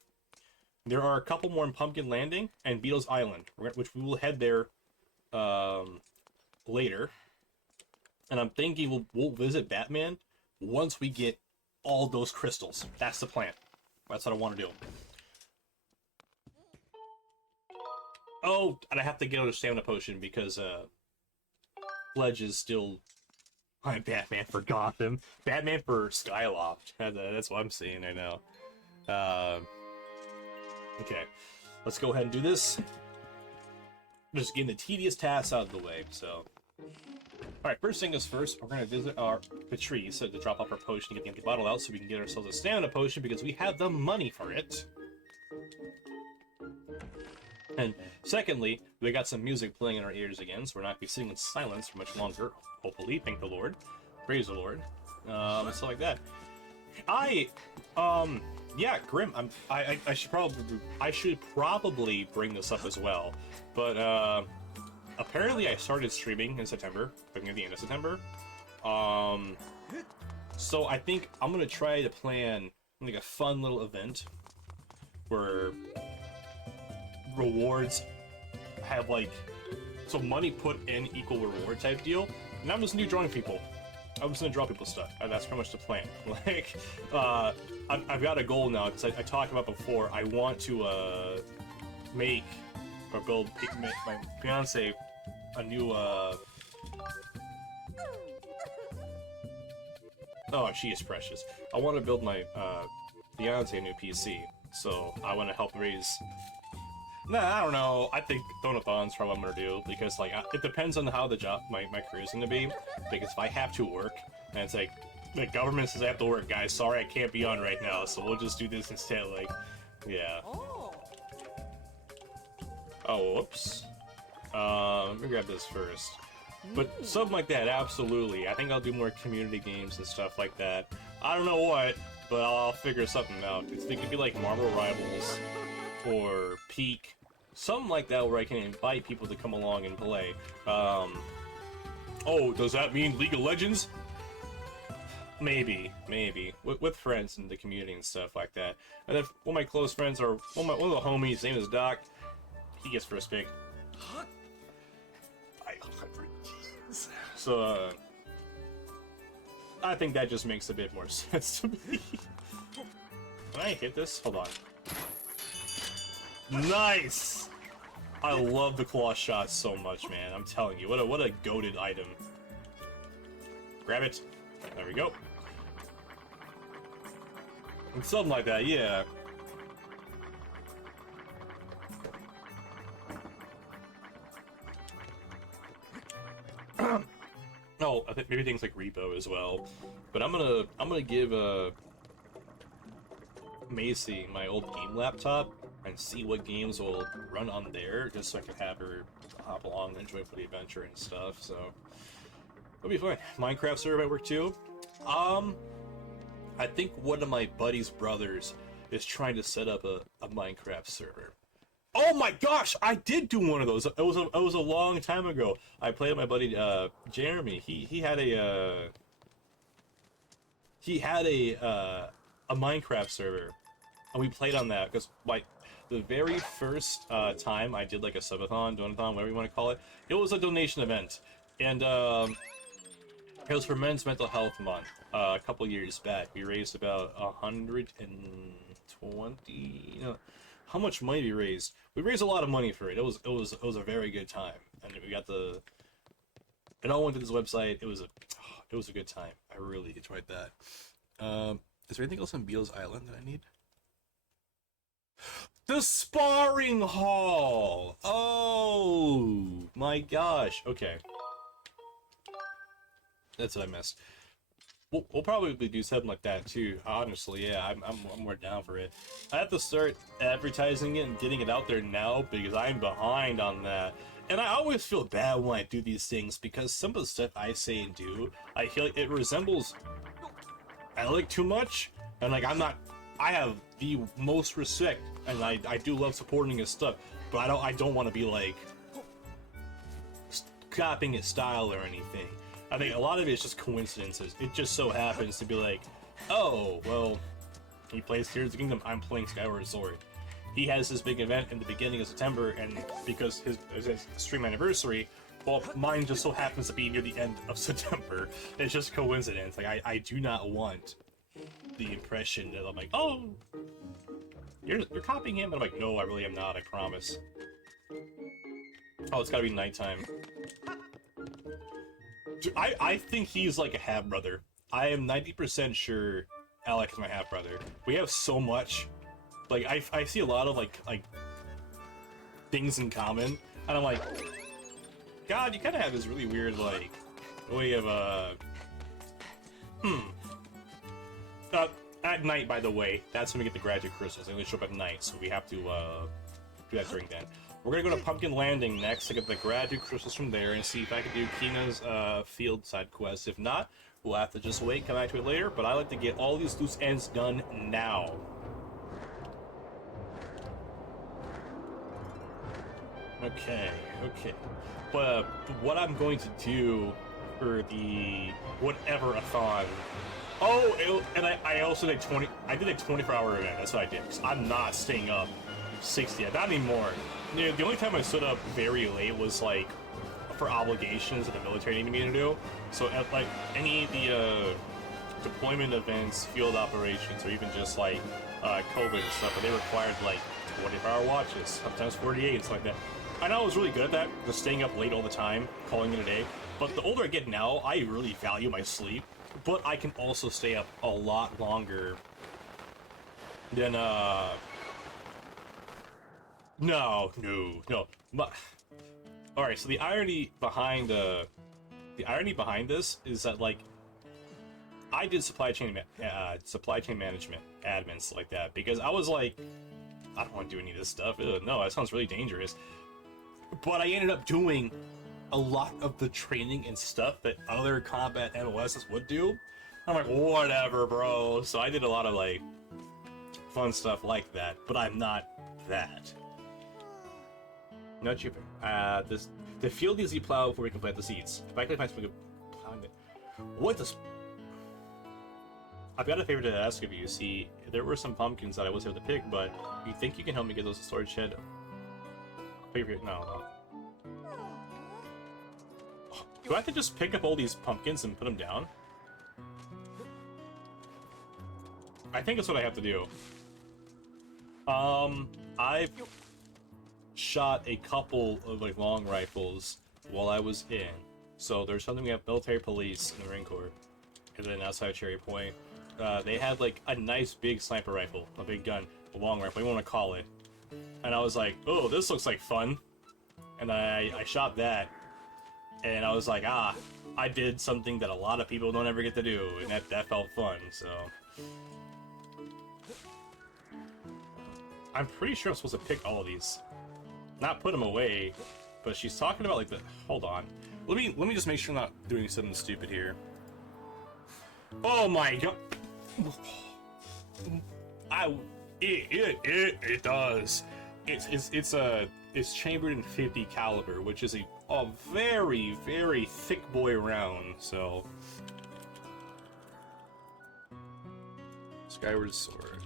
There are a couple more in Pumpkin Landing and Beetle's Island, which we will head there later. And I'm thinking we'll visit Batman once we get all those crystals. That's the plan. That's what I want to do. Oh, and I have to get a stamina potion because Fledge is still... I'm Batman for Gotham. Batman for Skyloft. That's what I'm seeing right now. Okay. Let's go ahead and do this. Just getting the tedious tasks out of the way, so... Alright, first thing is first, we're going to visit our Patrice to drop off our potion to get the empty bottle out so we can get ourselves a stamina potion because we have the money for it. And secondly, we got some music playing in our ears again, so we're not going to be sitting in silence for much longer, hopefully. Thank the Lord. Praise the Lord. And stuff like that. Yeah, Grim, I should probably bring this up as well, but, apparently I started streaming in September, beginning at the end of September. So I think I'm gonna try to plan like a fun little event where rewards have like so money put in equal reward type deal. And I'm just gonna do drawing people. I'm just gonna draw people stuff. That's pretty much the plan. Like, I've got a goal now because I talked about before. I want to make or build my fiance a new oh, she is precious. I want to build my fiance a new PC, so I want to help raise. Nah, I don't know. I think Donathon's probably what I'm gonna do because like it depends on how the job my career is gonna be. Because if I have to work and it's like the government says I have to work, guys. Sorry, I can't be on right now, so we'll just do this instead. Like, yeah. Oh, whoops. Let me grab this first. But something like that, absolutely. I think I'll do more community games and stuff like that. I don't know what, but I'll figure something out. It could be like Marvel Rivals or Peak. Something like that where I can invite people to come along and play. Oh, does that mean League of Legends? Maybe. With friends in the community and stuff like that. And if one of my close friends or one of the homies, his name is Doc, he gets first pick. So, I think that just makes a bit more sense to me. Can I hit this? Hold on. Nice! I love the claw shot so much, man. I'm telling you, what a goated item. Grab it. There we go. And something like that, yeah. Oh, I think maybe things like repo as well. But I'm gonna give Macy my old game laptop and see what games will run on there, just so I can have her hop along and enjoy for the adventure and stuff. So it'll be fun. Minecraft server might work too. I think one of my buddy's brothers is trying to set up a Minecraft server. Oh my gosh, I did do one of those. It was a long time ago. I played with my buddy Jeremy. He had a he had a Minecraft server, and we played on that because like the very first time I did like a subathon, donathon, whatever you want to call it, it was a donation event, and it was for Men's Mental Health Month. A couple years back, we raised about 120. You know, how much money we raised? We raised a lot of money for it. It was a very good time, and we got the. It all went to this website. It was a good time. I really enjoyed that. Is there anything else on Beale's Island that I need? The sparring hall! Oh my gosh. Okay. That's what I missed. We'll probably do something like that too. Honestly, yeah, I'm more down for it. I have to start advertising it and getting it out there now because I'm behind on that. And I always feel bad when I do these things because some of the stuff I say and do, I feel like it resembles Alec too much. And like I have the most respect and I do love supporting his stuff, but I don't want to be like copying his style or anything. I think a lot of it is just coincidences. It just so happens to be like, oh, well, he plays Tears of the Kingdom, I'm playing Skyward Sword. He has his big event in the beginning of September, and because his stream anniversary, well, mine just so happens to be near the end of September. It's just coincidence. Like, I do not want the impression that I'm like, oh, you're copying him? And I'm like, no, I really am not, I promise. Oh, it's gotta be nighttime. Dude, I think he's like a half-brother. I am 90% sure Alec is my half-brother. We have so much. Like, I see a lot of, like things in common. And I'm like, God, you kind of have this really weird, like, way of, at night, by the way, that's when we get the graduate crystals. They only show up at night, so we have to, do that during then. We're gonna go to Pumpkin Landing next to get the graduate crystals from there and see if I can do Kina's field side quest. If not, we'll have to just wait, come back to it later, but I like to get all these loose ends done now. Okay. But what I'm going to do for the whatever-a-thon. Oh, and I also did I did a 24-hour event, that's what I did, because I'm not staying up 60, not anymore. You know, the only time I stood up very late was like for obligations that the military needed me to do. So at like any of the deployment events, field operations, or even just like COVID and stuff, but they required like 24-hour watches, sometimes 48 and stuff like that. And I was really good at that, just staying up late all the time, calling it a day. But the older I get now, I really value my sleep, but I can also stay up a lot longer than No. All right. So the irony behind this is that like I did supply chain management, admin, stuff like that, because I was like, I don't want to do any of this stuff. Ugh, no, that sounds really dangerous. But I ended up doing a lot of the training and stuff that other combat MOSs would do. I'm like, whatever, bro. So I did a lot of like fun stuff like that, but I'm not that. No cheaper. The field needs to be plowed before we can plant the seeds. If I can find something plowing it. What does? I've got a favor to ask of you. See, there were some pumpkins that I was able to pick, but you think you can help me get those to storage shed? Favorite? No. Do I have to just pick up all these pumpkins and put them down? I think that's what I have to do. I've shot a couple of like long rifles while I was in. So there's something we have military police in the Marine Corps, and then outside Cherry Point, they had like a nice big sniper rifle, a big gun, a long rifle, you want to call it. And I was like, oh, this looks like fun. And I shot that, and I was like, I did something that a lot of people don't ever get to do, and that felt fun. So I'm pretty sure I'm supposed to pick all of these. Not put them away, but she's talking about like the. Hold on, let me just make sure I'm not doing something stupid here. Oh my god! It does. It's chambered in 50 caliber, which is a very, very thick boy round. So Skyward Sword.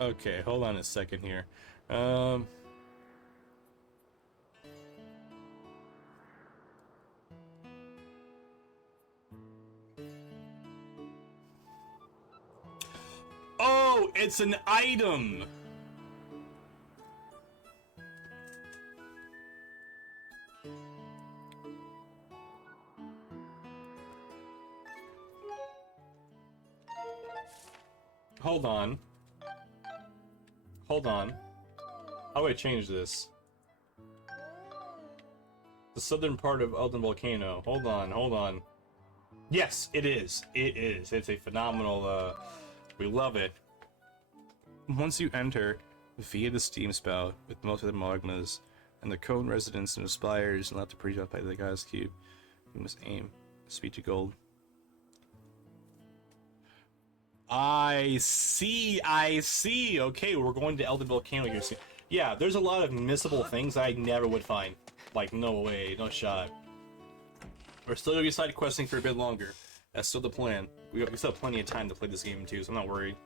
Okay, hold on a second here. Oh, it's an item! Hold on. Hold on. How do I change this? The southern part of Elden Volcano. Hold on, hold on. Yes, it is. It is. It's a phenomenal, we love it. Once you enter via the steam spout with most of the magmas and the cone residence and spires and left to preach up by the God's Cube, you must aim. Speed to gold. I see. Okay, we're going to Elden Volcano here soon. Yeah, there's a lot of missable things I never would find. Like, no way, no shot. We're still gonna be side questing for a bit longer. That's still the plan. We still have plenty of time to play this game too, so I'm not worried.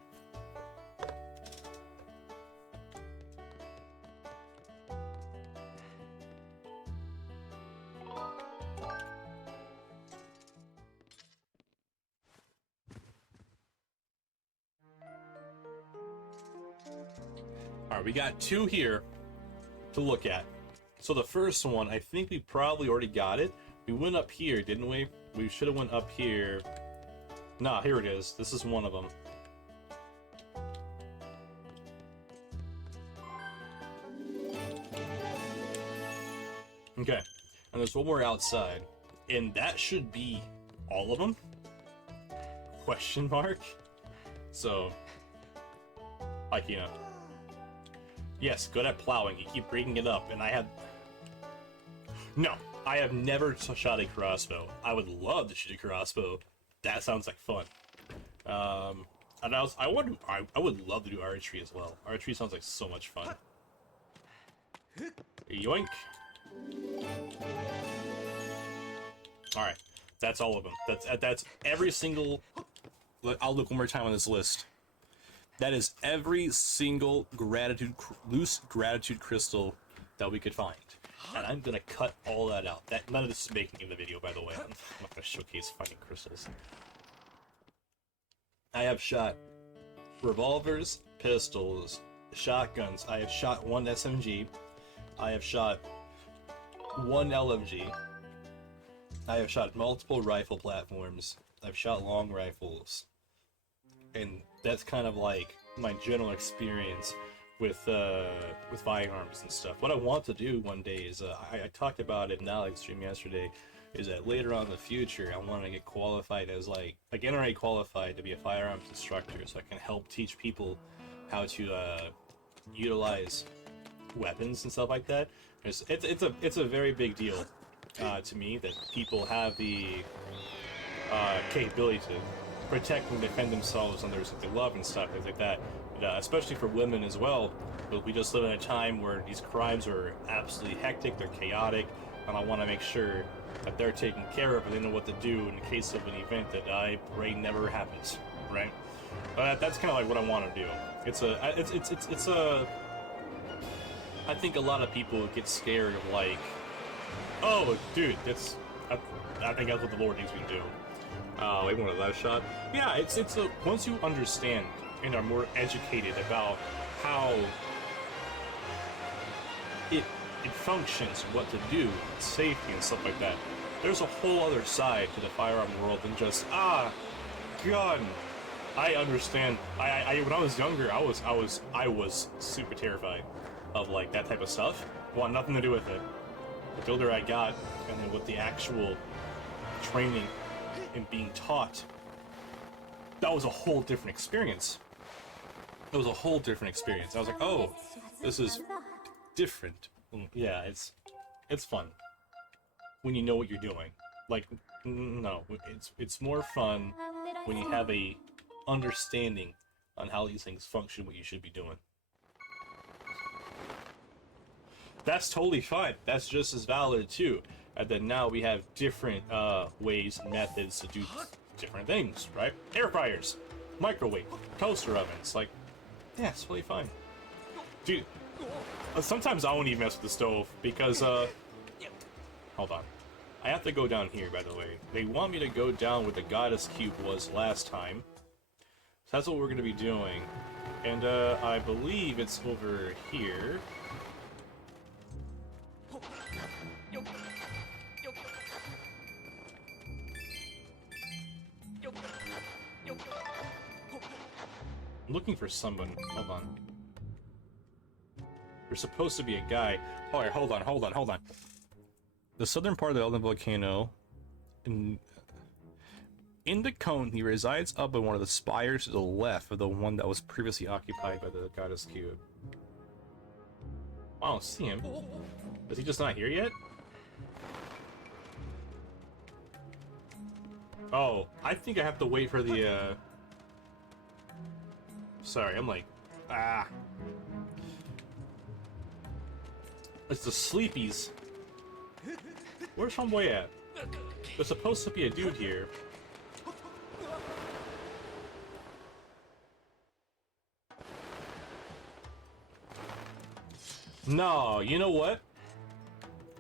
Alright, we got two here to look at. So the first one, I think we probably already got it. We went up here, didn't we? We should have went up here. Nah, here it is. This is one of them. Okay, and there's one more outside. And that should be all of them? Question mark? So, like, you know. Yes, good at plowing. You keep bringing it up, and I have... No, I have never shot a crossbow. I would love to shoot a crossbow. That sounds like fun. And I would love to do archery as well. Archery sounds like so much fun. Yoink. Alright, that's all of them. That's every single... I'll look one more time on this list. That is every single loose gratitude crystal that we could find. And I'm gonna cut all that out. None of this is making in the video, by the way. I'm not gonna showcase finding crystals. I have shot revolvers, pistols, shotguns. I have shot one SMG. I have shot one LMG. I have shot multiple rifle platforms. I've shot long rifles. And that's kind of like my general experience with firearms and stuff. What I want to do one day is, I talked about it in Alex's stream yesterday, is that later on in the future I want to get qualified as like NRA qualified to be a firearms instructor, so I can help teach people how to utilize weapons and stuff like that. It's a very big deal to me that people have the capability to protect and defend themselves and those that they love and stuff, things like that. Especially for women as well. But we just live in a time where these crimes are absolutely hectic, they're chaotic, and I want to make sure that they're taken care of and they know what to do in the case of an event that I pray never happens, right? But that's kind of like what I want to do. It's a. I think a lot of people get scared of like, oh, dude, I think that's what the Lord needs me to do. Wait, one of that shot. Yeah, it's a once you understand and are more educated about how it functions, what to do, safety and stuff like that. There's a whole other side to the firearm world than just gun. I understand. I when I was younger, I was super terrified of like that type of stuff. Want nothing to do with it. The older I got, and then with the actual training and being taught, that was a whole different experience. It was a whole different experience. I was like, oh, this is different. Yeah, it's fun when you know what you're doing. Like, no, it's more fun when you have a understanding on how these things function, what you should be doing. That's totally fine. That's just as valid too. And then now we have different ways and methods to do different things, right? Air fryers, microwave, toaster ovens. Like, yeah, it's totally fine. Dude, sometimes I won't even mess with the stove because, hold on. I have to go down here, by the way. They want me to go down where the goddess cube was last time. So that's what we're going to be doing. And, I believe it's over here. I'm looking for someone. Hold on. There's supposed to be a guy. Alright, hold on. The southern part of the Elden Volcano. In the cone, he resides up in one of the spires to the left of the one that was previously occupied by the goddess cube. I don't see him. Is he just not here yet? Oh, I think I have to wait for the, Sorry, I'm like... Ah. It's the sleepies. Where's homeboy at? There's supposed to be a dude here. No, you know what?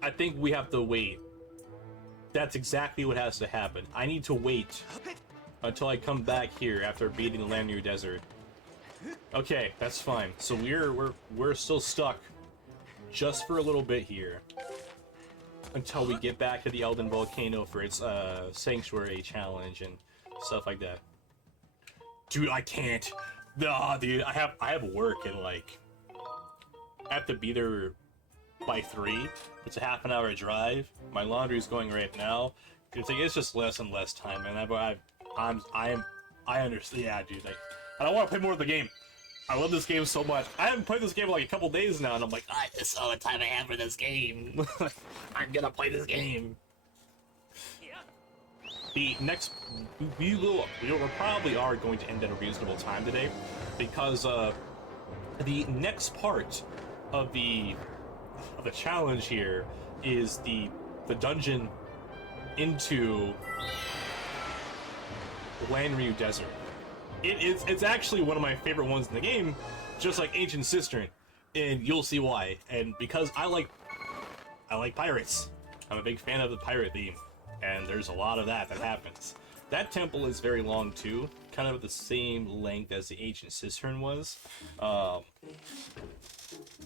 I think we have to wait. That's exactly what has to happen. I need to wait until I come back here after beating the Lanyu Desert. Okay, that's fine. So we're still stuck just for a little bit here until we get back to the Elden Volcano for its Sanctuary challenge and stuff like that. Dude, I can't. Nah, dude, I have work and like I have to be there by 3. It's a half-an-hour drive. My laundry's going right now. It's like it's just less and less time, and I understand. Yeah, dude. Like, I don't want to play more of the game. I love this game so much. I haven't played this game in like a couple days now, and I'm like, This is all the time I have for this game. I'm gonna play this game. the next we probably are going to end at a reasonable time today, because the next part of the challenge here is the dungeon into Lanyu Desert. It's actually one of my favorite ones in the game, just like Ancient Cistern, and you'll see why. And because I like pirates, I'm a big fan of the pirate theme, and there's a lot of that happens. That temple is very long too, kind of the same length as the Ancient Cistern was,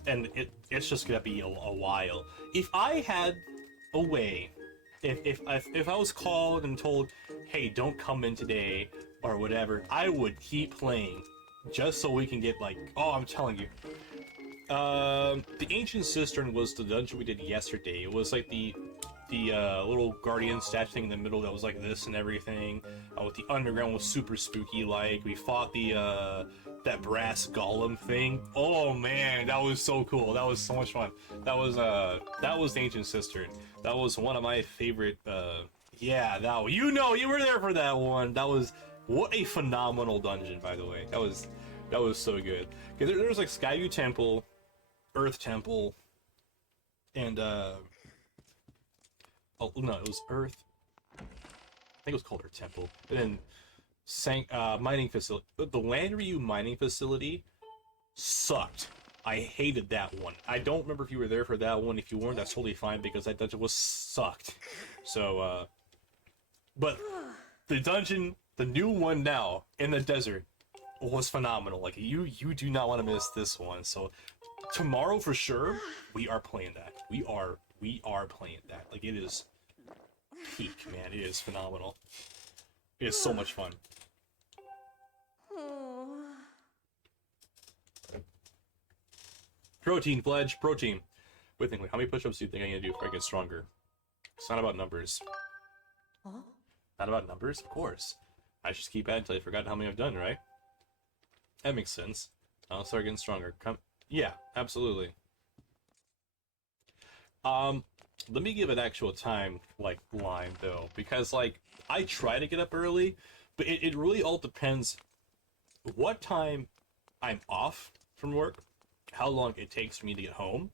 and it's just gonna be a while. If I had a way, if I was called and told, hey, don't come in today or whatever, I would keep playing just so we can get like, oh, I'm telling you. The Ancient Cistern was the dungeon we did yesterday. It was like the little guardian statue thing in the middle that was like this and everything. With the underground was super spooky. Like we fought the that brass golem thing. Oh man, that was so cool. That was so much fun. That was the Ancient Cistern. That was one of my favorite. Yeah, you were there for that one. That was what a phenomenal dungeon, by the way. That was so good. Because there was like Skyward Temple, Earth Temple, and oh no, it was Earth. I think it was called Earth Temple. And then mining facility. The Lanyu mining facility sucked. I hated that one. I don't remember if you were there for that one. If you weren't, that's totally fine because that dungeon was sucked. So, but the dungeon, the new one now in the desert, was phenomenal. Like you do not want to miss this one. So tomorrow for sure, we are playing that. We are playing that. Like it is peak, man. It is phenomenal. It is so much fun. Protein, Pledge, protein. Wait, how many push-ups do you think I need to do before I get stronger? It's not about numbers. Huh? Not about numbers? Of course. I just keep adding until I forgot how many I've done, right? That makes sense. I'll start getting stronger. Yeah, absolutely. Let me give an actual time, like, line, though. Because, like, I try to get up early, but it really all depends what time I'm off from work, how long it takes for me to get home,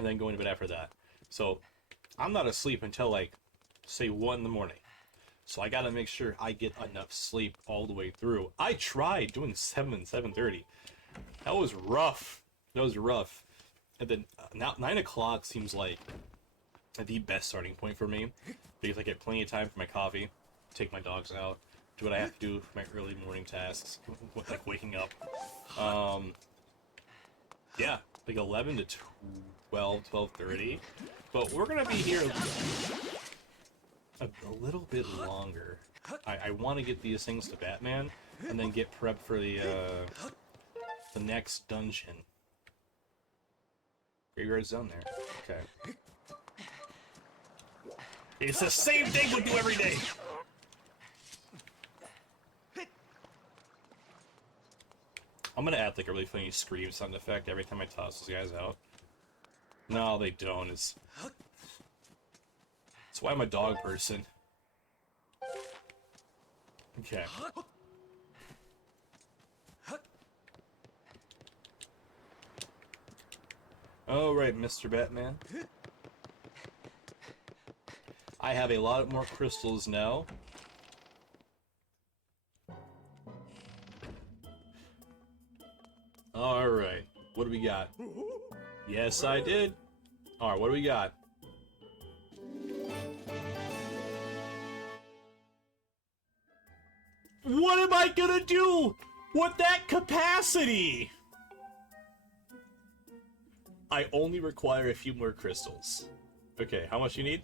and then going to bed after that. So I'm not asleep until like, say 1 in the morning. So I gotta make sure I get enough sleep all the way through. I tried doing 7:30. That was rough. That was rough. And then now 9 o'clock seems like the best starting point for me, because I get plenty of time for my coffee, take my dogs out, do what I have to do for my early morning tasks, like waking up. Yeah, like 11 to 12, 12:30. But we're gonna be here a little bit longer. I want to get these things to Batman, and then get prepped for the next dungeon. Graveyard's down there. Okay. It's the same thing we do every day! I'm gonna add like a really funny scream sound effect every time I toss those guys out. No, they don't. It's why I'm a dog person. Okay. Alright, Mr. Batman. I have a lot more crystals now. Alright, what do we got? Yes, I did. Alright, what do we got? What am I gonna do with that capacity? I only require a few more crystals. Okay, how much you need?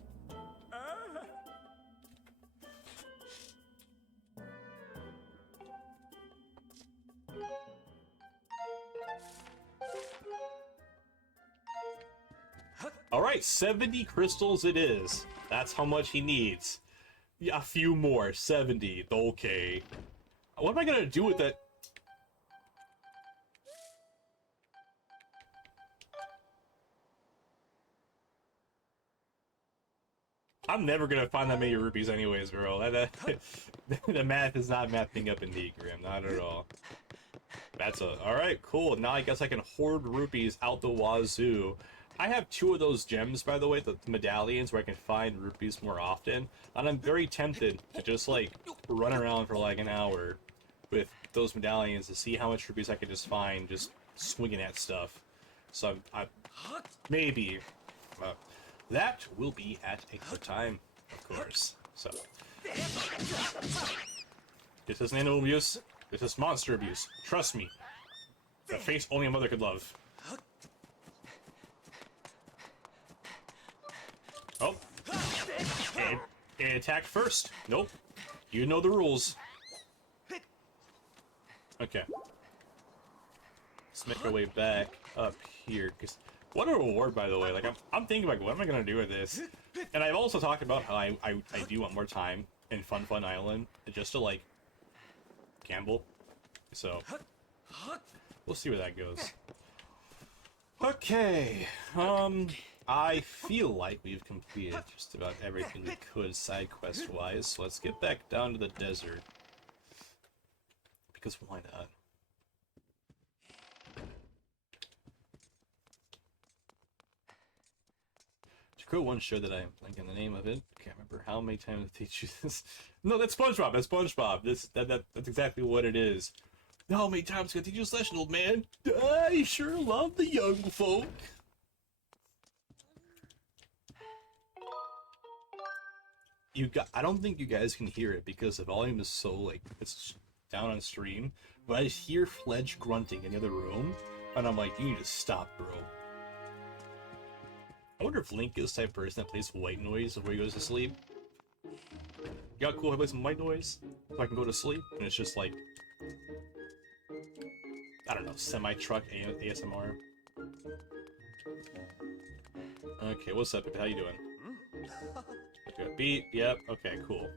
Alright, 70 crystals it is. That's how much he needs. Yeah, a few more. 70. Okay. What am I gonna do with that? I'm never gonna find that many rupees anyways, bro. The math is not mathing up in the Graham, not at all. That's a... Alright, cool. Now I guess I can hoard rupees out the wazoo. I have 2 of those gems, by the way, the medallions, where I can find rupees more often. And I'm very tempted to just, like, run around for, like, an hour with those medallions to see how much rupees I can just find just swinging at stuff. So, maybe. That will be at a good time, of course. So. This isn't animal abuse. This is monster abuse. Trust me. The face only a mother could love. Oh. It attacked first. Nope. You know the rules. Okay. Let's make our way back up here. Cause what a reward, by the way. Like, I'm thinking, like, what am I going to do with this? And I've also talked about how I do want more time in Fun Island just to, like, gamble. So, we'll see where that goes. Okay. I feel like we've completed just about everything we could side quest wise, so let's get back down to the desert. Because why not? Crow once showed that I'm blanking the name of it. Can't remember how many times they teach you this. No, that's SpongeBob. That's SpongeBob. That's exactly what it is. How many times can I teach you this lesson, old man? I sure love the young folk. I don't think you guys can hear it because the volume is so, like, it's down on stream. But I just hear Fledge grunting in the other room, and I'm like, you need to stop, bro. I wonder if Link is the type of person that plays white noise before he goes to sleep. Yeah, cool, I play some white noise so I can go to sleep, and it's just like, I don't know, semi-truck ASMR. Okay, what's up, how you doing? Good beat, yep, okay, cool.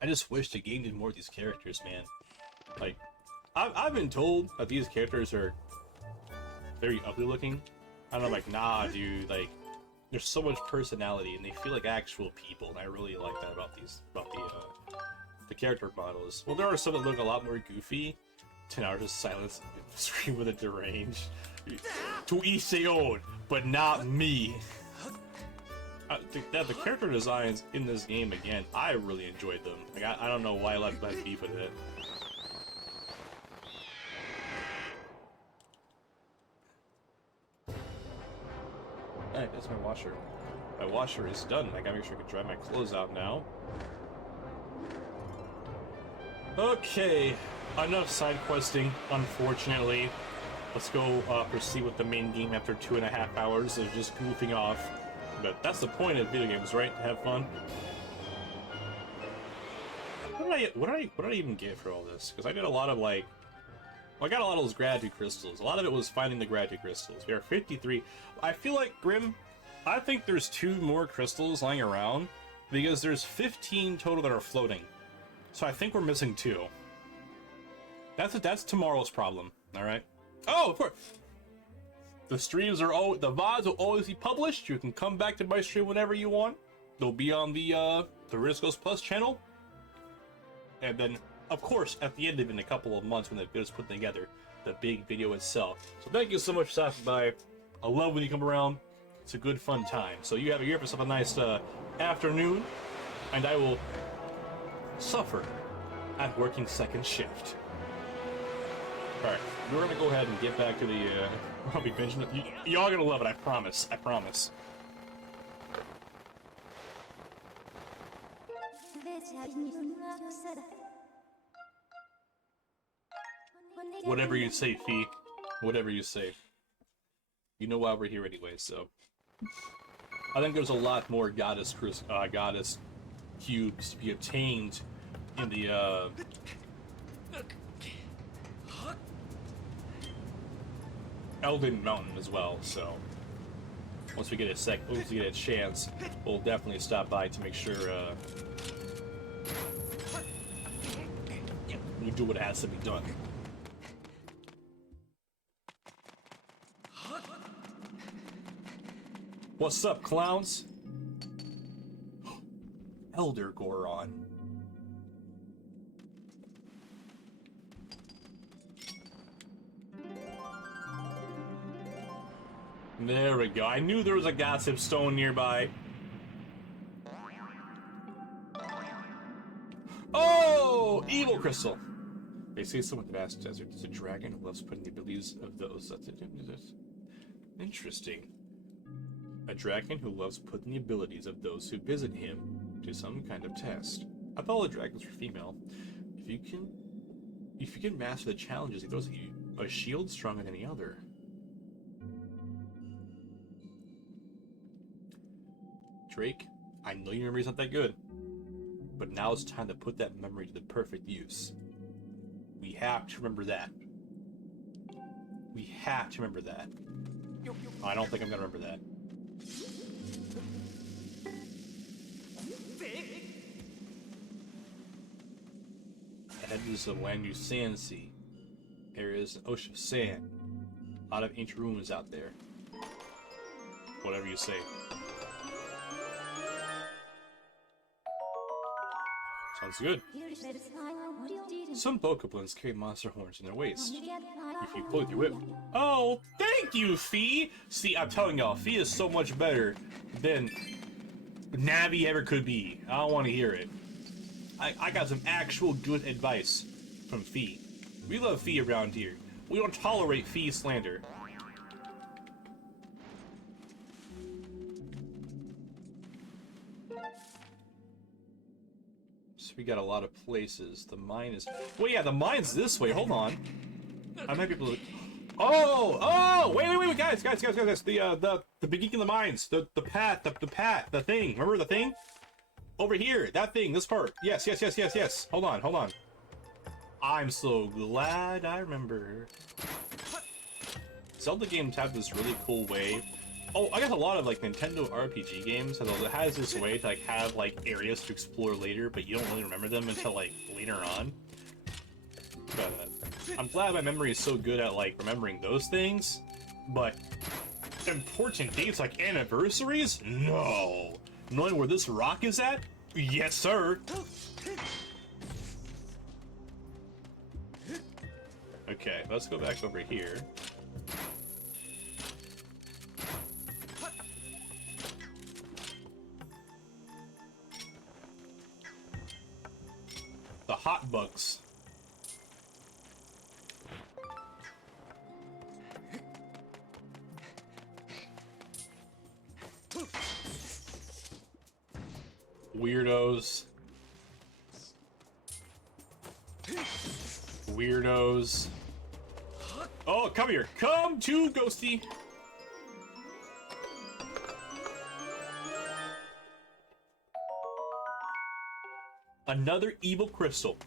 I just wish the game did more of these characters, man. Like, I've been told that these characters are very ugly looking. And I'm like, nah, dude, like, there's so much personality, and they feel like actual people, and I really like that about the character models. Well, there are some that look a lot more goofy, 10 hours of silence. Scream with a deranged. To each their own, but not me. The character designs in this game, again, I really enjoyed them. Like, I don't know why I like beef with it. Alright, that's my washer. My washer is done. I gotta make sure I can dry my clothes out now. Okay, enough side questing, unfortunately. Let's go proceed with the main game after 2.5 hours of just goofing off. But that's the point of video games, right? To have fun. What did I even get for all this? Because I did a lot of like, well, I got a lot of those gratitude crystals. A lot of it was finding the gratitude crystals. We are 53. I feel like, Grim, I think there's 2 more crystals lying around because there's 15 total that are floating. So I think we're missing 2. That's tomorrow's problem. All right. Oh, of course. The streams are the VODs will always be published. You can come back to my stream whenever you want. They'll be on the Riscos Plus channel. And then, of course, at the end of it, in a couple of months when the video's put together, the big video itself. So thank you so much for stopping by. I love when you come around. It's a good, fun time. So you have yourself a nice afternoon, and I will suffer at working second shift. Alright, we're gonna go ahead and get back to the I'll be binging it. Y'all gonna love it, I promise. I promise. Whatever you say, Fee. Whatever you say. You know why we're here anyway, so. I think there's a lot more goddess cubes to be obtained in the Elden Mountain as well, so once we get a chance, we'll definitely stop by to make sure we do what has to be done. What's up, clowns? Elder Goron. There we go. I knew there was a gossip stone nearby. Oh! Evil crystal! They say someone in the vast desert is a dragon who loves putting the abilities of those. That's it. Interesting. A dragon who loves putting the abilities of those who visit him to some kind of test. I thought all the dragons were female. If you can master the challenges he throws at you, a shield stronger than any other. Drake, I know your memory's not that good, but now it's time to put that memory to the perfect use. We have to remember that. We have to remember that. I don't think I'm gonna remember that. The edges of Wanyu Sand Sea. There is an ocean of sand. A lot of ancient ruins out there. Whatever you say. Sounds good. Some bokoblins carry monster horns in their waist. If you pull with your whip. Oh, thank you, Fee! See, I'm telling y'all, Fee is so much better than Navi ever could be. I don't want to hear it. I got some actual good advice from Fee. We love Fee around here. We don't tolerate Fee slander. So we got a lot of places. The mine is... Well, yeah, the mine's this way. Hold on. I might be able to... Oh! Wait, guys! The beginning of the mines. The path, the thing. Remember the thing? Over here, that thing, this part. Yes. Hold on. I'm so glad I remember. Zelda games have this really cool way. Oh, I guess a lot of like Nintendo RPG games has this way to like have like areas to explore later, but you don't really remember them until like later on. But I'm glad my memory is so good at like remembering those things. But important dates like anniversaries? No. Knowing where this rock is at? Yes, sir. Okay, let's go back over here. The hot bugs. Weirdos. Weirdos. Oh, come here. Come to Ghosty. Another evil crystal.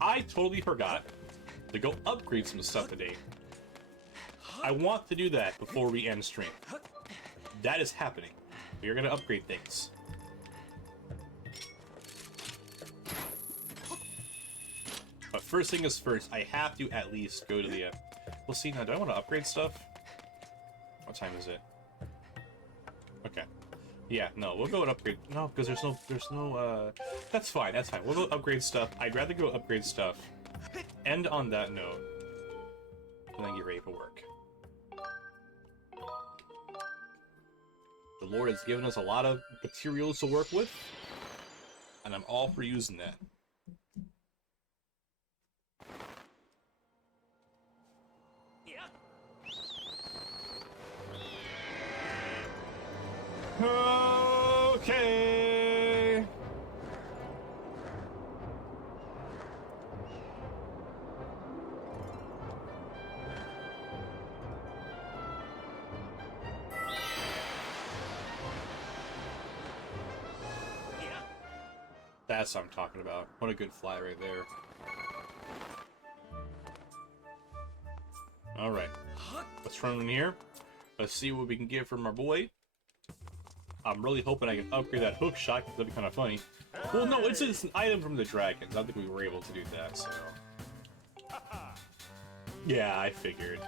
I totally forgot to go upgrade some stuff today. I want to do that before we end stream. That is happening. We are going to upgrade things. But first thing is first, I have to at least go to the... We'll see now. Do I want to upgrade stuff? What time is it? Okay. Yeah, no, we'll go and upgrade. No, because there's no, that's fine, that's fine. We'll go upgrade stuff. I'd rather go upgrade stuff. End on that note. And then get ready for work. The Lord has given us a lot of materials to work with. And I'm all for using that. Okay. That's what I'm talking about. What a good fly right there. Alright. Let's run in here. Let's see what we can get from our boy. I'm really hoping I can upgrade that hook shot, because that'd be kind of funny. Well, no, it's an item from the dragons. I think we were able to do that, so... Yeah, I figured.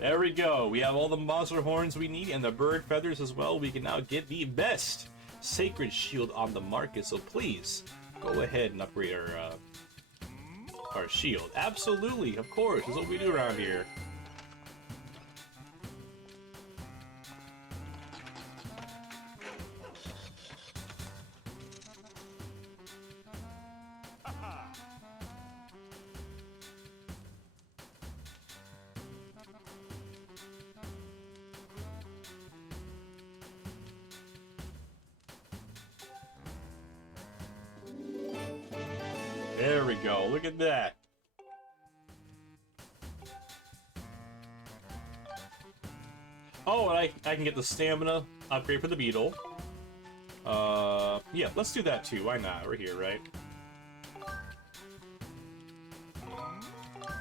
There we go. We have all the monster horns we need, and the bird feathers as well. We can now get the best sacred shield on the market, so please, go ahead and upgrade our shield. Absolutely, of course, that's what we do around here. There we go, look at that. Oh, and I can get the stamina upgrade for the beetle. Yeah, let's do that too, why not? We're here, right?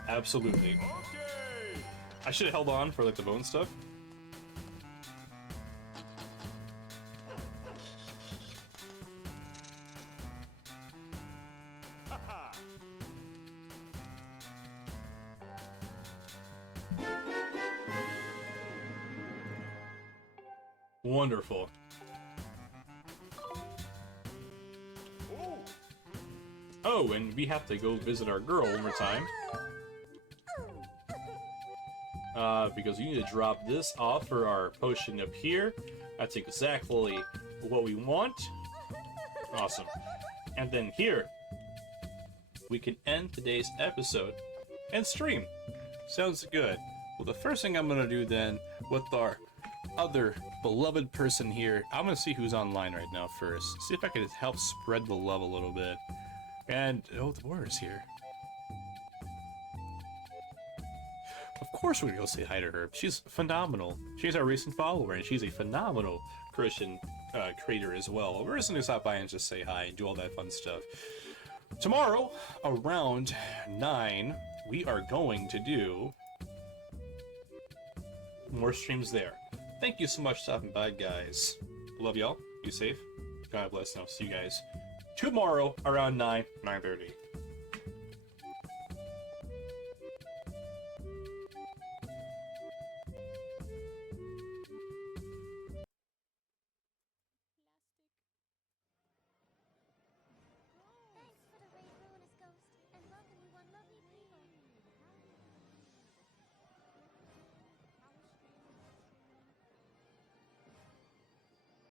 Absolutely. I should have held on for like the bone stuff. Wonderful. Oh, and we have to go visit our girl one more time. Because we need to drop this off for our potion up here. That's exactly what we want. Awesome. And then here, we can end today's episode and stream. Sounds good. Well, the first thing I'm going to do then with our other beloved person here, I'm going to see who's online right now first. See if I can help spread the love a little bit. And, oh, the border's here. Of course we're going to go say hi to her. She's phenomenal. She's our recent follower, and she's a phenomenal Christian creator as well. We're just going to stop by and just say hi and do all that fun stuff. Tomorrow, around 9, we are going to do more streams there. Thank you so much for stopping by, guys. Love y'all. Be safe. God bless, and I'll see you guys tomorrow around 9:30.